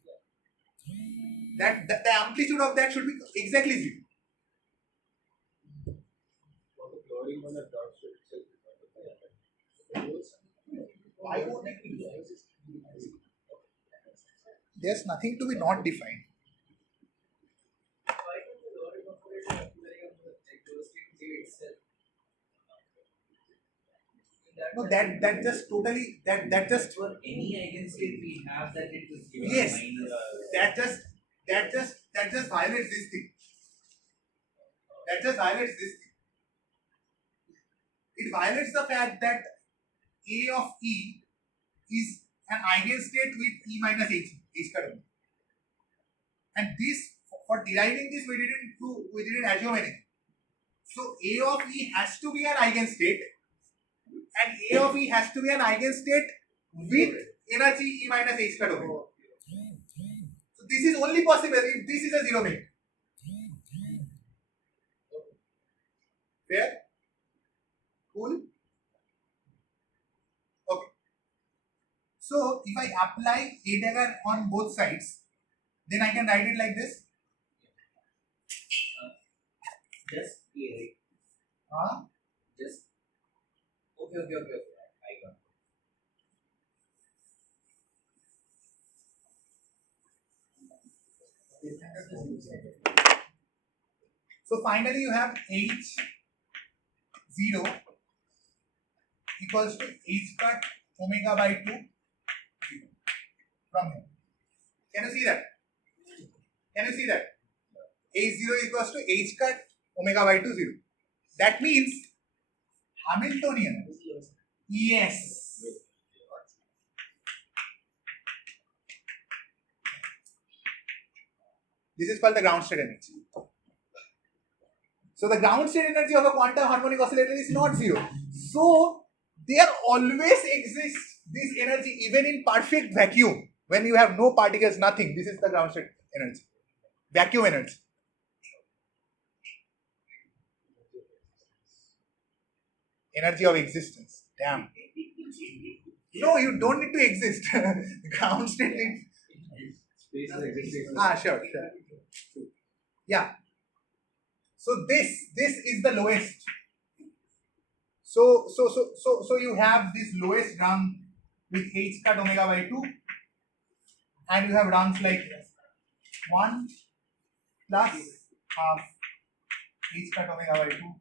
That the amplitude of that should be exactly 0. Why won't it be? There's nothing to be not defined. No, that just totally that just For any eigenstate we have that it is given yes, minus. that just violates this thing. That just violates this thing. It violates the fact that A of E is an eigenstate with E minus h curve. And this, for deriving this, we didn't assume anything. So A of E has to be an eigenstate, and A of E has to be an eigenstate with energy E minus h curve. So this is only possible if this is a zero vector. Fair? Cool? Okay. So if I apply A dagger on both sides, then I can write it like this. Just A, right? Just okay. I got it. So finally you have H0 equals to H cut omega by 2 from here. Can you see that? Can you see that? H0 equals to H cut omega by 2 0. That means Hamiltonian. Yes. This is called the ground state energy. So the ground state energy of a quantum harmonic oscillator is not 0. So there always exists this energy even in perfect vacuum. When you have no particles, nothing. This is the ground state energy. Vacuum energy. Energy of existence. Damn. No, you don't need to exist. Ground state needs. Sure. Yeah. So this is the lowest. So you have this lowest rung with h cut omega by 2, and you have rungs like 1 plus half h cut omega by 2,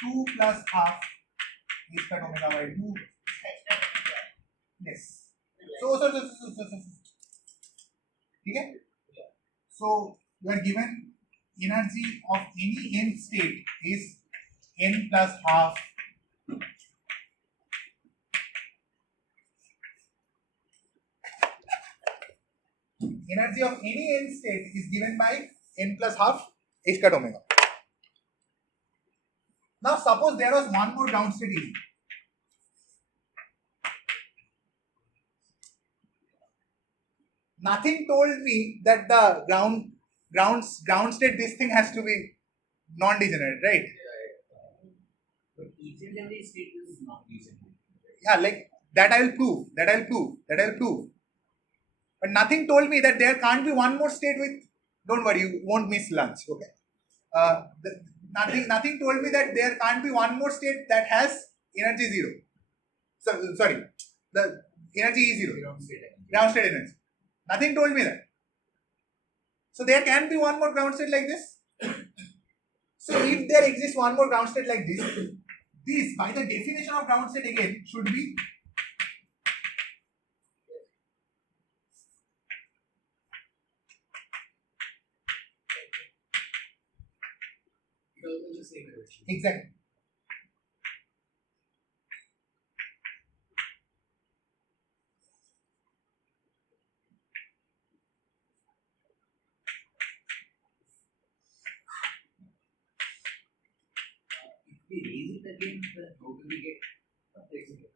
2 plus half h cut omega by 2. Yes. Okay? So you are given energy of any n state is n plus half energy of any n state is given by n plus half h cut omega. Now suppose there was one more ground state E. Nothing told me that the ground state this thing has to be non-degenerate, right? But each and every state is not degenerate. Yeah, like that I will prove. But nothing told me that there can't be one more state with. Don't worry, you won't miss lunch. Okay. Nothing told me that there can't be one more state that has energy 0. So sorry, the energy is 0. Ground state energy. Nothing told me that. So there can be one more ground state like this. So if there exists one more ground state like this by the definition of ground state again should be exactly. We raise it again, then how do we get complexity?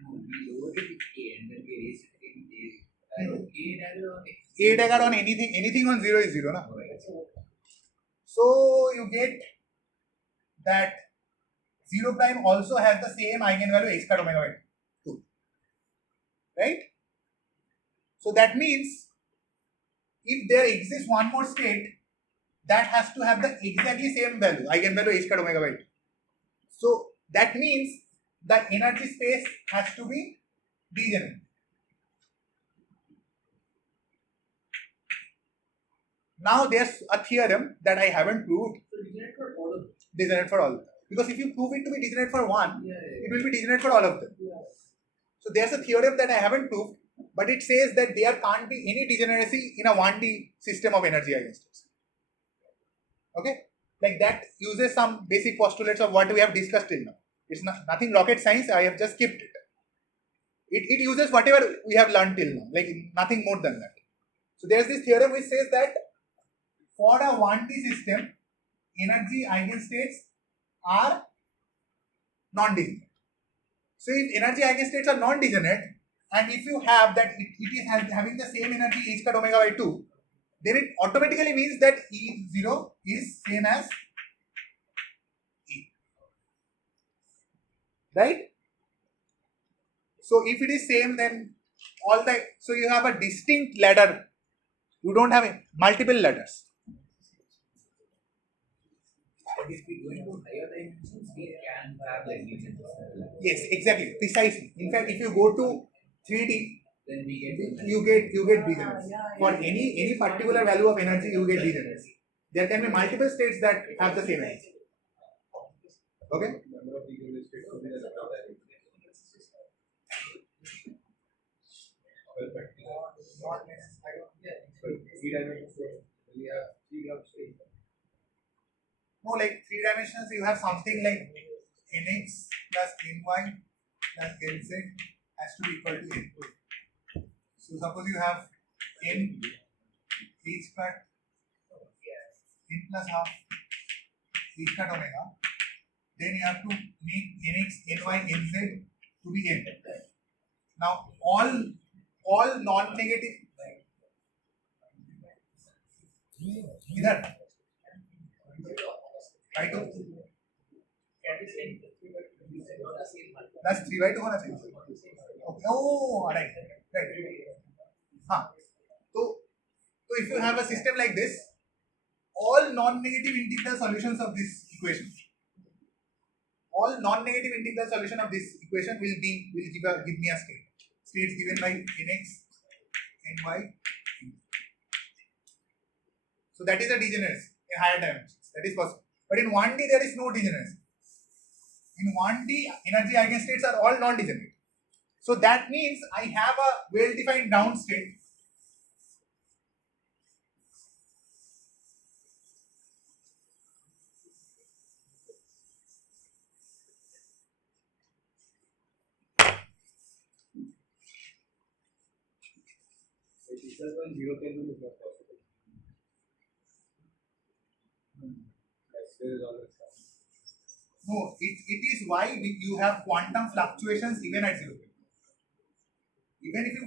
No, we lowered it with A and then we raised it again with A. A dagger on X. A dagger on anything on 0 is 0, na? Right. So you get that 0 prime also has the same eigenvalue h squared omega by 2. Right? So that means if there exists one more state that has to have the exactly same value, eigenvalue h squared omega by 2. So that means the energy space has to be degenerate. Now there's a theorem that I haven't proved. So degenerate for all of them. Degenerate for all of them. Because if you prove it to be degenerate for one, it will be degenerate for all of them. So there's a theorem that I haven't proved, but it says that there can't be any degeneracy in a 1D system of energy eigenstates. Okay? Like that uses some basic postulates of what we have discussed till now. It's nothing rocket science, I have just skipped it. It uses whatever we have learned till now, like nothing more than that. So there's this theorem which says that for a 1D system, energy eigenstates are non-degenerate. So if energy eigenstates are non-degenerate, and if you have that it is having the same energy h squared omega by 2, then it automatically means that E0 is same as E. Right? So if it is same, then so you have a distinct ladder. You don't have multiple ladders. But if we go into higher dimensions, we can have like degeneracy. Yes, exactly, precisely. In fact, if you go to 3D, Then we get you get degeneracy. For any particular value of energy, you get degeneracy. There can be multiple states that have the same energy. Okay? Number of degenerate states will be the number of dimensions. Not necessarily. So 3 dimensions, we have 3 ground states. No, like 3 dimensions, you have something like nx plus ny plus nz has to be equal to n. So suppose you have n h squared n plus half h squared omega, then you have to make nx, ny, nz to be n. Now all non-negative इधर by 2 plus 3 by 2 होना चाहिए. Okay. Oh, right. हाँ. So if you have a system like this, all non-negative integral solutions of this equation, will give me a state. States given by nx, ny. So that is a degeneracy in higher dimensions. That is possible. But in 1D there is no degeneracy. In 1D, energy eigenstates are all non-degenerate. So that means I have a well-defined down state. Just when 0 Kelvin is not possible. There is always some. No, it is why you have quantum fluctuations even at 0 Kelvin. Even if you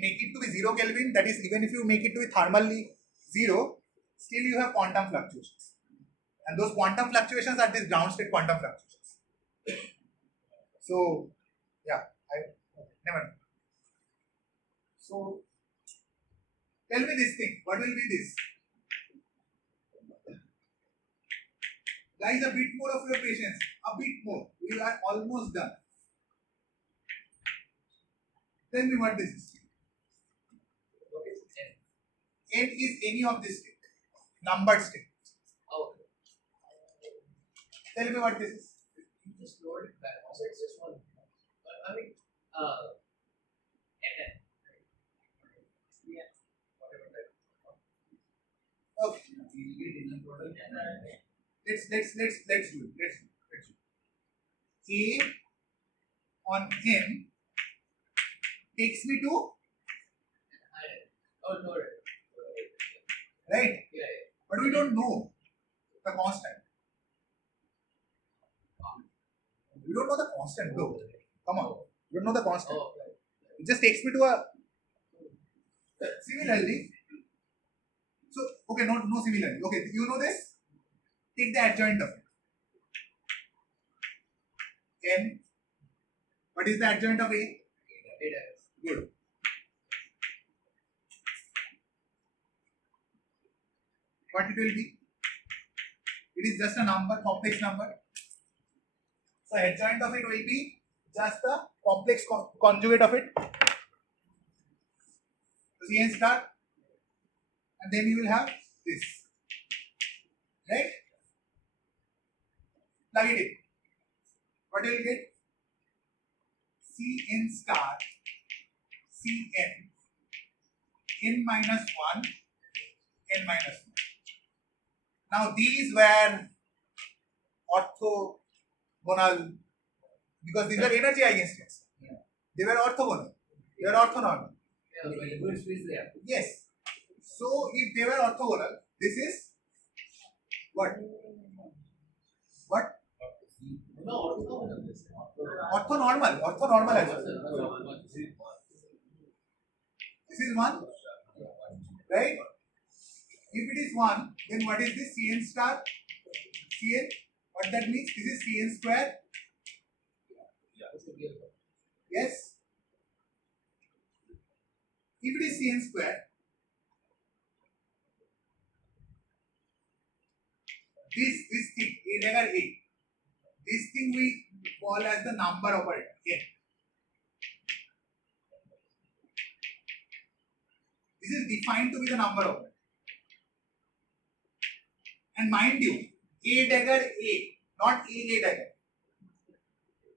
make it to be 0 Kelvin, that is, even if you make it to be thermally 0, still you have quantum fluctuations. And those quantum fluctuations are these ground state quantum fluctuations. So, yeah, never know. So, tell me this thing, what will be this? Guys, a bit more of your patience, a bit more. We are almost done. Tell me what this is. What is n? N is any of this state, numbered state. Oh. Tell me what this is. You just lowered it back. Also, it's just one. I mean, n. Yeah. Whatever that. Okay. Let's do it. Let's do it. A on n takes me to Oh, no. right, Yeah. but we don't know the constant. You don't know the constant, bro. Come on. You don't know the constant. Oh, right. It just takes me to a similarly. So, okay, no similarly. Okay, you know this? Take the adjoint of it. N. What is the adjoint of A? Good. What it will be? It is just a number, complex number. So adjoint of it will be just the complex conjugate of it. So Cn star, and then you will have this, right? Plug it in. What you will get? Cn star, Cn, n minus 1, n minus 1. Now these were orthogonal because these were energy eigenstates. They were orthogonal. They were orthonormal. Yes. So if they were orthogonal, this is what? What? No, Orthonormal. Orthonormal as well. This is 1, right? If it is 1, then what is this? Cn star? Cn? What that means? This is Cn square. Yes. If it is Cn square, this thing, A dagger A, this thing we call as the number operator, N. This is defined to be the number operator. And mind you, A dagger A, not A dagger.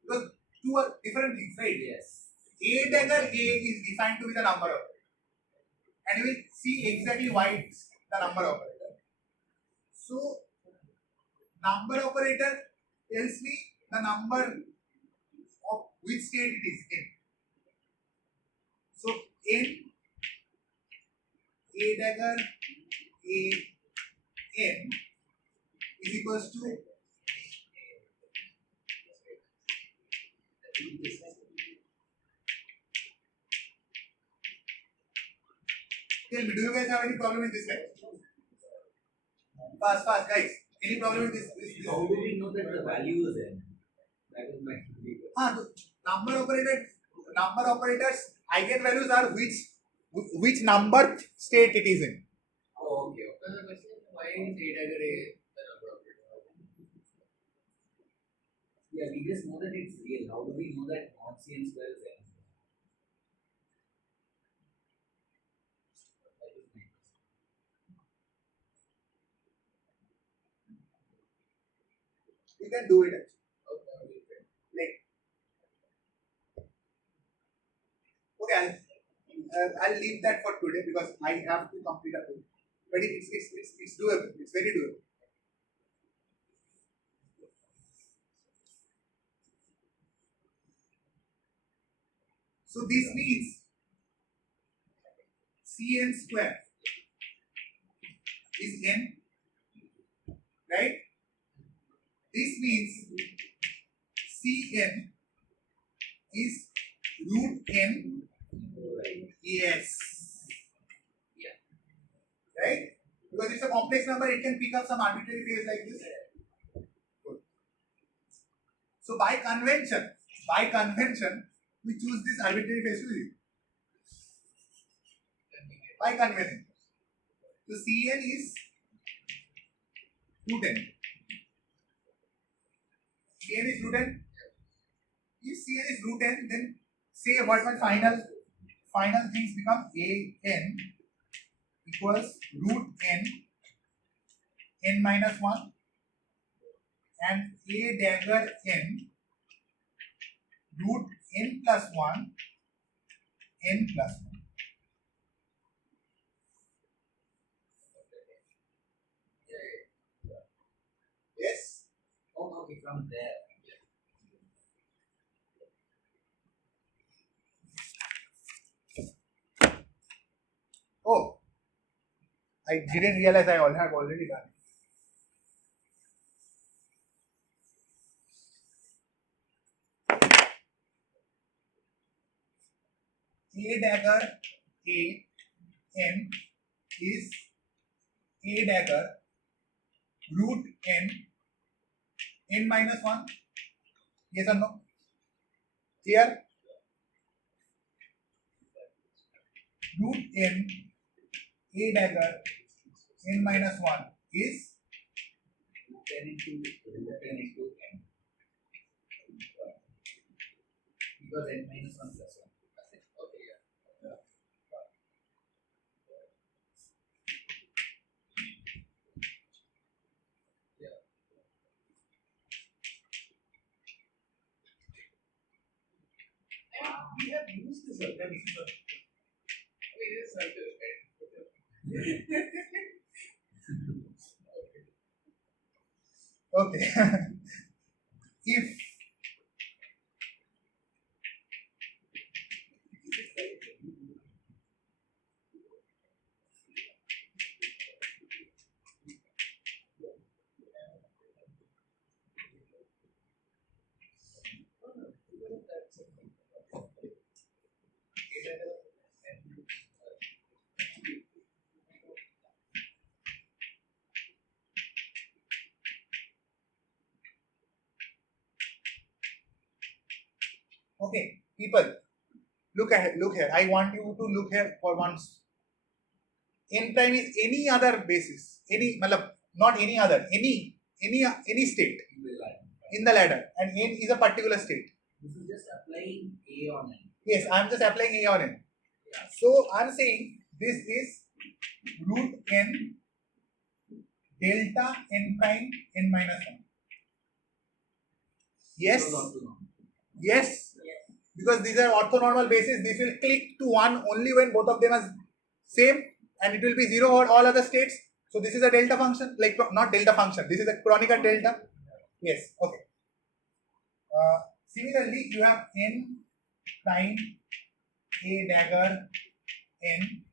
Because two are different things, right? Yes. A dagger A is defined to be the number operator. And you will see exactly why it's the number operator. So, number operator tells me the number of which state it is in. So, n A dagger A n is equals to tell me, do you guys have any problem with this guy? Fast, guys. Any problem with this? How do we know that the value is n? That is my number operators eigenvalues are which number state it is in. Oh, okay. Why is A dagger A the number of it? Yeah, we just know that it's real. How do we know that Gaussian square is n? You can do it actually. Okay, I'll leave that for today because I have to complete a book. But it's doable. It's very doable. So this means Cn square is n, right? This means Cn is root n. Yes. Yeah. Right? Because it's a complex number, it can pick up some arbitrary phase like this. Good. So by convention, we choose this arbitrary phase to zero. By convention. So Cn is root n. Cn is root n. If Cn is root n, then say what my final things become an equals root n minus 1 and a dagger n root n plus 1 n plus 1. Yes? Oh, okay, from there. Oh, I didn't realize I have already done it. A dagger A n is A dagger root n minus 1? Yes or no? Here root n A dagger n minus 1 is 10 into n. Because n minus 1 plus 1. Okay, yeah. We have used this already. It is circle, okay. If okay, people, look here. I want you to look here for once. N prime is any other basis, not any other, any state in the ladder, and n is a particular state. This is just applying A on n. Yes, I am just applying A on n. So I am saying this is root n delta n prime n minus 1. Yes. Yes. Because these are orthonormal bases, this will click to 1 only when both of them are same, and it will be 0 for all other states. So this is a delta function, like not delta function, this is a Kronecker delta. Yes, okay. Similarly, you have n prime A dagger n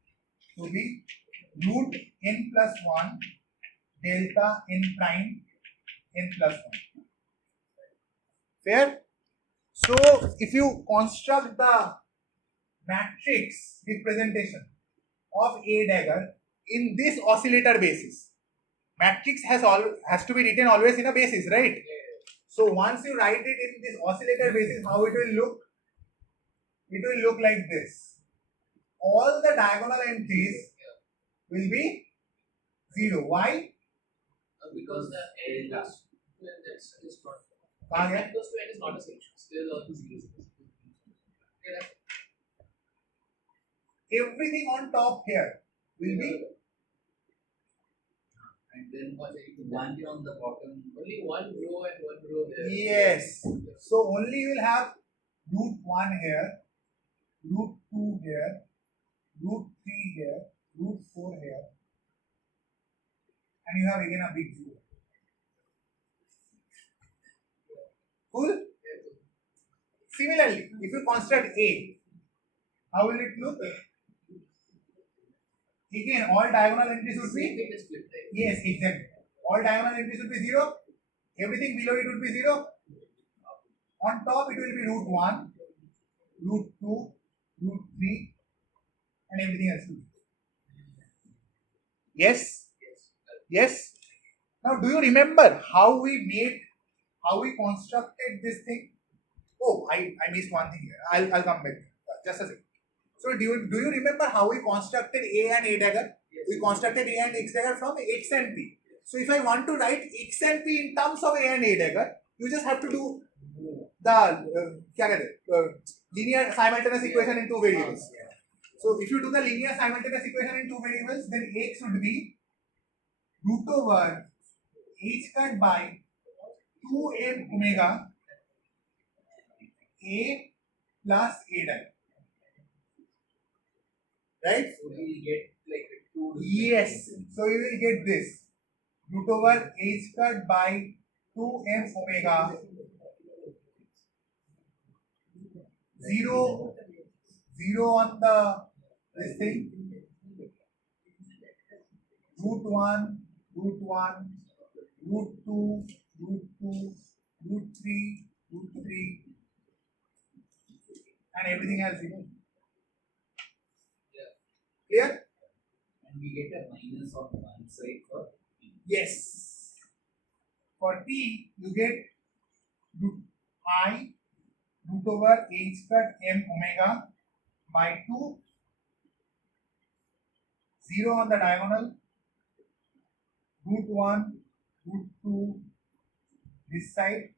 to be root n plus 1 delta n prime n plus 1. Fair? So if you construct the matrix representation of A dagger in this oscillator basis, matrix has to be written always in a basis, right? So once you write it in this oscillator basis, how it will look? It will look like this. All the diagonal entries will be 0. Why? because the n plus 2 n is not. N plus 2 n is not a solution. Still all the zeros. Everything on top here will be, And then one on the bottom. Only one row and one row there. yes. So only you will have root 1 here, root 2 here, root 3 here, root 4 here, and you have again a big 0. Cool? Similarly, if you construct A, how will it look? Again, all diagonal entries would be, yes, exactly. All diagonal entries would be 0. Everything below it would be 0. On top it will be root 1, root 2, root 3, and everything else will be. Yes? Yes? Now do you remember how we constructed this thing? Oh, I missed one thing here. I'll come back. Just a second. So do you remember how we constructed A and A dagger? Yes. We constructed A and X dagger from X and P. So if I want to write X and P in terms of A and A dagger, you just have to do the linear simultaneous equation in two variables. So if you do the linear simultaneous equation in two variables, then X would be root over h cut by 2m omega A plus A dagger. Right? So we will get like 2. Yes. So you will get this root over h cut by 2m omega 0 on the this thing, root 1, root 1, root 2, root 2, root 3, root 3, and everything else, Clear? And we get a minus on one side for P. Yes. For P, you get root I root over h cut m omega by 2, 0 on the diagonal, root 1, root 2, this side,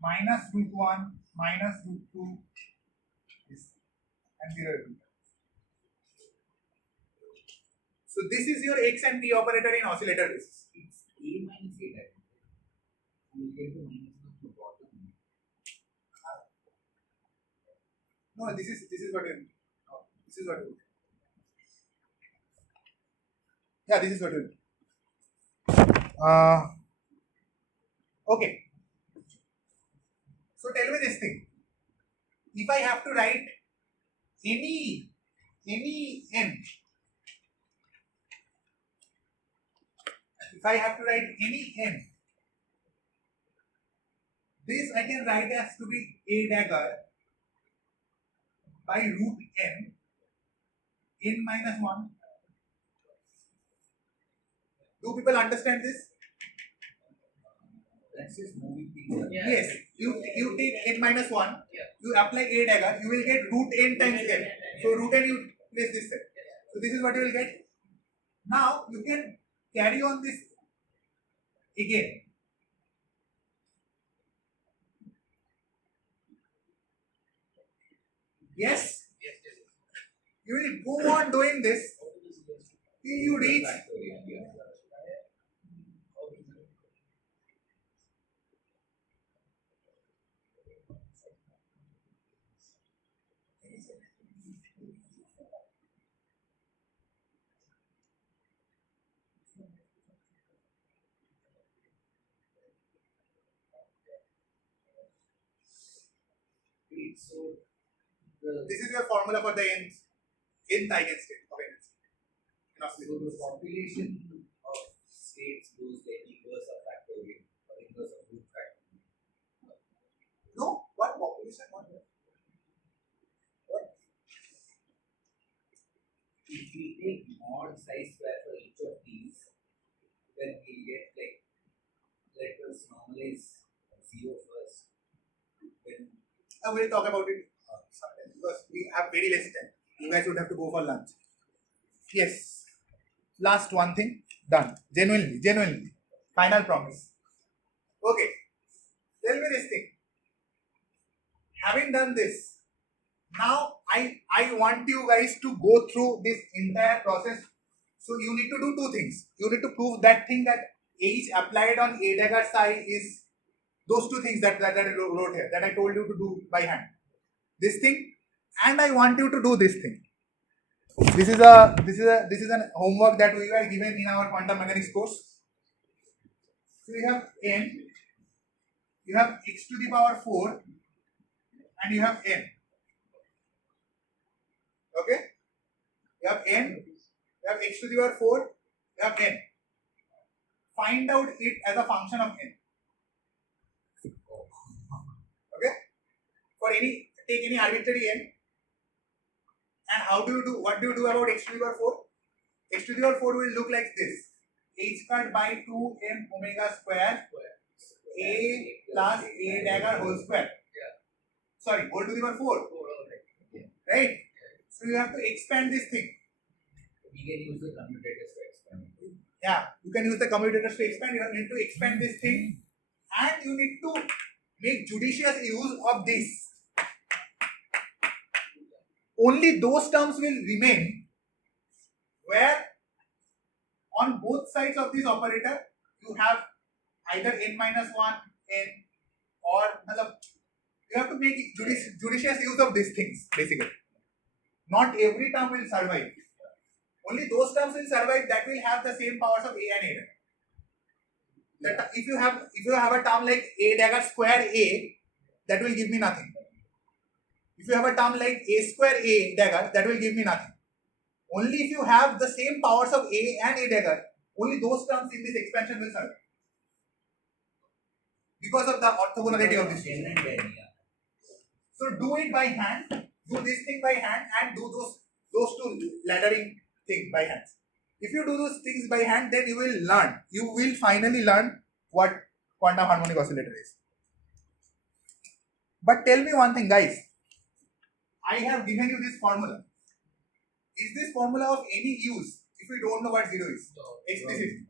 minus root 1, minus root 2, this, and 0 everywhere. So this is your x and p operator in oscillator basis. It's A minus A that you will get the minus on the bottom. No, this is what you. This is what you. Yeah, this is what you. Okay. So tell me this thing. If I have to write any n, if I have to write any n, this I can write as to be a dagger by root n minus 1. Do people understand this? That's just moving things. Yes. You take n minus 1, Yeah. you apply a dagger, you will get root n times n. So root n you place this side. So this is what you will get. Now you can carry on this again. Yes? You will go on doing this till you reach. So This is your formula for the nth eigenstate of energy. So the population of states goes like inverse of factorial or inverse of root factorial. No, what population? What? If we take mod psi square for each of these, then we get like, let us normalize 0 first. Then We'll talk about it sometime because we have very less time. You guys would have to go for lunch. Yes. Last one thing. Done. Genuinely. Final promise. Okay. Tell me this thing. Having done this, now I want you guys to go through this entire process. So you need to do two things. You need to prove that thing that H applied on A dagger psi is those two things that I wrote here, that I told you to do by hand. This thing, and I want you to do this thing. This is an homework that we were given in our quantum mechanics course. So you have n, you have x to the power 4, and you have n. Okay? You have n, you have x to the power 4, you have n. Find out it as a function of n. Okay? Take any arbitrary n. And how do you do, what do you do about x to the power 4? X to the power 4 will look like this. H cut by 2m omega square a plus a dagger whole square. Sorry, whole to the power 4. Right? So you have to expand this thing. we can use the commutators to expand. Yeah, you can use the commutators to expand. You need to expand this thing, and you need to make judicious use of this. Only those terms will remain where on both sides of this operator you have either n minus 1 n or you have to make judicious use of these things basically. Not every term will survive. Only those terms will survive that will have the same powers of a and a dagger. That if you have a term like a dagger square a, that will give me nothing. If you have a term like a square a dagger, that will give me nothing. Only if you have the same powers of a and a dagger, only those terms in this expansion will survive. Because of the orthogonality of this. N and N, yeah. So do it by hand, do this thing by hand and do those those two laddering thing by hands. If you do those things by hand, then you will learn. You will finally learn what quantum harmonic oscillator is. But tell me one thing, guys. I have given you this formula. Is this formula of any use if we don't know what zero is? No. Explicitly.